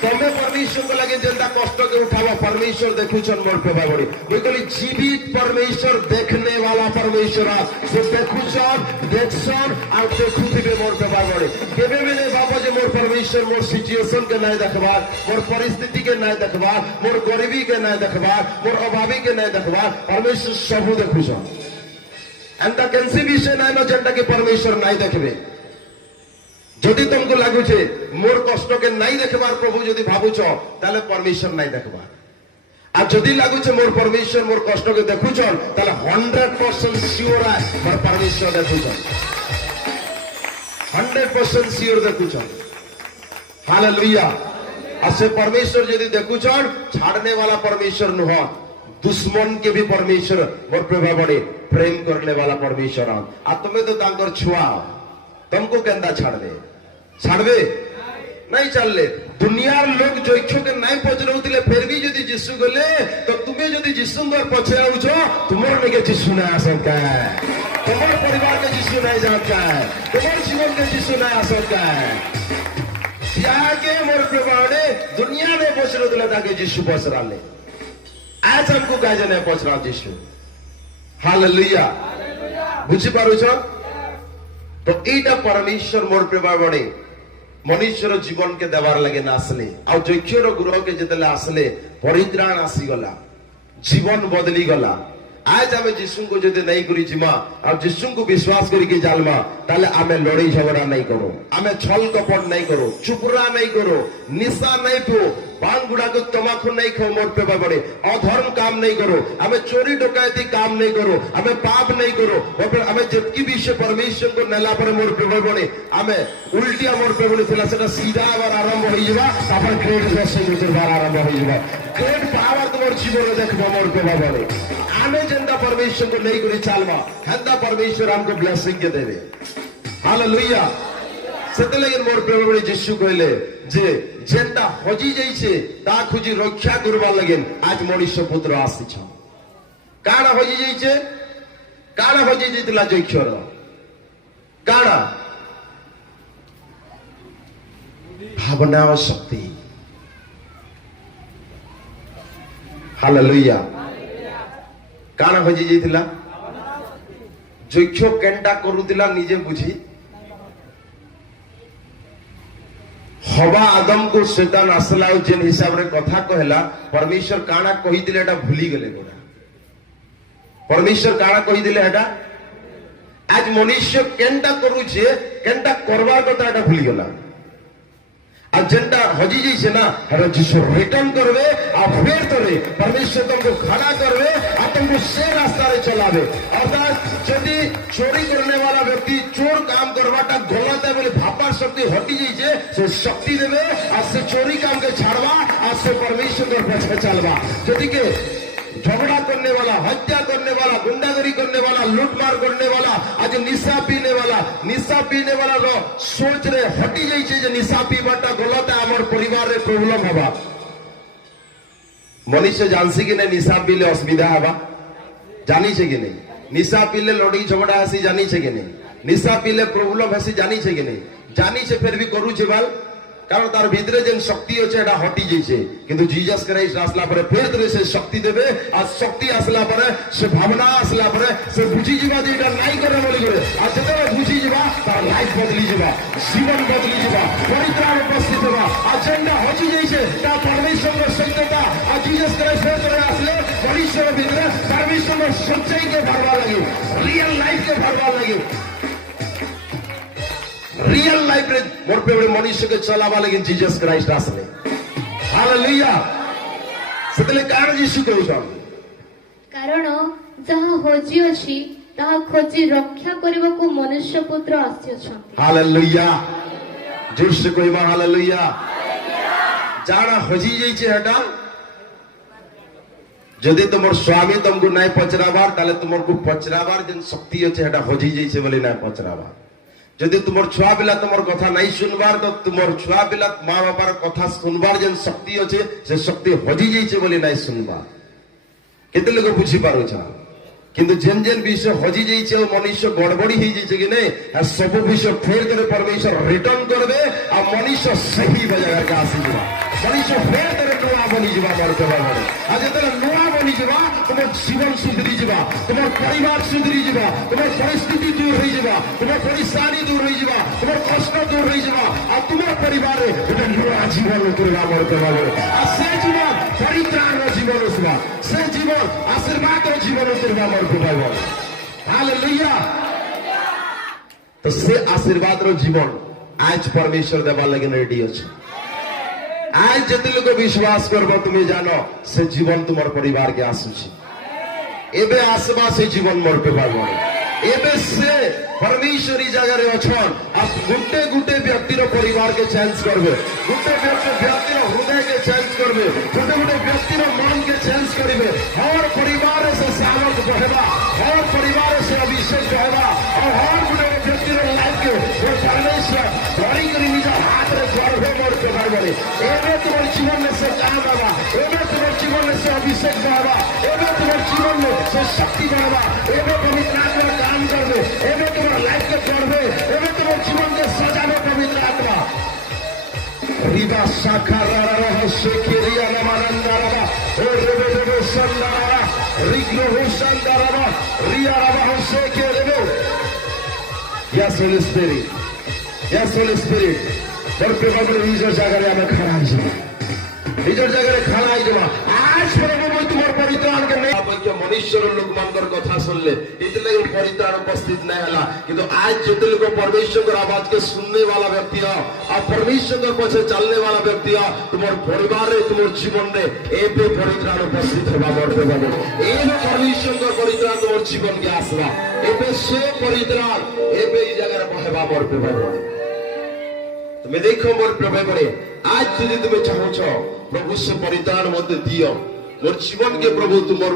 तमे परमेश्वर को लगे जनता कष्ट के उठावा परमेश्वर देखुछन मोर पे बाबड़ी मुई कहली जीवित परमेश्वर देखने वाला परमेश्वर से देखुछन देखछन आ देखुथिबे मोर पे बाबड़ी केबे भी नहीं बाबा जे मोर परमेश्वर मोर सिचुएशन के नहीं देखबा मोर परिस्थिति के नहीं देखबा मोर गरीबी के नहीं देखबा मोर अभावी के नहीं देखबा परमेश्वर सब देखुछन एंता कैंसी विषय नहीं न जनता के परमेश्वर नहीं देखबे जदि तुमको लागू छे मोर कष्ट के नहीं देखबार प्रभु जदि भाबुछ ताले परमेश्वर नहीं देखबार आ जदि लागू छे मोर परमेश्वर मोर कष्ट के देखुछन ताले 100% श्योर है मोर परमेश्वर देखुछन 100% श्योर देखुछन हालेलुया आ से परमेश्वर जदि देखुछन छाड़ने वाला परमेश्वर न हो दुश्मन के भी परमेश्वर मोर प्रभु बड़े प्रेम करने वाला परमेश्वर आ तुम्हें तो तांकर छुआ तुमको केंदा छाड़बे नहीं चलले दुनियार लोग जैक्ष के नहीं पचरौतिले फिर भी यदि यीशु गले तो तुम्हें यदि यीशु पर पछे आउछो तुमर नेके यीशु नहीं आसत है तुम्हार परिवार के यीशु नहीं जानता है तुम्हार जीवन के यीशु नहीं आसत है त्यागे मोर प्रभावने दुनिया ने पचरौतिले ताके यीशु पचराले आज हमको काजे नहीं पचरा यीशु हालेलुया बुझी पारुछ तो एटा परमेश्वर मोर प्रभावने मनुष्यर जीवन के देवार लगे ना आसले आ जैक्षर गृह के जितले आसले परित्राण आसीगला जीवन बदली गला आज आम जीशु को जदि नहीं करी जिमा और जीशु को विश्वास करके जालमा ताले आमे लड़ाई झगड़ा नहीं करो आमे छल कपट नहीं करो चुपरा नहीं करो निशा नहीं पो बांग गुड़ा को तमाकू नहीं खाओ मोर पे बड़े अधर्म काम नहीं करो हमें चोरी डकैती काम नहीं करो हमें पाप नहीं करो हमें जितकी भी से परमेश्वर को नेला पर मोर पे बड़े हमें उल्टिया मोर पे बड़े थिला सेटा सीधा बार आरंभ हो जावा तापर ग्रेड से बार आरंभ हो जावा ग्रेड पावर तुमर जीवन देखबा मोर पे बड़े आमे जेंदा परमेश्वर को नहीं करी चालवा हेंदा परमेश्वर हमको ब्लेसिंग के देवे हालेलुया सेते लगे मोर प्रेम बड़े यीशु कहले जे जेंदा हजी जाइछे ता खुजी रक्षा करबा लगेन आज मनुष्य पुत्र आसी छ काना हजी जाइछे काना हजी जितला जैक्षर काना भावना और शक्ति हालेलुया काना हजी जाइथिला जैक्ष केंटा करूतिला निजे बुझी हवा आदम को शैतान आसला जेन हिसाब रे कथा कहला परमेश्वर काना कहि दिले एटा भूली गेले गोरा परमेश्वर काना कहि दिले एटा आज मनुष्य केंटा करूछे केंटा करबार कथा एटा भूली गेला आ जेंटा हजी जाइछे ना हेरा यीशु रिटर्न करबे आ फिर तोरे परमेश्वर तुमको खड़ा करबे आ तुमको से रास्ता रे चलावे अर्थात यदि चोरी करने वाला व्यक्ति चोर काम करवाटा गलत है बोले भापार शक्ति हटी जाइछे से शक्ति देवे आ से चोरी काम के छाड़वा आ से परमेश्वर के पीछे चलवा यदि के झगड़ा करने वाला हत्या करने वाला गुंडागरी करने वाला लूटमार करने वाला आज निशा पीने वाला रो सोच रे हटी जाइछे जे निशा पीबाटा गलत है हमर परिवार रे प्रॉब्लम हवा मनुष्य जानसी कि नहीं निशा पीले असुविधा हवा जानी छे कि नहीं निशा पीले लड़ाई झगड़ा हसी जानी छे कि नहीं निशा पीले प्रॉब्लम हसी जानी छे कि नहीं जानी छे फिर भी करू छे बाल कारण तार भीतरे जेन शक्ति होचे एटा हटी जाइछे किंतु जीसस क्राइस्ट आसला पर फिर तरे से शक्ति देबे आ शक्ति आसला पर से भावना आसला पर से बुझी जीवा जे एटा नाही करे बोली करे आ जते बुझी जीवा तार लाइफ बदली जीवा जीवन बदली जीवा परित्राण उपस्थित होगा एजेंडा हटी जाइछे ता परमेश्वर के सत्यता आ जीसस क्राइस्ट फिर तरे आसले परमेश्वर भीतरे परमेश्वर के सच्चाई के भरवा लगे रियल लाइफ के भरवा लगे रियल लाइफ रे मोर पे बड़े मनुष्य के चलावा लेकिन जीसस क्राइस्ट आसले हालेलुया सेतले कारण यीशु कहउछन कारण जहाँ हजी अछि ताहा खोजी रक्षा करबाकू मनुष्य पुत्र आसियछंती हालेलुया जोर से कहबा हालेलुया जाना हजी जाइछे हटा यदि तुमर स्वामी तुमको नहीं पचराबार ताले तुमर को पचराबार जेन शक्ति अछि हटा हजी जाइछे बोले नहीं पचराबार यदि तुमर छुआ पिला तुमर कथा नहीं सुनबार तो तुमर छुआ पिला माँ बापार कथा सुनबार जेन शक्ति अच्छे से शक्ति हजी जाइछे बोली नहीं सुनबा केते लोग बुझी पारुछ किंतु जेन जेन विषय हजी जाइछे मनुष्य गड़बड़ी ही जाइछे कि नहीं सब विषय फेर करे परमेश्वर रिटर्न करबे आ मनुष्य सही जगह का आसी जीवा मनुष्य फेर करे नया बनी जीवा मोर केबा बड़े आज तेरे नया बनी जीवा तुमर जीवन सुधरी जीवा तुमर परिवार सुधरी जीवा तुमर परिस्थिति दूर हो जीवा तुमर परेशानी दूर हो जीवा तुमर कष्ट दूर हो जीवा आ तुमर परिवार रे एटा नया जीवन करबा मोर केबा बड़े आ से जीवन परित्राण रो जीवन उसबा से जीवन आशीर्वाद रो जीवन करबा मोर केबा बड़े हालेलुया तो से आशीर्वाद रो जीवन आज परमेश्वर देवा लगे रेडी अछि आज जते लोग विश्वास करबो तुम्हें जानो से जीवन तुमर परिवार के आसुछि एबे आसबा से जीवन मोर पे पाबो एबे से परमेश्वरी जगह रे अछन आप गुटे गुटे व्यक्ति रो परिवार के चेंज करबे गुटे व्यक्ति रो हृदय के चेंज करबे गुटे गुटे व्यक्ति रो मन के चेंज करबे और परिवार से सामर्थ बहेबा और परिवार से अभिषेक बहेबा और गुटे व्यक्ति रो लाइफ के वो परमेश्वर बड़ी करी निज हाथ रे गढ़बे मोर প্রভাব বলে এবে তোমার জীবনে সে কাম হবা এবে তোমার জীবনে সে অভিষেক হবা এবে তোমার জীবনে সে শক্তি বাড়বা এবে পবিত্র আত্মা কাম করবে এবে তোমার লাইফকে করবে এবে তোমার জীবনকে সাজাবে পবিত্র আত্মা রিবা সাকারা রহস্য কেরিয়া নামানন্দারা ও রেবে রেবে সন্দারা রিগ্লো হুসান্দারা রিয়া রহস্য কেরিয়া Yes, Holy Spirit. Yes, Holy Spirit. Porque vamos a নিজের জায়গায় আমরা খাড়া হয়ে যাব নিজের জায়গায় খাড়া হয়ে যাব আজ প্রভু তোমার পরিত্রাণকে নেই আপনি মনুষ্যর লোকমানଙ୍କର কথা শুনলে इतने परित्राण उपस्थित नहीं हला किंतु आज जितने लोग परमेश्वर की आवाज के सुनने वाला व्यक्ति हो और परमेश्वर के पीछे चलने वाला व्यक्ति हो तुम्हारे परिवार रे तुम्हारे जीवन रे एबे परित्राण उपस्थित होगा मरते बाबू एबे परमेश्वर का परित्राण तुम्हारे जीवन के आसवा एबे से परित्राण एबे ई जगह रे बहेबा मरते बाबू তুমি দেখো মোর প্রভু করে আজ যদি তুমি চাহছো প্রভু সে পরিত্রাণ মধ্যে দিও মোর জীবনকে প্রভু তোমার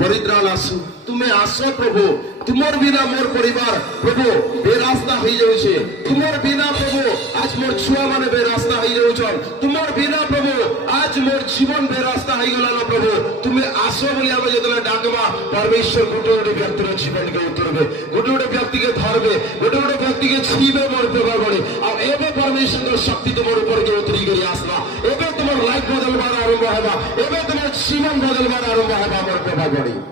পরিত্রাণ আসু তুমি আসো প্রভু তোমার বিনা মোর পরিবার প্রভু বেরাস্তা হয়ে যাচ্ছে তোমার বিনা প্রভু আজ মোর ছুয়া মানে বেরাস্তা হয়ে যাচ্ছন তোমার বিনা প্রভু আজ মোর জীবন বেরাস্তা হয়ে গেল না প্রভু তুমি আসো বলে আমি যেতলে ডাকবা পরমেশ্বর গোটে গোটে ব্যক্তির জীবনকে উতরবে গোটে গোটে ব্যক্তিকে ধরবে গোটে গোটে ব্যক্তিকে ছিবে মোর প্রভু বলে আর এবে পরমেশ্বরের শক্তি তোমার উপরকে উতরি করে আসবা এবে তোমার লাইফ বদলবার আরম্ভ হবা এবে তোমার জীবন বদলবার আরম্ভ হবা মোর প্রভু বলে